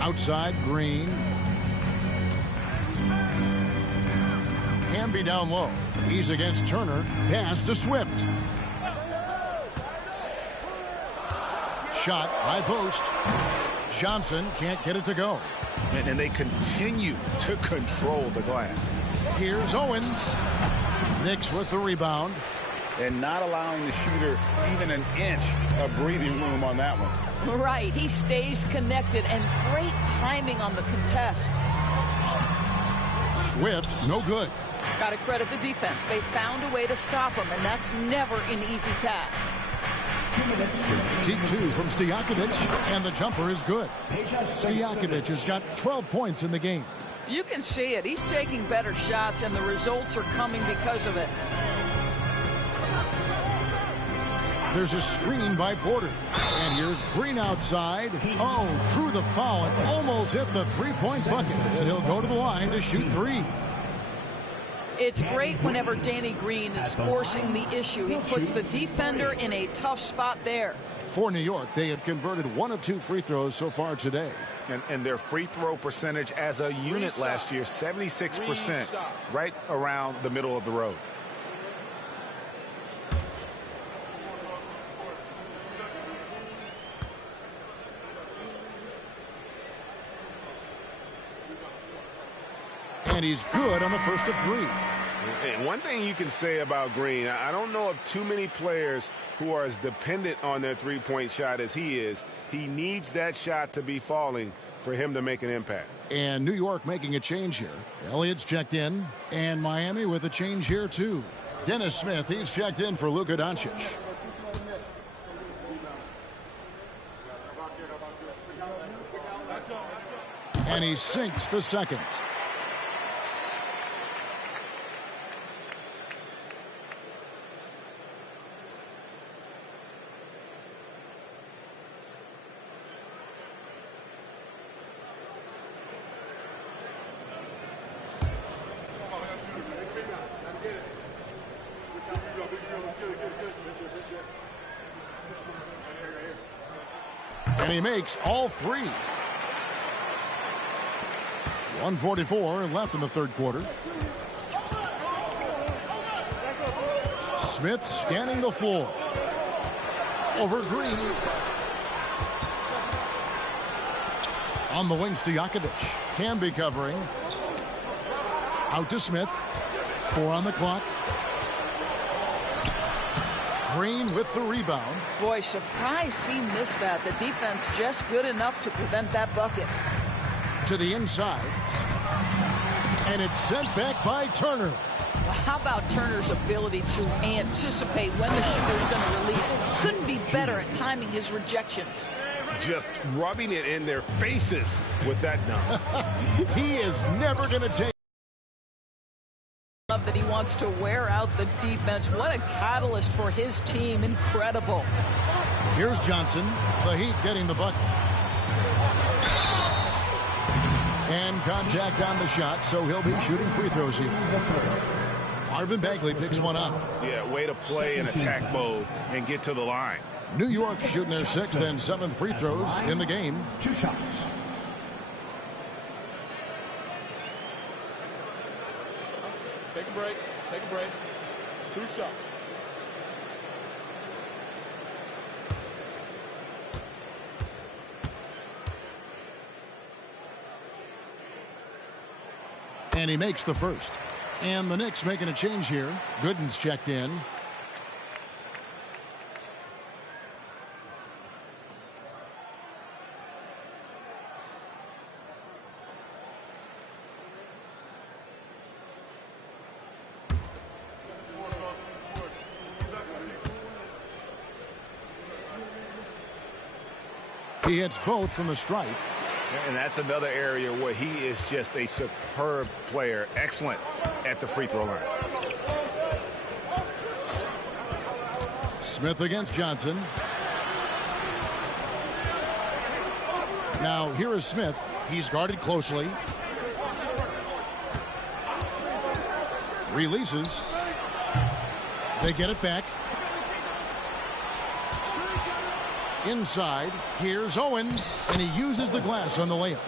Outside, Green. Camby down low. He's against Turner. Pass to Swift. Shot, high post. Johnson can't get it to go. And they continue to control the glass. Here's Owens. Knicks with the rebound. And not allowing the shooter even an inch of breathing room on that one. Right, he stays connected, and great timing on the contest. Swift, no good. Got to credit the defense. They found a way to stop him, and that's never an easy task. Deep 2 from Stojakovic, and the jumper is good. Stojakovic has got 12 points in the game. You can see it. He's taking better shots, and the results are coming because of it. There's a screen by Porter. And here's Green outside. Oh, drew the foul and almost hit the three-point bucket. And he'll go to the line to shoot three. It's great whenever Danny Green is forcing the issue. He puts the defender in a tough spot there. For New York, they have converted 1 of 2 free throws so far today. And their free throw percentage as a unit last year, 76%, right around the middle of the road. And he's good on the first of 3. And one thing you can say about Green, I don't know of too many players who are as dependent on their three-point shot as he is. He needs that shot to be falling for him to make an impact. And New York making a change here. Elliott's checked in, and Miami with a change here too. Dennis Smith, he's checked in for Luka Doncic. And he sinks the second. And he makes all 3. 1:44 left in the third quarter. Smith scanning the floor. Over Green. On the wings to Jakovic. Camby covering. Out to Smith. 4 on the clock. Green with the rebound. Boy, surprised he missed that. The defense just good enough to prevent that bucket. To the inside. And it's sent back by Turner. Well, how about Turner's ability to anticipate when the shooter's going to release? Couldn't be better at timing his rejections. Just rubbing it in their faces with that dunk. He is never going to take. Love that he wants to wear out the defense. What a catalyst for his team. Incredible. Here's Johnson. The Heat getting the bucket. And contact on the shot, so he'll be shooting free throws here. Marvin Bagley picks one up. Yeah, way to play in attack mode and get to the line. New York shooting their 6th and 7th free throws in the game. 2 shots. Take a break. Take a break. 2 shots. And he makes the first. And the Knicks making a change here. Gooden's checked in. He hits both from the stripe. And that's another area where he is just a superb player. Excellent at the free throw line. Smith against Johnson. Now here is Smith. He's guarded closely. Releases. They get it back. Inside, here's Owens, and he uses the glass on the layup.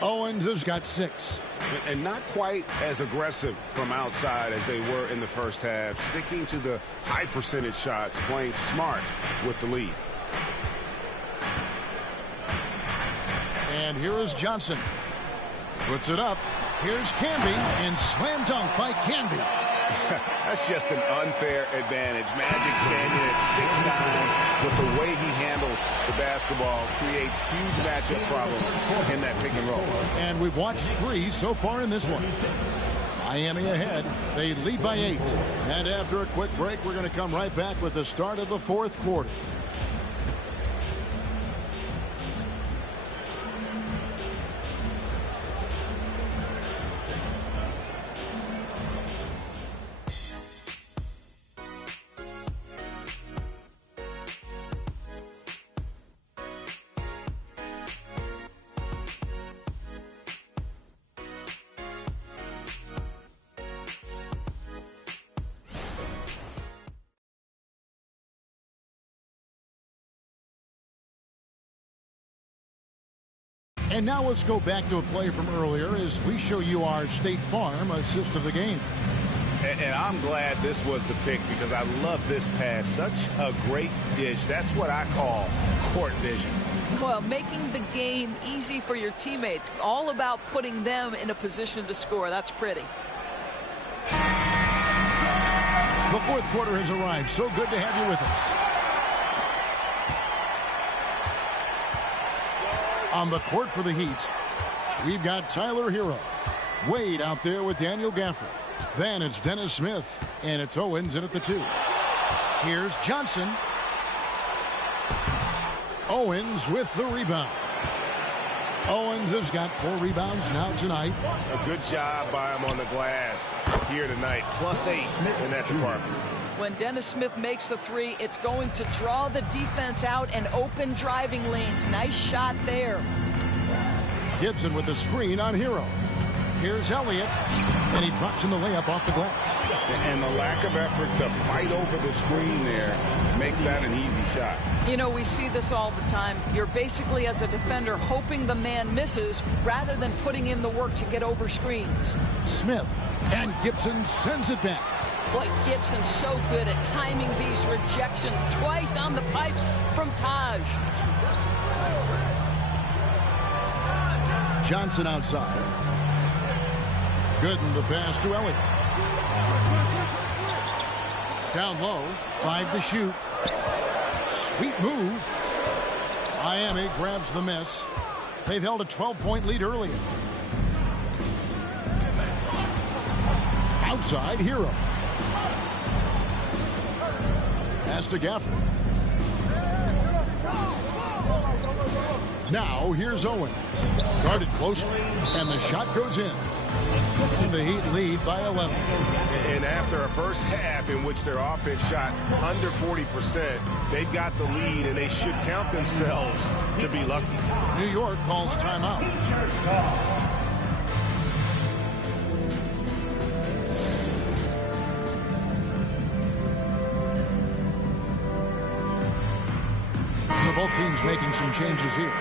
Owens has got 6. And not quite as aggressive from outside as they were in the first half. Sticking to the high percentage shots, playing smart with the lead. And here is Johnson. Puts it up. Here's Camby, and slam dunk by Camby. That's just an unfair advantage. Magic standing at 6'9", but the way he handles the basketball creates huge matchup problems in that pick and roll. And we've watched 3 so far in this one. Miami ahead. They lead by 8. And after a quick break, we're going to come right back with the start of the 4th quarter. And now let's go back to a play from earlier as we show you our State Farm assist of the game. And I'm glad this was the pick because I love this pass. Such a great dish. That's what I call court vision. Well, making the game easy for your teammates. All about putting them in a position to score. That's pretty. The fourth quarter has arrived. So good to have you with us. On the court for the Heat, we've got Tyler Hero. Wade out there with Daniel Gafford. Then it's Dennis Smith, and it's Owens in at the 2. Here's Johnson. Owens with the rebound. Owens has got 4 rebounds now tonight. A good job by him on the glass here tonight. +8 in that department. When Dennis Smith makes the 3, it's going to draw the defense out and open driving lanes. Nice shot there. Gibson with the screen on Hero. Here's Elliott, and he drops in the layup off the glass. And the lack of effort to fight over the screen there makes that an easy shot. You know, we see this all the time. You're basically, as a defender, hoping the man misses rather than putting in the work to get over screens. Smith, and Gibson sends it back. Boy, Gibson's so good at timing these rejections. Twice on the pipes from Taj. Johnson outside. Gooden the pass to Elliott. Down low, 5 to shoot. Sweet move. Miami grabs the miss. They've held a 12-point lead earlier. Outside, Hero. Pass to Gafford. Now here's Owens. Guarded closely, and the shot goes in. The Heat lead by 11. And after a first half in which their offense shot under 40%, they've got the lead, and they should count themselves to be lucky. New York calls timeout. So both teams making some changes here.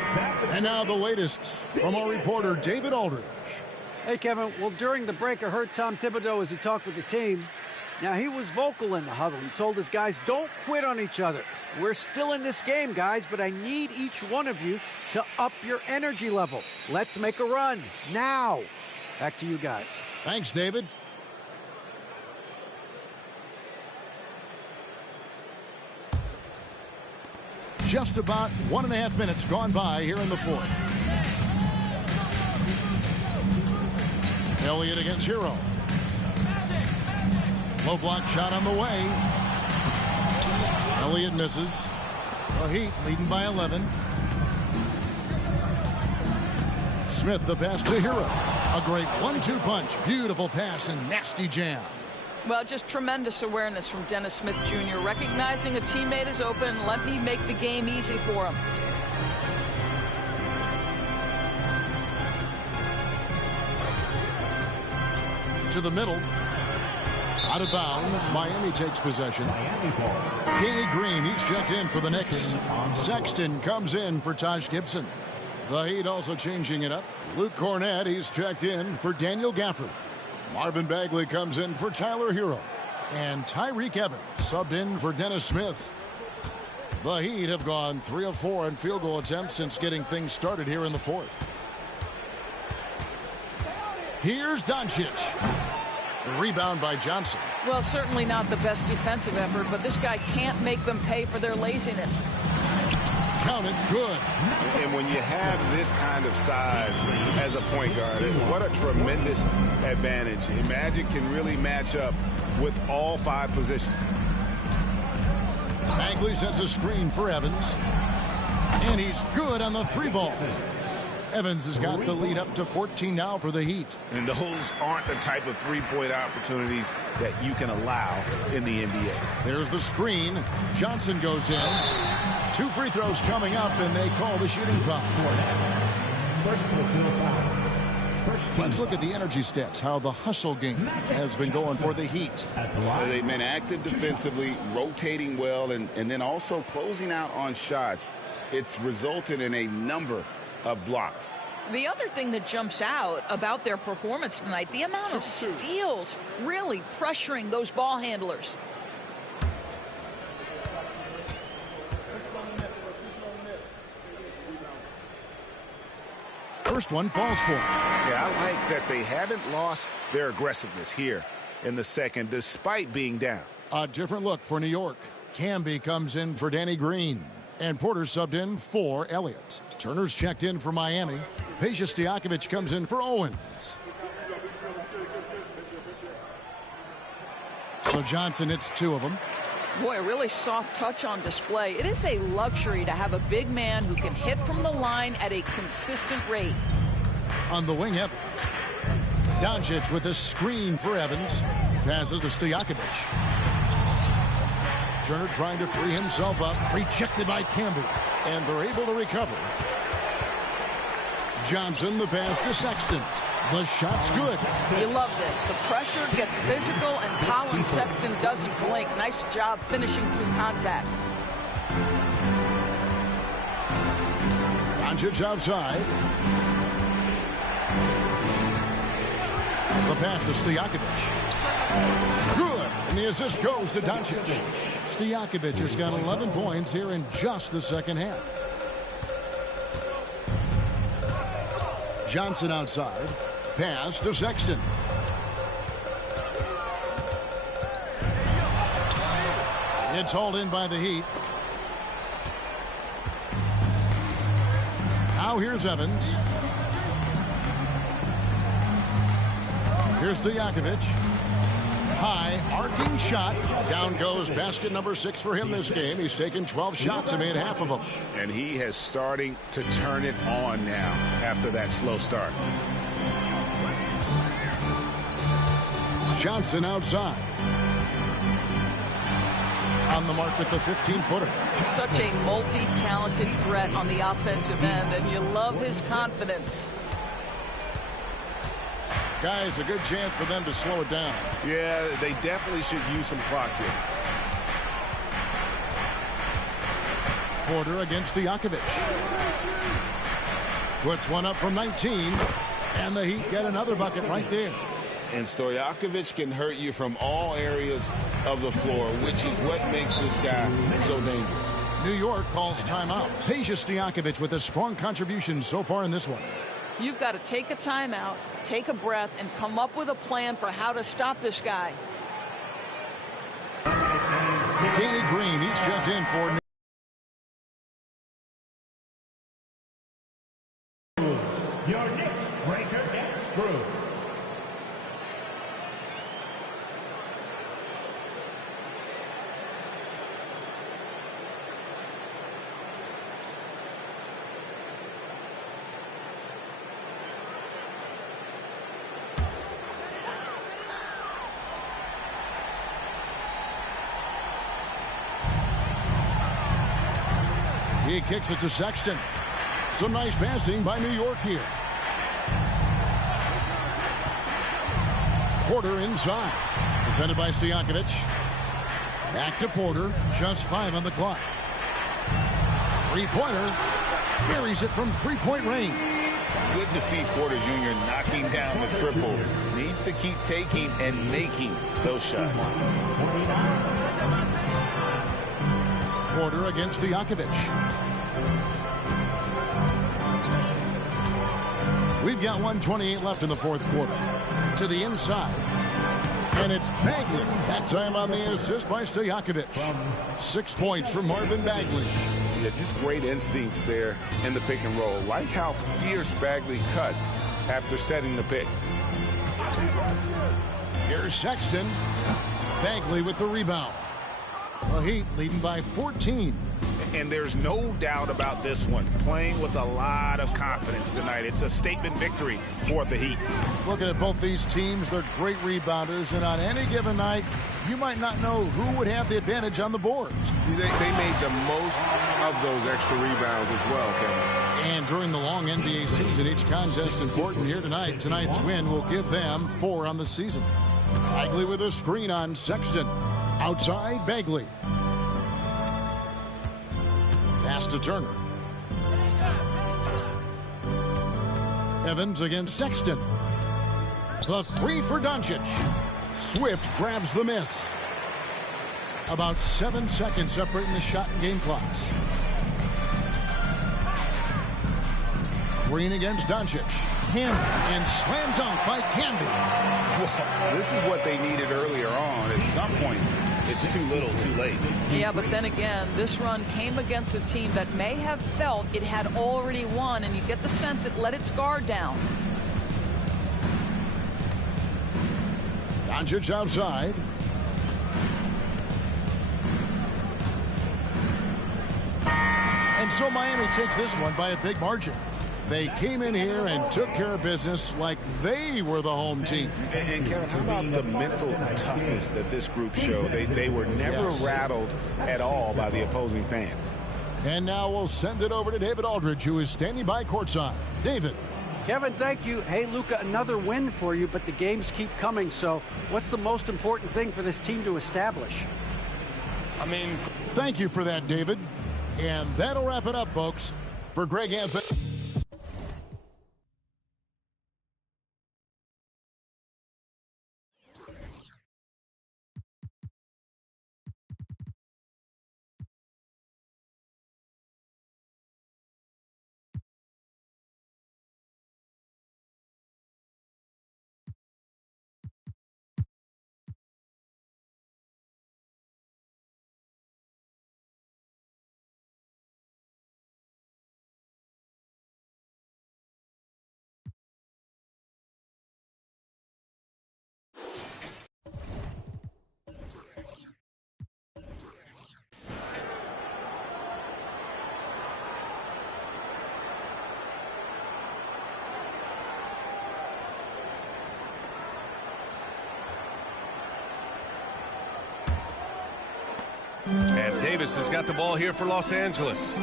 And now the latest from our reporter, David Aldridge. Hey, Kevin. Well, during the break, I heard Tom Thibodeau as he talked with the team. Now, he was vocal in the huddle. He told his guys, don't quit on each other. We're still in this game, guys, but I need each one of you to up your energy level. Let's make a run now. Back to you guys. Thanks, David. Just about 1.5 minutes gone by here in the fourth. Elliott against Hero. Low block shot on the way. Elliott misses. The Heat leading by 11. Smith the pass to Hero. A great 1-2 punch. Beautiful pass and nasty jam. Well, just tremendous awareness from Dennis Smith Jr. Recognizing a teammate is open. Let me make the game easy for him. To the middle. Out of bounds. Miami takes possession. Danny Green, he's checked in for the Knicks. Sexton comes in for Taj Gibson. The Heat also changing it up. Luke Cornett, he's checked in for Daniel Gafford. Marvin Bagley comes in for Tyler Hero. And Tyreek Evans subbed in for Dennis Smith. The Heat have gone 3 of 4 in field goal attempts since getting things started here in the fourth. Here's Doncic. The rebound by Johnson. Well, certainly not the best defensive effort, but this guy can't make them pay for their laziness. Counted good. And when you have this kind of size as a point guard, what a tremendous advantage. Magic can really match up with all 5 positions. Bagley sets a screen for Evans. And he's good on the 3-ball. Evans has got the lead up to 14 now for the Heat. And those aren't the type of three-point opportunities that you can allow in the NBA. There's the screen. Johnson goes in. 2 free throws coming up, and they call the shooting foul. Let's look at the energy stats, how the hustle game has been going for the Heat. They've been active defensively, rotating well, and then also closing out on shots. It's resulted in a number of blocks. The other thing that jumps out about their performance tonight, the amount of steals really pressuring those ball handlers. First one falls for him. Yeah, I like that they haven't lost their aggressiveness here in the second, despite being down. A different look for New York. Camby comes in for Danny Green. And Porter subbed in for Elliott. Turner's checked in for Miami. Peja Stojakovic comes in for Owens. So Johnson hits 2 of them. Boy, a really soft touch on display. It is a luxury to have a big man who can hit from the line at a consistent rate. On the wing, Evans. Doncic with a screen for Evans. Passes to Stojakovic. Turner trying to free himself up. Rejected by Camby. And they're able to recover. Johnson, the pass to Sexton. The shot's good. You love this. The pressure gets physical, and Colin Sexton doesn't blink. Nice job finishing through contact. Doncic outside. The pass to Stojakovic. Good. And the assist goes to Doncic. Stojakovic has got 11 points here in just the second half. Johnson outside. Pass to Sexton. It's hauled in by the Heat. Now here's Evans. Here's Stojakovic. High, arcing shot. Down goes basket number 6 for him this game. He's taken 12 shots and made half of them. And he has starting to turn it on now after that slow start. Johnson outside. On the mark with the 15-footer. Such a multi-talented threat on the offensive end, and you love his confidence. Guys, a good chance for them to slow it down. Yeah, they definitely should use some clock here. Porter against Stojakovic. Puts one up from 19, and the Heat get another bucket right there. And Stojakovic can hurt you from all areas of the floor, which is what makes this guy so dangerous. New York calls timeout. Peja Stojakovic with a strong contribution so far in this one. You've got to take a timeout, take a breath, and come up with a plan for how to stop this guy. Danny Green, he's checked in for Your next breaker and screw. He kicks it to Sexton. Some nice passing by New York here. Porter inside. Defended by Stojakovic. Back to Porter. Just 5 on the clock. Three-pointer. Buries it from three-point range. Good to see Porter Jr. knocking down the triple. Needs to keep taking and making those shots. Porter against Stojakovic. We've got 1:28 left in the fourth quarter. To the inside. And it's Bagley. That time on the assist by Stojakovic. 6 points from Marvin Bagley. Yeah, just great instincts there in the pick and roll. Like how fierce Bagley cuts after setting the pick. Here's Sexton. Bagley with the rebound. The Heat leading by 14. And there's no doubt about this one. Playing with a lot of confidence tonight. It's a statement victory for the Heat. Looking at both these teams, they're great rebounders. And on any given night, you might not know who would have the advantage on the boards. They made the most of those extra rebounds as well, Kevin. And during the long NBA season, each contest important here tonight. Tonight's win will give them 4 on the season. Bagley with a screen on Sexton. Outside, Bagley. Pass to Turner. Evans against Sexton. The three for Doncic. Swift grabs the miss. About 7 seconds separating the shot and game clocks. Green against Doncic. Canby and slam dunk by Canby. Well, this is what they needed earlier on. At some point, it's too little, too late. Yeah, but then again, this run came against a team that may have felt it had already won, and you get the sense it let its guard down. Doncic outside. And so Miami takes this one by a big margin. They came in here and took care of business like they were the home team. And Kevin, how about the mental toughness that this group showed? They were never rattled at all by the opposing fans. And now we'll send it over to David Aldridge, who is standing by courtside. David. Kevin, thank you. Hey, Luka, another win for you, but the games keep coming. So what's the most important thing for this team to establish? Thank you for that, David. And that'll wrap it up, folks. For Greg Anthony. And Davis has got the ball here for Los Angeles,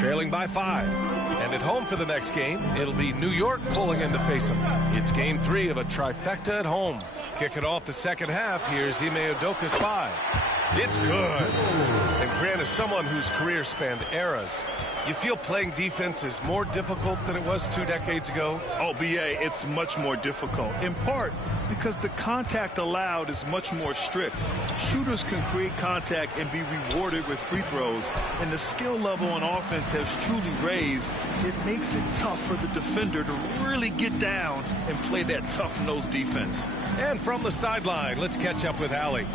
trailing by 5. And at home for the next game, it'll be New York pulling in to face them. It's game 3 of a trifecta at home. Kicking off the second half, here's Ime Udoka's 5. It's good. And Grant, as someone whose career spanned eras, you feel playing defense is more difficult than it was 2 decades ago? Oh, BA, it's much more difficult, in part because the contact allowed is much more strict. Shooters can create contact and be rewarded with free throws, and the skill level on offense has truly raised. It makes it tough for the defender to really get down and play that tough-nosed defense. And from the sideline, let's catch up with Allie.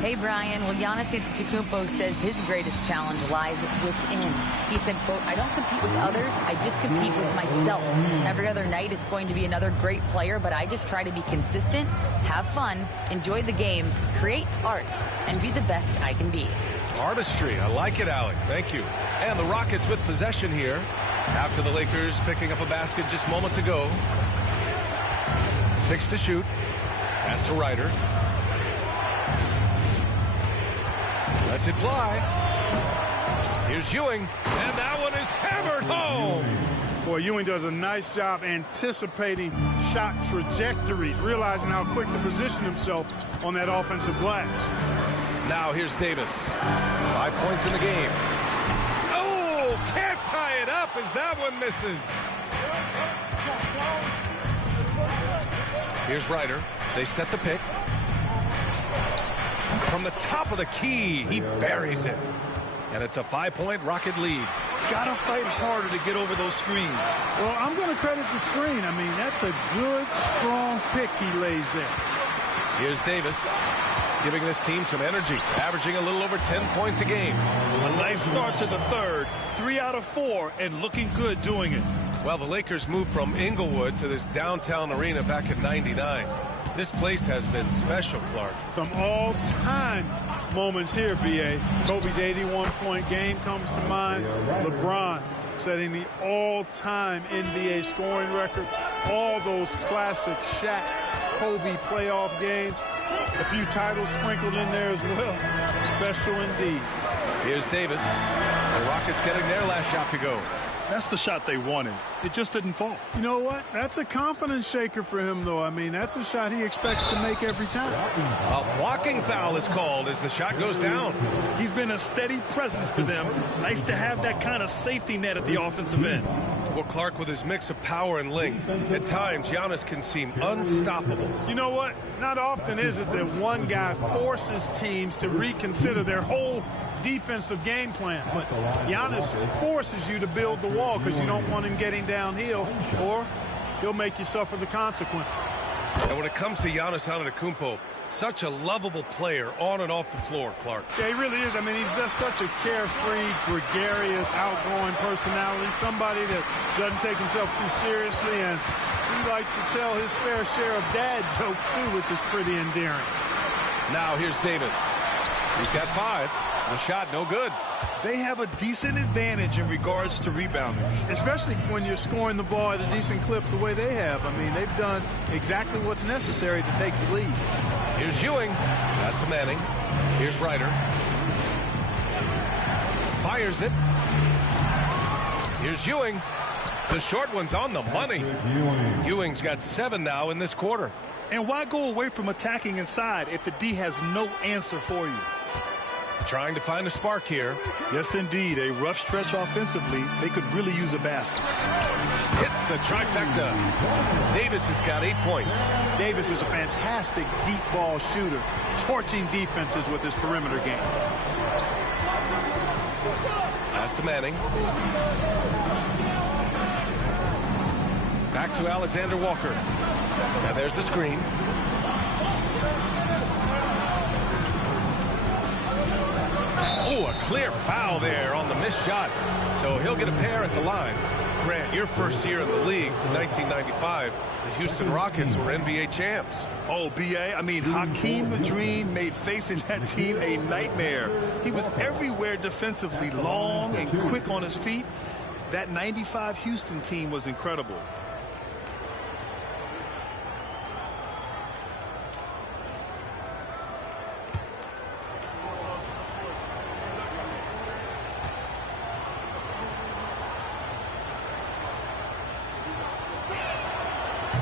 Hey, Brian. Well, Giannis Antetokounmpo says his greatest challenge lies within. He said, quote, "I don't compete with others. I just compete with myself. Every other night it's going to be another great player, but I just try to be consistent, have fun, enjoy the game, create art, and be the best I can be." Artistry. I like it, Allie. Thank you. And the Rockets with possession here after the Lakers picking up a basket just moments ago. 6 to shoot. Pass to Ryder. Lets it fly. Here's Ewing. And that one is hammered home. Boy, Ewing does a nice job anticipating shot trajectories, realizing how quick to position himself on that offensive glass. Now here's Davis. 5 points in the game. Oh, can't tie it up as that one misses. Here's Ryder. They set the pick. From the top of the key, he buries it. And it's a 5-point Rocket lead. Gotta fight harder to get over those screens. Well, I'm going to credit the screen. I mean, that's a good, strong pick he lays there. Here's Davis, giving this team some energy, averaging a little over 10 points a game. A nice start to the third. 3 out of 4, and looking good doing it. Well, the Lakers moved from Inglewood to this downtown arena back in '99. This place has been special, Clark. Some all-time moments here, B.A. Kobe's 81-point game comes to mind. LeBron setting the all-time NBA scoring record. All those classic Shaq, Kobe playoff games. A few titles sprinkled in there as well. Special indeed. Here's Davis. The Rockets getting their last shot to go. That's the shot they wanted. It just didn't fall. You know what? That's a confidence shaker for him, though. I mean, that's a shot he expects to make every time. A blocking foul is called as the shot goes down. He's been a steady presence for them. Nice to have that kind of safety net at the offensive end. Well, Clark, with his mix of power and length, at times Giannis can seem unstoppable. You know what? Not often is it that one guy forces teams to reconsider their whole defensive game plan. But Giannis forces you to build the wall because you don't want him getting downhill, or he'll make you suffer the consequences. And when it comes to Giannis Antetokounmpo, such a lovable player on and off the floor, Clark. Yeah, he really is. I mean, he's just such a carefree, gregarious, outgoing personality, somebody that doesn't take himself too seriously, and he likes to tell his fair share of dad jokes, too, which is pretty endearing. Now here's Davis. He's got 5. The shot, no good. They have a decent advantage in regards to rebounding. Especially when you're scoring the ball at a decent clip the way they have. I mean, they've done exactly what's necessary to take the lead. Here's Ewing. Pass to Manning. Here's Ryder. Fires it. Here's Ewing. The short one's on the money. Ewing's got 7 now in this quarter. And why go away from attacking inside if the D has no answer for you? Trying to find a spark here. Yes, indeed. A rough stretch offensively. They could really use a basket. Hits the trifecta. Davis has got 8 points. Davis is a fantastic deep ball shooter, torching defenses with his perimeter game. Pass to Manning. Back to Alexander Walker. Now there's the screen. Oh, a clear foul there on the missed shot. So he'll get a pair at the line. Grant, your first year in the league, 1995, the Houston Rockets were NBA champs. Oh, B.A., I mean, Hakeem the Dream made facing that team a nightmare. He was everywhere defensively, long and quick on his feet. That 95 Houston team was incredible.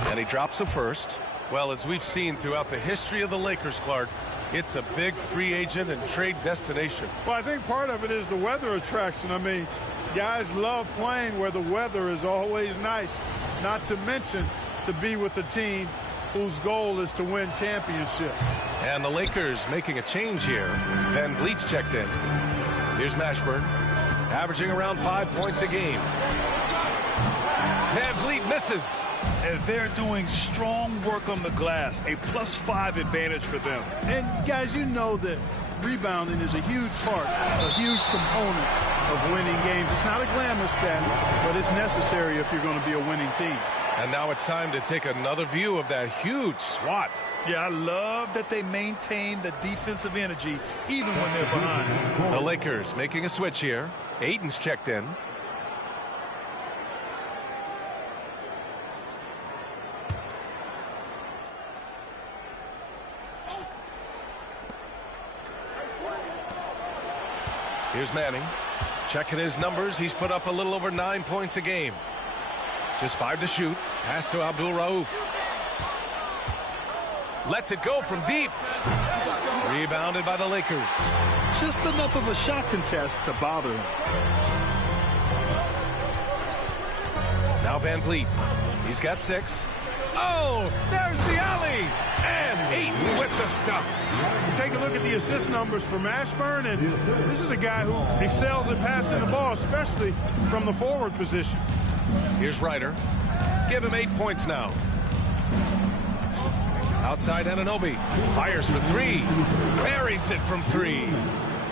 And he drops the first. Well, as we've seen throughout the history of the Lakers, Clark, it's a big free agent and trade destination. Well, I think part of it is the weather attraction. I mean, guys love playing where the weather is always nice, not to mention to be with a team whose goal is to win championships. And the Lakers making a change here. Van Vliet's checked in. Here's Mashburn, averaging around 5 points a game. Van Vliet misses. And they're doing strong work on the glass, a +5 advantage for them. And guys, you know that rebounding is a huge part, a huge component of winning games. It's not a glamour stat, but it's necessary if you're going to be a winning team. And now it's time to take another view of that huge swat. Yeah, I love that they maintain the defensive energy even when they're behind. The Lakers making a switch here. Ayton's checked in. Here's Manning. Checking his numbers. He's put up a little over 9 points a game. Just 5 to shoot. Pass to Abdul Rauf. Lets it go from deep. Rebounded by the Lakers. Just enough of a shot contest to bother him. Now Van Vliet. He's got 6. Oh, there's the alley. And Ayton with the stuff. Take a look at the assist numbers for Mashburn, and this is a guy who excels at passing the ball, especially from the forward position. Here's Ryder. Give him 8 points now. Outside Anunoby. Fires for 3. Buries it from 3.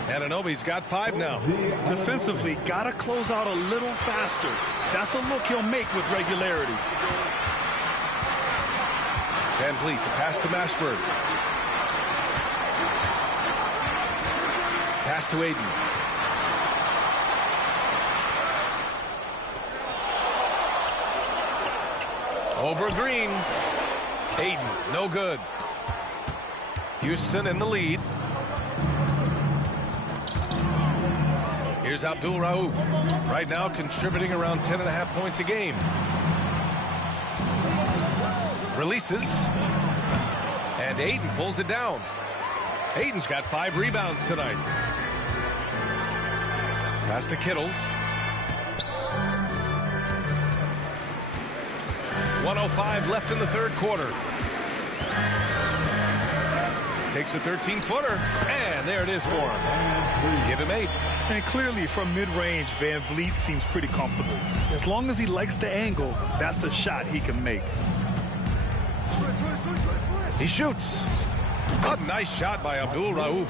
Anunoby's got 5 now. Defensively, got to close out a little faster. That's a look he'll make with regularity. Van Vliet, the pass to Mashburn. Pass to Ayton. Over Green. Ayton, no good. Houston in the lead. Here's Abdul Rauf. Right now contributing around 10.5 points a game. Releases. And Ayton pulls it down. Ayton's got 5 rebounds tonight. Pass to Kittles. 1:05 left in the third quarter. Takes a 13-footer, and there it is for him. Give him 8. And clearly, from mid-range, Van Vliet seems pretty comfortable. As long as he likes the angle, that's a shot he can make. He shoots. A nice shot by Abdul Rauf.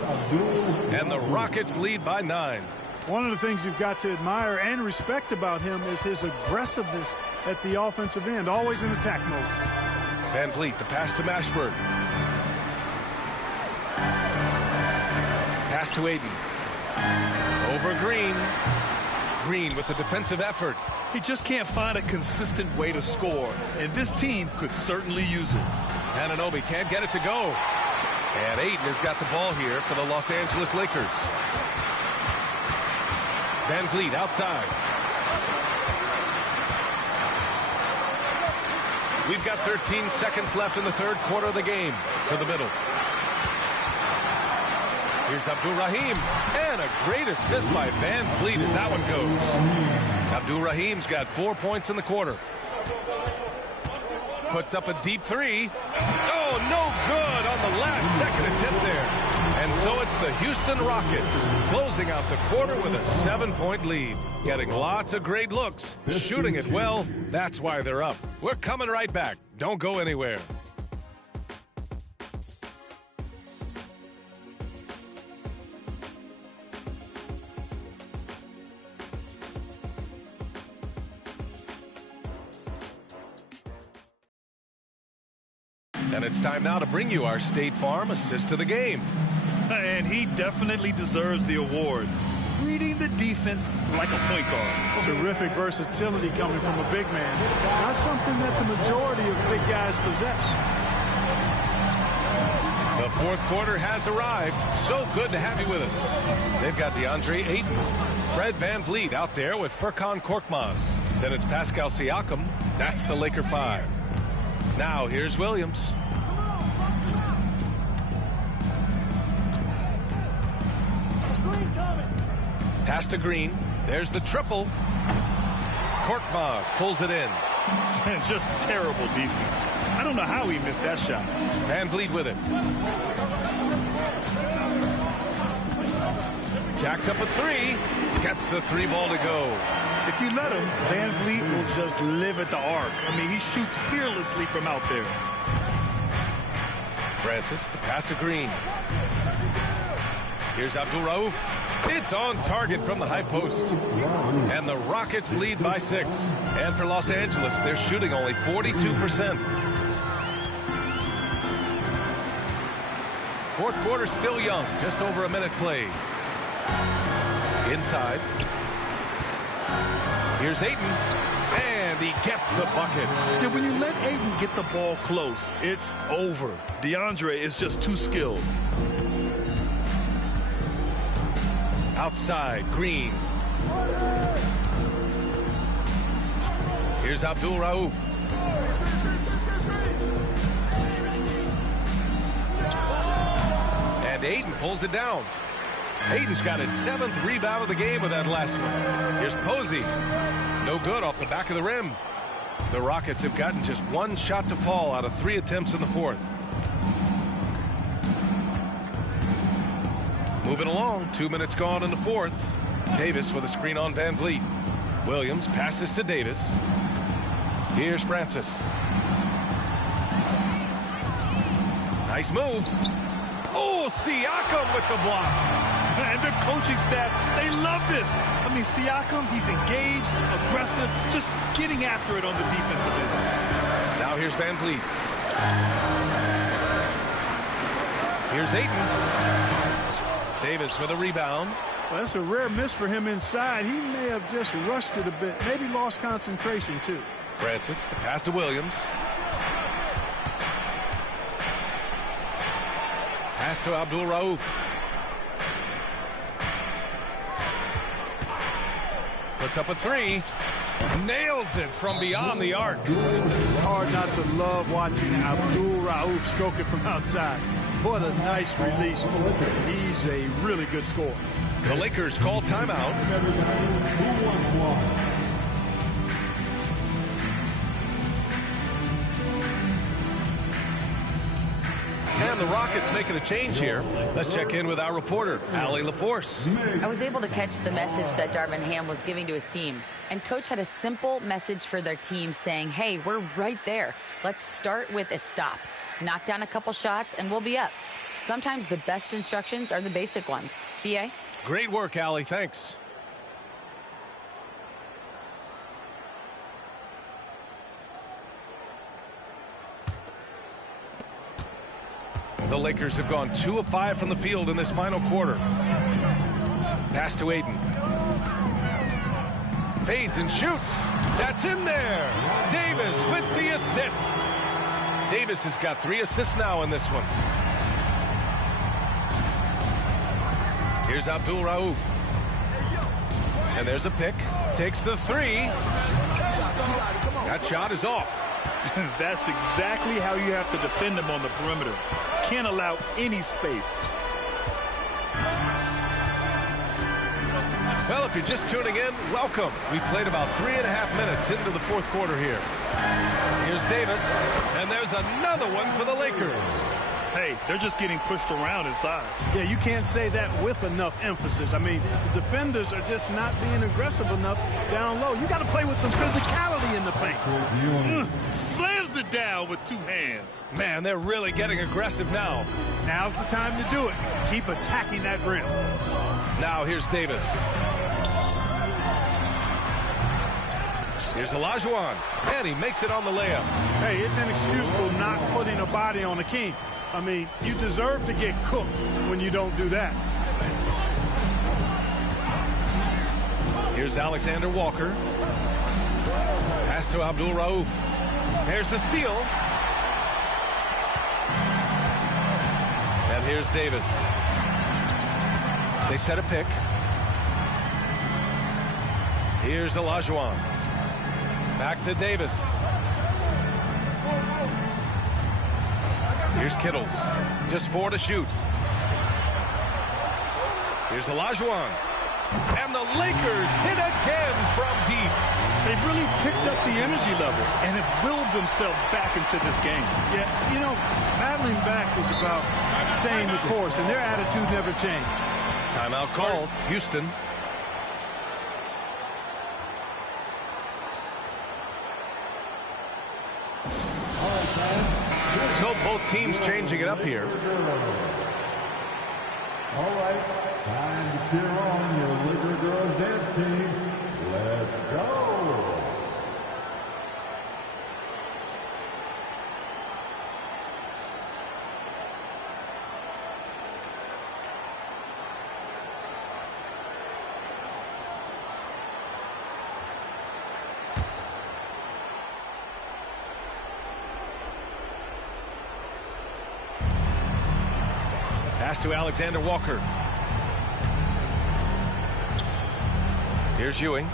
And the Rockets lead by 9. One of the things you've got to admire and respect about him is his aggressiveness at the offensive end, always in attack mode. Van Vliet, the pass to Mashburn. Pass to Aiden. Over Green. Green with the defensive effort. He just can't find a consistent way to score, and this team could certainly use it. Anunoby can't get it to go. And Aiden has got the ball here for the Los Angeles Lakers. Van Vliet outside. We've got 13 seconds left in the third quarter of the game. To the middle. Here's Abdul Rahim. And a great assist by Van Vliet as that one goes. Abdul Rahim's got 4 points in the quarter. Puts up a deep 3. Oh, no good on the last second attempt there. And so it's the Houston Rockets closing out the quarter with a 7-point lead. Getting lots of great looks, shooting it well. That's why they're up. We're coming right back. Don't go anywhere. And it's time now to bring you our State Farm assist to the game. And he definitely deserves the award. Reading the defense like a point guard. Terrific versatility coming from a big man. Not something that the majority of big guys possess. The fourth quarter has arrived. So good to have you with us. They've got DeAndre Ayton, Fred Van Vliet out there with Furkan Korkmaz. Then it's Pascal Siakam. That's the Laker 5. Now here's Williams. Pass to Green. There's the triple. Korkmaz pulls it in. And just terrible defense. I don't know how he missed that shot. Van Vliet with it. Jacks up a 3. Gets the 3 ball to go. If you let him, Van Vliet will just live at the arc. I mean, he shoots fearlessly from out there. Francis, the pass to Green. Here's Abdul Rauf. It's on target from the high post. And the Rockets lead by 6. And for Los Angeles, they're shooting only 42%. Fourth quarter still young. Just over a minute played. Inside. Here's Ayton. And he gets the bucket. Yeah, when you let Ayton get the ball close, it's over. DeAndre is just too skilled. Outside, Green. Here's Abdul Rauf. And Ayton pulls it down. Ayton's got his 7th rebound of the game with that last one. Here's Posey. No good off the back of the rim. The Rockets have gotten just 1 shot to fall out of 3 attempts in the fourth. Moving along, 2 minutes gone in the fourth. Davis with a screen on Van Vliet. Williams passes to Davis. Here's Francis. Nice move. Oh, Siakam with the block. And the coaching staff, they love this. I mean, Siakam, he's engaged, aggressive, just getting after it on the defensive end. Now here's Van Vliet. Here's Ayton. Davis with a rebound. Well, that's a rare miss for him inside. He may have just rushed it a bit, maybe lost concentration too. Francis, the pass to Williams. Pass to Abdul Rauf. Puts up a 3. Nails it from beyond the arc. It's hard not to love watching Abdul Rauf stroke it from outside. What a nice release. He's a really good scorer. The Lakers call timeout. the Rockets making a change here. Let's check in with our reporter, Allie LaForce. I was able to catch the message that Darvin Ham was giving to his team. And Coach had a simple message for their team saying, hey, we're right there. Let's start with a stop. Knock down a couple shots and we'll be up. Sometimes the best instructions are the basic ones. B.A.? Great work, Allie. Thanks. The Lakers have gone 2 of 5 from the field in this final quarter. Pass to Aiden. Fades and shoots. That's in there. Davis with the assist. Davis has got 3 assists now in this one. Here's Abdul Rauf. And there's a pick. Takes the 3. That shot is off. That's exactly how you have to defend him on the perimeter. Can't allow any space. Well, if you're just tuning in, welcome. We played about 3.5 minutes into the fourth quarter here. Here's Davis, and there's another one for the Lakers. Hey, they're just getting pushed around inside. Yeah, you can't say that with enough emphasis. I mean, the defenders are just not being aggressive enough down low. You got to play with some physicality in the paint. Slams it down with 2 hands. Man, they're really getting aggressive now. Now's the time to do it. Keep attacking that rim. Now here's Davis. Here's Olajuwon, and he makes it on the layup. Hey, it's inexcusable not putting a body on the king. I mean, you deserve to get cooked when you don't do that. Here's Alexander Walker. Pass to Abdul Rauf. There's the steal. And here's Davis. They set a pick. Here's Olajuwon. Back to Davis. Here's Kittles. Just 4 to shoot. Here's Olajuwon. And the Lakers hit again from deep. They've really picked up the energy level and have willed themselves back into this game. Yeah, you know, battling back is about staying the course, and their attitude never changed. Timeout called. Houston. So both teams changing it up here. All right, time to cheer on your Laker girls dance team. Let's go. Pass to Alexander Walker. Here's Ewing.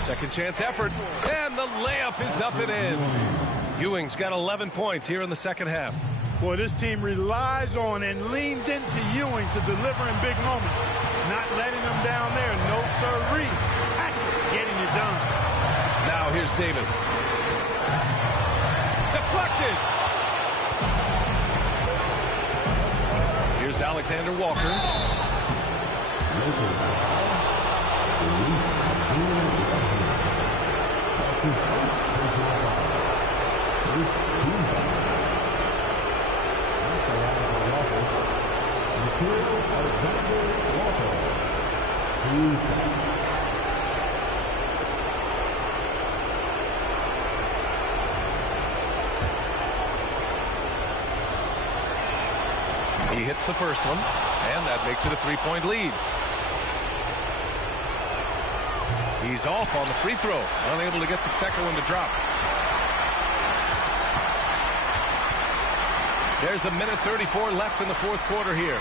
Second chance effort. And the layup is up and in. Ewing's got 11 points here in the second half. Boy, this team relies on and leans into Ewing to deliver in big moments. Not letting them down there. No sirree. Getting it done. Now here's Davis. Deflected. Here's Alexander Walker. He hits the first one, and that makes it a 3-point lead. He's off on the free throw, unable to get the second one to drop. There's 1:34 left in the fourth quarter here.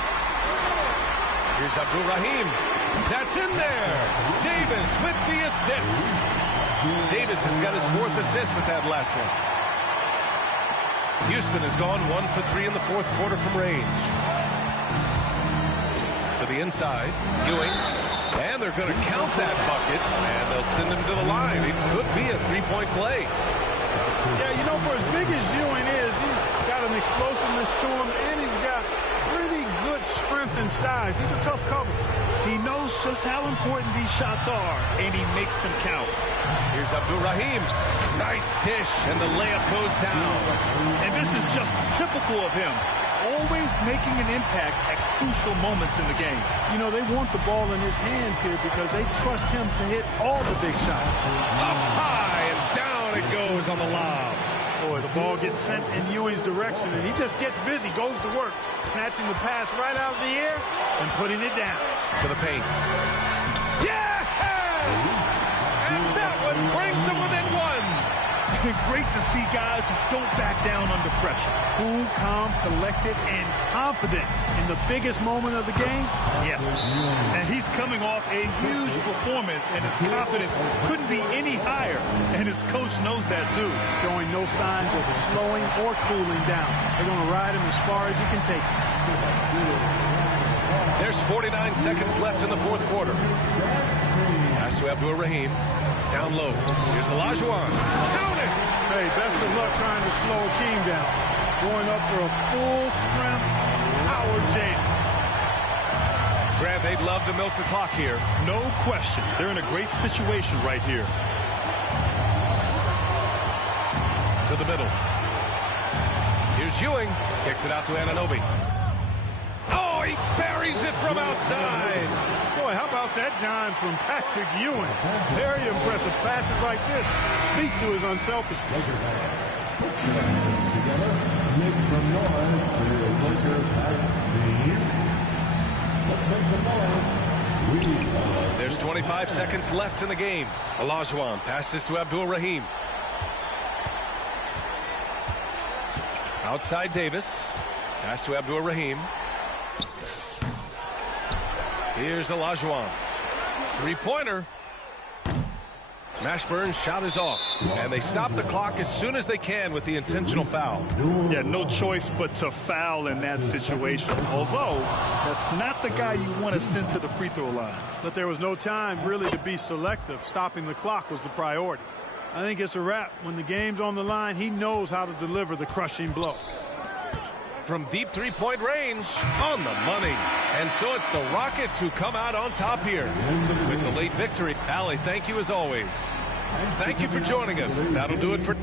Here's Abdul Rahim. That's in there. Davis with the assist. Davis has got his 4th assist with that last one. Houston has gone 1 for 3 in the fourth quarter from range. To the inside, Ewing. And they're going to count that bucket, and they'll send him to the line. It could be a 3-point play. Yeah, you know, for as big as Ewing is, he's got an explosiveness to him, and he's got pretty good strength and size. He's a tough cover. He knows just how important these shots are, and he makes them count. Here's Abdul-Rahim. Nice dish, and the layup goes down. And this is just typical of him. Always making an impact at crucial moments in the game. You know, they want the ball in his hands here because they trust him to hit all the big shots. Up high, and down it goes on the lob. Boy, the ball gets sent in Ewing's direction, and he just gets busy, goes to work, snatching the pass right out of the air and putting it down. To the paint. Yes! And that one brings them within one. Great to see guys who don't back down under pressure. Cool, calm, collected, and confident in the biggest moment of the game. Yes. And he's coming off a huge performance, and his confidence couldn't be any higher. And his coach knows that, too. Showing no signs of slowing or cooling down. They're going to ride him as far as he can take him. There's 49 seconds left in the fourth quarter. Pass to Abdul-Rahim. Down low. Here's Olajuwon. Count it! Hey, best of luck trying to slow Akeem down. Going up for a full-strength power jam. Grant, they'd love to milk the clock here. No question. They're in a great situation right here. To the middle. Here's Ewing. Kicks it out to Anunoby. Oh, he buries it from outside. Boy, how about that dime from Patrick Ewing? Very impressive. Passes like this speak to his unselfishness. Make some noise for the Lakers team. There's 25 seconds left in the game. Olajuwon passes to Abdul-Rahim. Outside Davis. Pass to Abdul-Rahim. Here's Olajuwon. Three-pointer. Mashburn's shot is off. And they stop the clock as soon as they can with the intentional foul. Yeah, no choice but to foul in that situation. Although, that's not the guy you want to send to the free throw line. But there was no time really to be selective. Stopping the clock was the priority. I think it's a wrap. When the game's on the line, he knows how to deliver the crushing blow. From deep three-point range, on the money. And so it's the Rockets who come out on top here with the late victory. Allie, thank you as always. Thank you for joining us. That'll do it for...